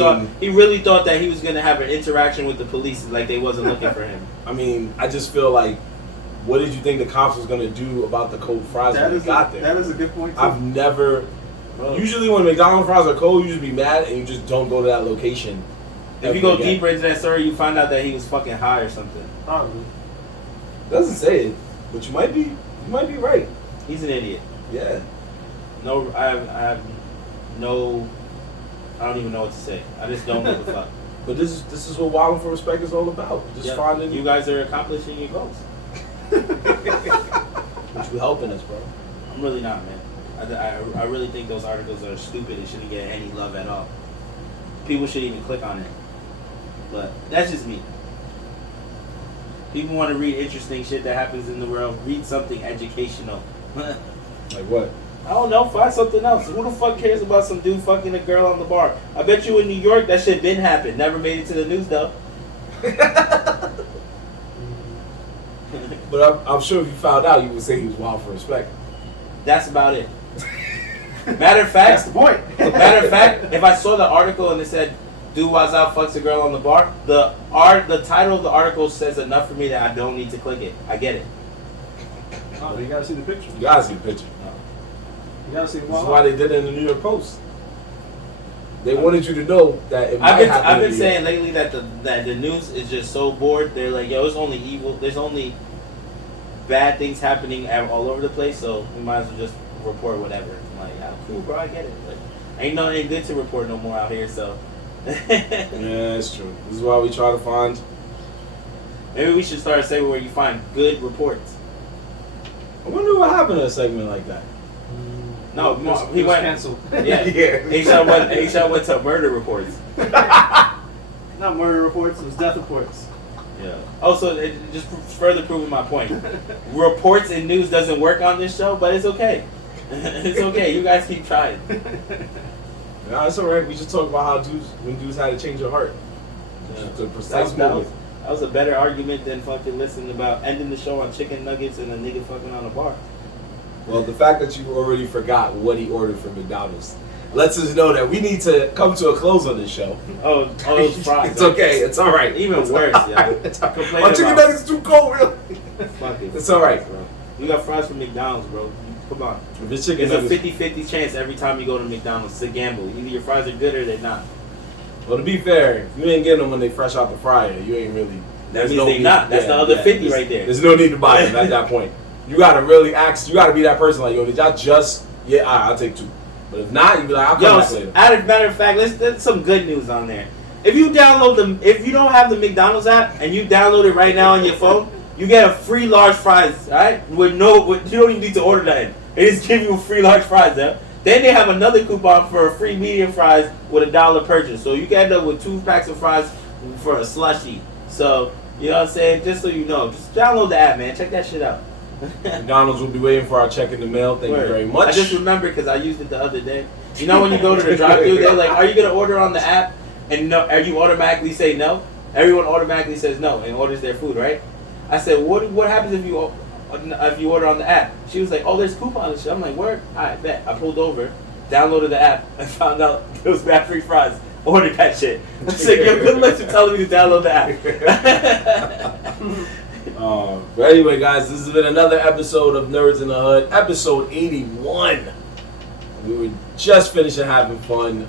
thought that he was gonna have an interaction with the police, like they wasn't looking for him. I mean, I just feel like, what did you think the cops was gonna do about the cold fries when they got there? That is a good point too. I've never. Usually, when McDonald's fries are cold, you just be mad and you just don't go to that location. If you go deeper into that story, you find out that he was fucking high or something. Probably. Doesn't say it, but you might be right. He's an idiot. Yeah. No, I have no. I don't even know what to say. I just don't give a fuck. But this is what Wilding for Respect is all about. Just finding you guys are accomplishing your goals. Which you helping us, bro. I'm really not, man. I really think those articles are stupid. It shouldn't get any love at all. People shouldn't even click on it. But that's just me. People want to read interesting shit that happens in the world. Read something educational. Like what? I don't know. Find something else. Who the fuck cares about some dude fucking a girl on the bar? I bet you in New York that shit didn't happen. Never made it to the news though. But I'm sure if you found out, you would say he was Wild for Respect. That's about it. Matter of fact, that's the point. Matter of fact, if I saw the article and it said "Dude was out fucks a girl on the bar," the title of the article says enough for me that I don't need to click it. I get it. Oh, you gotta see the picture. You gotta see the picture. You gotta see. This is why they did it in the New York Post. They wanted you to know that it might happen. I've been saying lately that the news is just so bored. They're like, yo, it's only evil. There's only bad things happening all over the place, so we might as well just report whatever. I'm like, yeah, cool, bro, I get it. But ain't nothing good to report no more out here, so. Yeah, that's true. This is why we try to find. Maybe we should start a segment where you find good reports. I wonder what happened to a segment like that. No, he went canceled. Yeah, yeah. H.L. went to murder reports. Not murder reports, it was death reports. Yeah. Also, it just further proving my point. Reports and news doesn't work on this show, but it's okay. It's okay. You guys keep trying. No, it's alright. We just talk about how dudes had to change your heart. Yeah. The precise moment. That was a better argument than fucking listening about ending the show on chicken nuggets and a nigga fucking on a bar. Well, the fact that you already forgot what he ordered from McDonald's lets us know that we need to come to a close on this show. Oh, those fries. It's okay. It's all right. Even worse, yeah. My chicken nuggets too cold. Fuck it. It's all right, bro. You got fries from McDonald's, bro. Come on. It's a 50-50 chance every time you go to McDonald's. It's a gamble. Either your fries are good or they're not. Well, to be fair, if you ain't getting them when they fresh out the fryer, you ain't really. That means they not. That's the other 50 right there. There's no need to buy them at that point. You gotta really ask. You gotta be that person like, yo, did y'all just? Yeah, I'll take 2. But if not, you be like, I'll come back later. Matter of fact, there's some good news on there. If you if you don't have the McDonald's app and you download it right now on your phone, you get a free large fries, right? You don't even need to order nothing. They just give you a free large fries, yeah? Then they have another coupon for a free medium fries with $1 purchase. So you can end up with 2 packs of fries for a slushie. So, you know what I'm saying? Just so you know, just download the app, man. Check that shit out. McDonald's will be waiting for our check in the mail. Thank you very much. I just remember because I used it the other day. You know when you go to the drive-thru, they're like, "Are you gonna order on the app?" And no, you automatically say no. Everyone automatically says no and orders their food, right? I said, "What happens if you order on the app?" She was like, "Oh, there's coupons and shit." I'm like, "Word? Alright, bet." I pulled over, downloaded the app, and found out it was bad free fries. Ordered that shit. I was like, "Yo, good luck to telling me to download the app." But anyway, guys, this has been another episode of Nerds in the Hood, episode 81. We were just finishing having fun.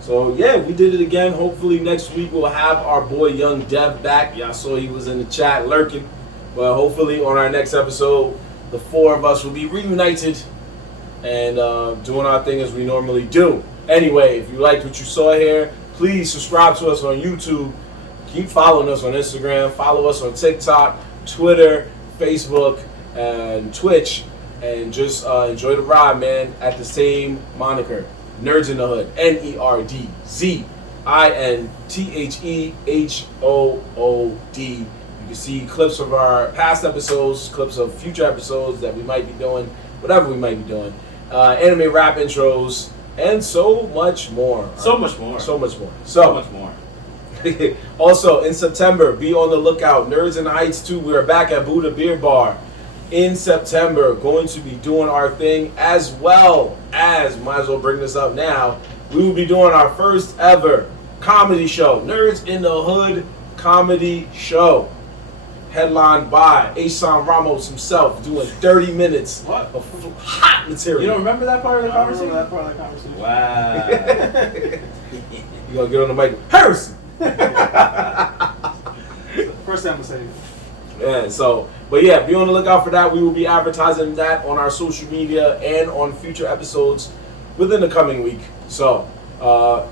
So yeah, we did it again. Hopefully next week we'll have our boy Young Dev back. Y'all saw he was in the chat lurking. But hopefully on our next episode, the 4 of us will be reunited and doing our thing as we normally do. Anyway, if you liked what you saw here, please subscribe to us on YouTube. Keep following us on Instagram. Follow us on TikTok, Twitter, Facebook, and Twitch. and just enjoy the ride, man. At the same moniker, Nerdz in the Hood, NERDZINTHEHOOD. You can see clips of our past episodes, clips of future episodes that we might be doing, whatever we might be doing, anime rap intros, and so much more. So much more. So much more. So much more. Also, in September, be on the lookout. Nerdz in the Heights 2, we are back at Buddha Beer Bar in September. Going to be doing our thing, as well as, might as well bring this up now, we will be doing our first ever comedy show. Nerdz in the Hood comedy show. Headlined by Asan Ramos himself, doing 30 minutes of hot material. You don't remember that part of the conversation? I remember that part of the conversation. Wow. You gonna get on the mic, Harrison? First time I'm saying it. Yeah, so, but yeah, be on the lookout for that. We will be advertising that on our social media and on future episodes within the coming week. So,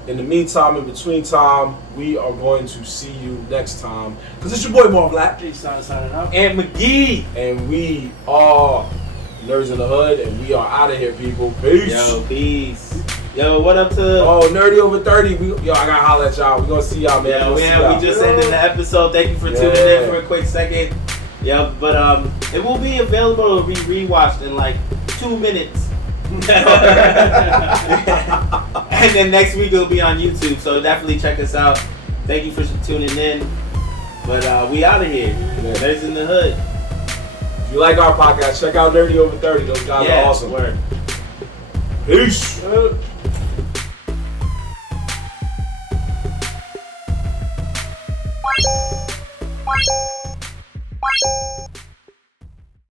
in the meantime, in between time, we are going to see you next time. Because it's your boy, More Black. Signing out. And McGee. And we are Nerdz in the Hood, and we are out of here, people. Peace. Yo, peace. Yo, what up to... Oh, Nerdy Over 30. Yo, I gotta holler at y'all. We gonna see y'all, man. Yeah, we just ended the episode. Thank you for tuning in for a quick second. Yeah, but it will be available to be rewatched in like 2 minutes. And then next week it'll be on YouTube, so definitely check us out. Thank you for tuning in. But we out of here. Nerdz in the Hood. If you like our podcast, check out Nerdy Over 30. Those guys are awesome. Word. Peace.